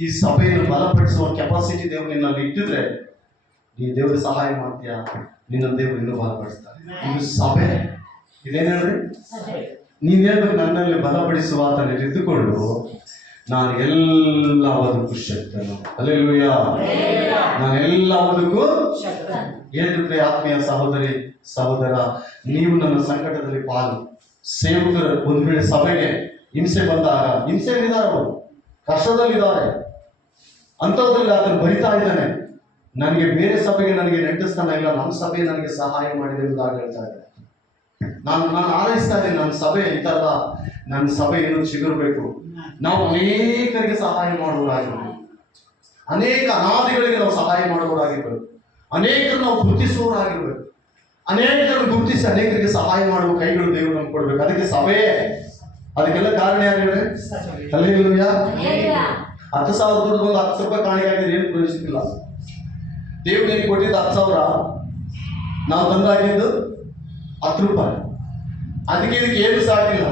ಈ ಸಭೆಯನ್ನು ಬಲಪಡಿಸುವ ಕೆಪಾಸಿಟಿ ದೇವರು ನಿನ್ನಲ್ಲಿ ಇಟ್ಟಿದ್ರೆ, ನೀ ದೇವರು ಸಹಾಯ ಮಾಡ್ತೀಯ, ನಿನ್ನ ದೇವರು ಇನ್ನೂ ಬಲಪಡಿಸ್ತಾರೆ. ಇದು ಸಭೆ. ಇದೇನು ಹೇಳ್ರಿ? ನೀನ್ ಹೇಳ್ಬೇಕು, ನನ್ನಲ್ಲಿ ಬಲಪಡಿಸುವ ಆತನಲ್ಲಿ ಇದ್ದುಕೊಂಡು ನಾನು ಎಲ್ಲದಕ್ಕೂ ಶಕ್ತನು. ಹಲ್ಲೆಲೂಯಾ. ನಾನು ಎಲ್ಲದಕ್ಕೂ ಹೇಳಿದ್ರೆ, ಆತ್ಮೀಯ ಸಹೋದರಿ ಸಹೋದರ, ನೀವು ನನ್ನ ಸಂಕಟದಲ್ಲಿ ಪಾಲು. ಸೇವಕರು ಒಂದು ವೇಳೆ ಸಭೆಗೆ ಹಿಂಸೆ ಬಂದಾಗ, ಹಿಂಸೆಯಲ್ಲಿದ್ದಾರೆ, ಅವರು ಕಷ್ಟದಲ್ಲಿದ್ದಾರೆ, ಅಂಥದ್ರಲ್ಲಿ ಆತನು ಬರಿತಾ ಇದ್ದಾನೆ, ನನಗೆ ಬೇರೆ ಸಭೆಗೆ ನನಗೆ ನೆಂಟಿಸ್ತಾನ ಇಲ್ಲ, ನಮ್ಮ ಸಭೆ ನನಗೆ ಸಹಾಯ ಮಾಡಿದೆ ಎಂಬುದಾಗಿ ಹೇಳ್ತಾ ಇದ್ದಾರೆ. ನಾನು ಆರೈಸ್ತಾ ಇದ್ದೀನಿ, ನನ್ನ ಸಭೆ ಇಂತಲ್ಲ, ನನ್ನ ಸಭೆ ಏನು ಚಿಗುರಬೇಕು. ನಾವು ಅನೇಕರಿಗೆ ಸಹಾಯ ಮಾಡುವವರಾಗಿರ್ಬೇಕು, ಅನೇಕ ಅನಾದಿಗಳಿಗೆ ನಾವು ಸಹಾಯ ಮಾಡುವವರಾಗಿರ್ಬೇಕು, ಅನೇಕರು ನಾವು ಗುರುತಿಸುವವರಾಗಿರ್ಬೇಕು, ಅನೇಕರನ್ನು ಗುರುತಿಸಿ ಅನೇಕರಿಗೆ ಸಹಾಯ ಮಾಡುವ ಕೈಗಳು ದೇವರು ನಮ್ಗೆ ಕೊಡ್ಬೇಕು. ಅದಕ್ಕೆ ಸಭೆ, ಅದಕ್ಕೆಲ್ಲ ಕಾರಣ ಯಾರಿದ್ರೆ ಹಲ್ಲೆಲೂಯಾ. 10,000 ದುಡ್ಡು ಒಂದು 10 ರೂಪಾಯಿ ಕಾಣಿಕೆ ಆಗಿದ್ರೆ ಏನು ಪ್ರಯೋಜನ? ದೇವ್ರು ನಿನಗೆ ಕೊಟ್ಟಿದ್ದು 10,000, ನಾವು ತಂದಾಗಿದ್ದು 10 ರೂಪಾಯಿ. ಅದಕ್ಕೆ ಇದಕ್ಕೆ ಏನು ಸಾಕಿಲ್ಲ.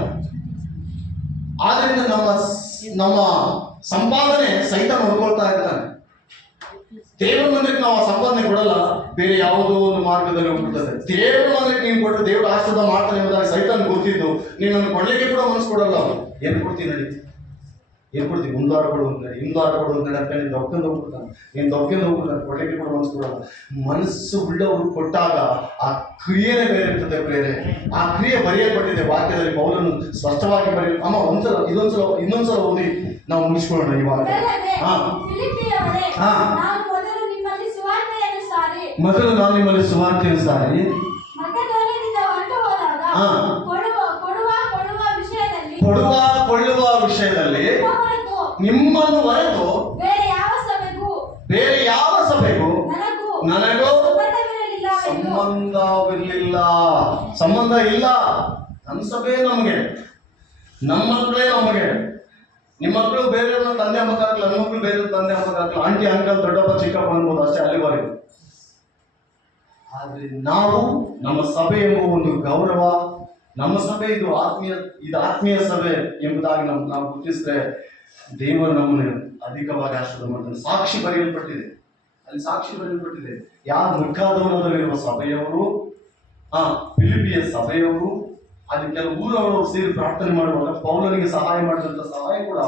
ಆದ್ರಿಂದ ನಮ್ಮ ಸಂಪಾದನೆ ಸಹಿತ ನೋಡ್ಕೊಳ್ತಾ ಇರ್ತಾನೆ. ದೇವರ ಮಂದಿರಕ್ಕೆ ನಾವು ಆ ಸಂಪಾದನೆ ಕೊಡಲ್ಲ, ಬೇರೆ ಯಾವುದೋ ಒಂದು ಮಾರ್ಗದಲ್ಲಿ ಹೋಗ್ಬಿಡ್ತದೆ. ದೇವರ ಮಂದಿರಕ್ಕೆ ನೀನು ಕೊಟ್ಟರೆ ದೇವರು ಆಶೀರ್ವಾದ ಮಾಡ್ತಾನೆ ಎಂಬುದಾಗಿ ಸೈತಾನ್ ಗೊತ್ತಿದ್ದು ನೀನು ಕೊಡ್ಲಿಕ್ಕೆ ಕೂಡ ಮನಸ್ಸು ಕೊಡಲ್ಲ. ಅವನು ಏನು ಕೊಡ್ತೀನಿ ನಡಿ, ಏನು ಕೊಡ್ತೀನಿ, ಮುಂದಾಡ ಕೊಡುವಂತ ಹಿಂದಾಡ ಕೊಡುವಂತ ಅಂತ ನೀನು ದೊಕ್ಕೊಂಡು ಹೋಗ್ಬಿಡ್ತಾನೆ. ನೀನು ದೊಕ್ಕೊಂಡು ಹೋಗ್ಬಿಡ್ತಾನೆ, ಕೊಡ್ಲಿಕ್ಕೆ ಕೂಡ ಮನಸ್ಸು ಕೊಡಲ್ಲ. ಮನಸ್ಸು ಉಳ್ಳವರು ಕೊಟ್ಟಾಗ ಆ ಕ್ರಿಯೆನೇ ಬೇರೆ ಇರ್ತದೆ ಬೇರೆ. ಆ ಕ್ರಿಯೆ ಬರೆಯಲ್ಪಟ್ಟಿದೆ ವಾಕ್ಯದಲ್ಲಿ. ಪೌಲನು ಸ್ಪಷ್ಟವಾಗಿ ಬರೆಯ. ಅಮ್ಮ ಒಂದ್ಸಲ ಇನ್ನೊಂದ್ಸಲ ಓದಿ ನಾವು ಮುಗಿಸ್ಕೊಳ್ಳೋಣ ಇವಾಗ. ಫಿಲಿಪ್ಪಿಯವರೇ, ಹಾ. ನಾನು ಮೊದಲು ನಿಮ್ಮಲ್ಲಿ ಸುವಾರ್ತೆಯನ್ನು ಸಾರಿ ಮೊದಲು ನಾನು ನಿಮ್ಮಲ್ಲಿ ಸುವಾರ್ತೆಯನ್ನು ಸಾರಿ ಮಕೆದೋನ್ಯದಿಂದ ಹೊರಟು ಹೋದಾಗ ಹಾ. ಕೊಳ್ಳುವ ವಿಷಯದಲ್ಲಿ ಕೊಳ್ಳುವ ವಿಷಯದಲ್ಲಿ ನಿಮ್ಮ ಸಂಬಂಧ ಇಲ್ಲ. ನಮ್ಮ ಸಭೆ ನಮಗೆ, ನಮ್ಮ ಮಕ್ಕಳೇ ನಮಗೆ. ನಿಮ್ಮ ಮಕ್ಕಳು ಬೇರೆಯವ್ರನ್ನ ತಂದೆ ಹಬ್ಬಕ್ಕಾಗಲ್ಲ, ನನ್ನ ಮಕ್ಕಳು ಬೇರೆಯವ್ರ ತಂದೆ ಹಬ್ಬಕ್ಕಾಗಲ್ಲ. ಆಂಟಿ ಅಂಕಲ್ ದೊಡ್ಡಪ್ಪ ಚಿಕ್ಕಪ್ಪ ಅನ್ಬೋದು ಅಷ್ಟೇ, ಅಲ್ಲಿವರೆಗೂ. ಆದ್ರೆ ನಾವು ನಮ್ಮ ಸಭೆ ಎಂಬ ಒಂದು ಗೌರವ, ನಮ್ಮ ಸಭೆ ಇದು ಆತ್ಮೀಯ ಸಭೆ ಎಂಬುದಾಗಿ ನಾವು ಗುರುತಿಸಿದ್ರೆ ದೇವರು ನಮ್ಮನ್ನು ಅಧಿಕವಾಗಿ ಆಶೀರ್ವಾದ ಮಾಡ್ತಾನೆ. ಸಾಕ್ಷಿ ಬರೆಯಲ್ಪಟ್ಟಿದೆ, ಅಲ್ಲಿ ಸಾಕ್ಷಿ ಬರೆಯಲ್ಪಟ್ಟಿದೆ. ಯಾವ ಮುಖಾದವನದಲ್ಲಿರುವ ಸಭೆಯವರು, ಫಿಲಿಪಿಯ ಸಭೆಯವರು, ಅಲ್ಲಿ ಕೆಲವು ಊರವರು ಸೇರಿ ಪ್ರಾರ್ಥನೆ ಮಾಡುವಾಗ ಪೌಲನಿಗೆ ಸಹಾಯ ಮಾಡಿದಂತ ಸಹಾಯ ಕೂಡ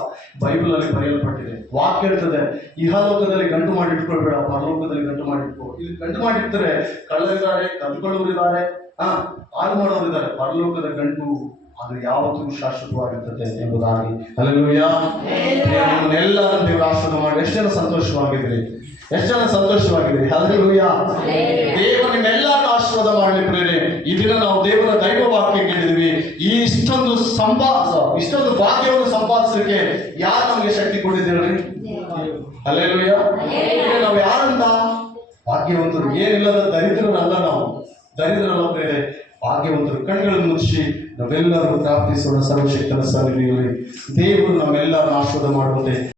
ಬೈಬಲ್ ಅಲ್ಲಿ ಬರೆಯಲ್ಪಟ್ಟಿದೆ. ವಾಕ್ಯ ಹೇಳ್ತದೆ, ಇಹಲೋಕದಲ್ಲಿ ಗಂಟು ಮಾಡಿ ಇಟ್ಕೊಳ್ಬೇಡ, ಪರಲೋಕದಲ್ಲಿ ಗಂಟು ಮಾಡಿಟ್ಕೋ. ಇಲ್ಲಿ ಗಂಟು ಮಾಡಿರ್ತಾರೆ, ಕಳ್ಳರಿದ್ದಾರೆ, ಕದ್ಕೊಳ್ಳೋರಿದ್ದಾರೆ, ಹಾಳು ಮಾಡೋರಿದ್ದಾರೆ. ಪರಲೋಕದ ಗಂಟು ಅದು ಯಾವತ್ತೂ ಶಾಶ್ವತವಾಗಿರ್ತದೆ ಎಂಬುದಾಗಿ. ಹಲ್ಲೆಲೂಯಾ. ನಮ್ಮನ್ನೆಲ್ಲರನ್ನು ದೇವರು ಆಶೀರ್ವಾದ ಮಾಡಿ. ಎಷ್ಟು ಜನ ಸಂತೋಷವಾಗಿದ್ರಿ? ಎಷ್ಟು ಜನ ಸಂತೋಷವಾಗಿದ್ರಿ? ಹಲ್ಲೆಲೂಯಾ. ದೇವರು ನಿಮ್ಮೆಲ್ಲರನ್ನು ಆಶೀರ್ವಾದ ಮಾಡಲಿ ಪ್ರೇರೆ. ಈ ದಿನ ನಾವು ದೇವರ ದೈವ ವಾಕ್ಯ ಕೇಳಿದ್ವಿ. ಈ ಇಷ್ಟೊಂದು ಭಾಗ್ಯವನ್ನು ಸಂಪಾದಿಸಲಿಕ್ಕೆ ಯಾರು ನಮಗೆ ಶಕ್ತಿ ಕೊಟ್ಟಿದ್ದೀರಿ? ಹಲ್ಲೆಲೂಯಾ. ನಾವು ಯಾರಂತ? ಭಾಗ್ಯವಂತರು. ಏನಿಲ್ಲದ ದರಿದ್ರರಲ್ಲ ನಾವು, ದರಿದ್ರರಲ್ಲ ಪ್ರೇರೆ, ಭಾಗ್ಯವಂತರು. ಕಣ್ಗಳನ್ನು ಮುಚ್ಚಿ ನಾವೆಲ್ಲರೂ ಪ್ರಾರ್ಥಿಸೋಣ. ಸರ್ವಶಕ್ತನ ಸನ್ನಿಧಿಯಲ್ಲಿ ದೇವರು ನಮ್ಮೆಲ್ಲರನ್ನು ಆಶೀರ್ವಾದ ಮಾಡುವಂತೆ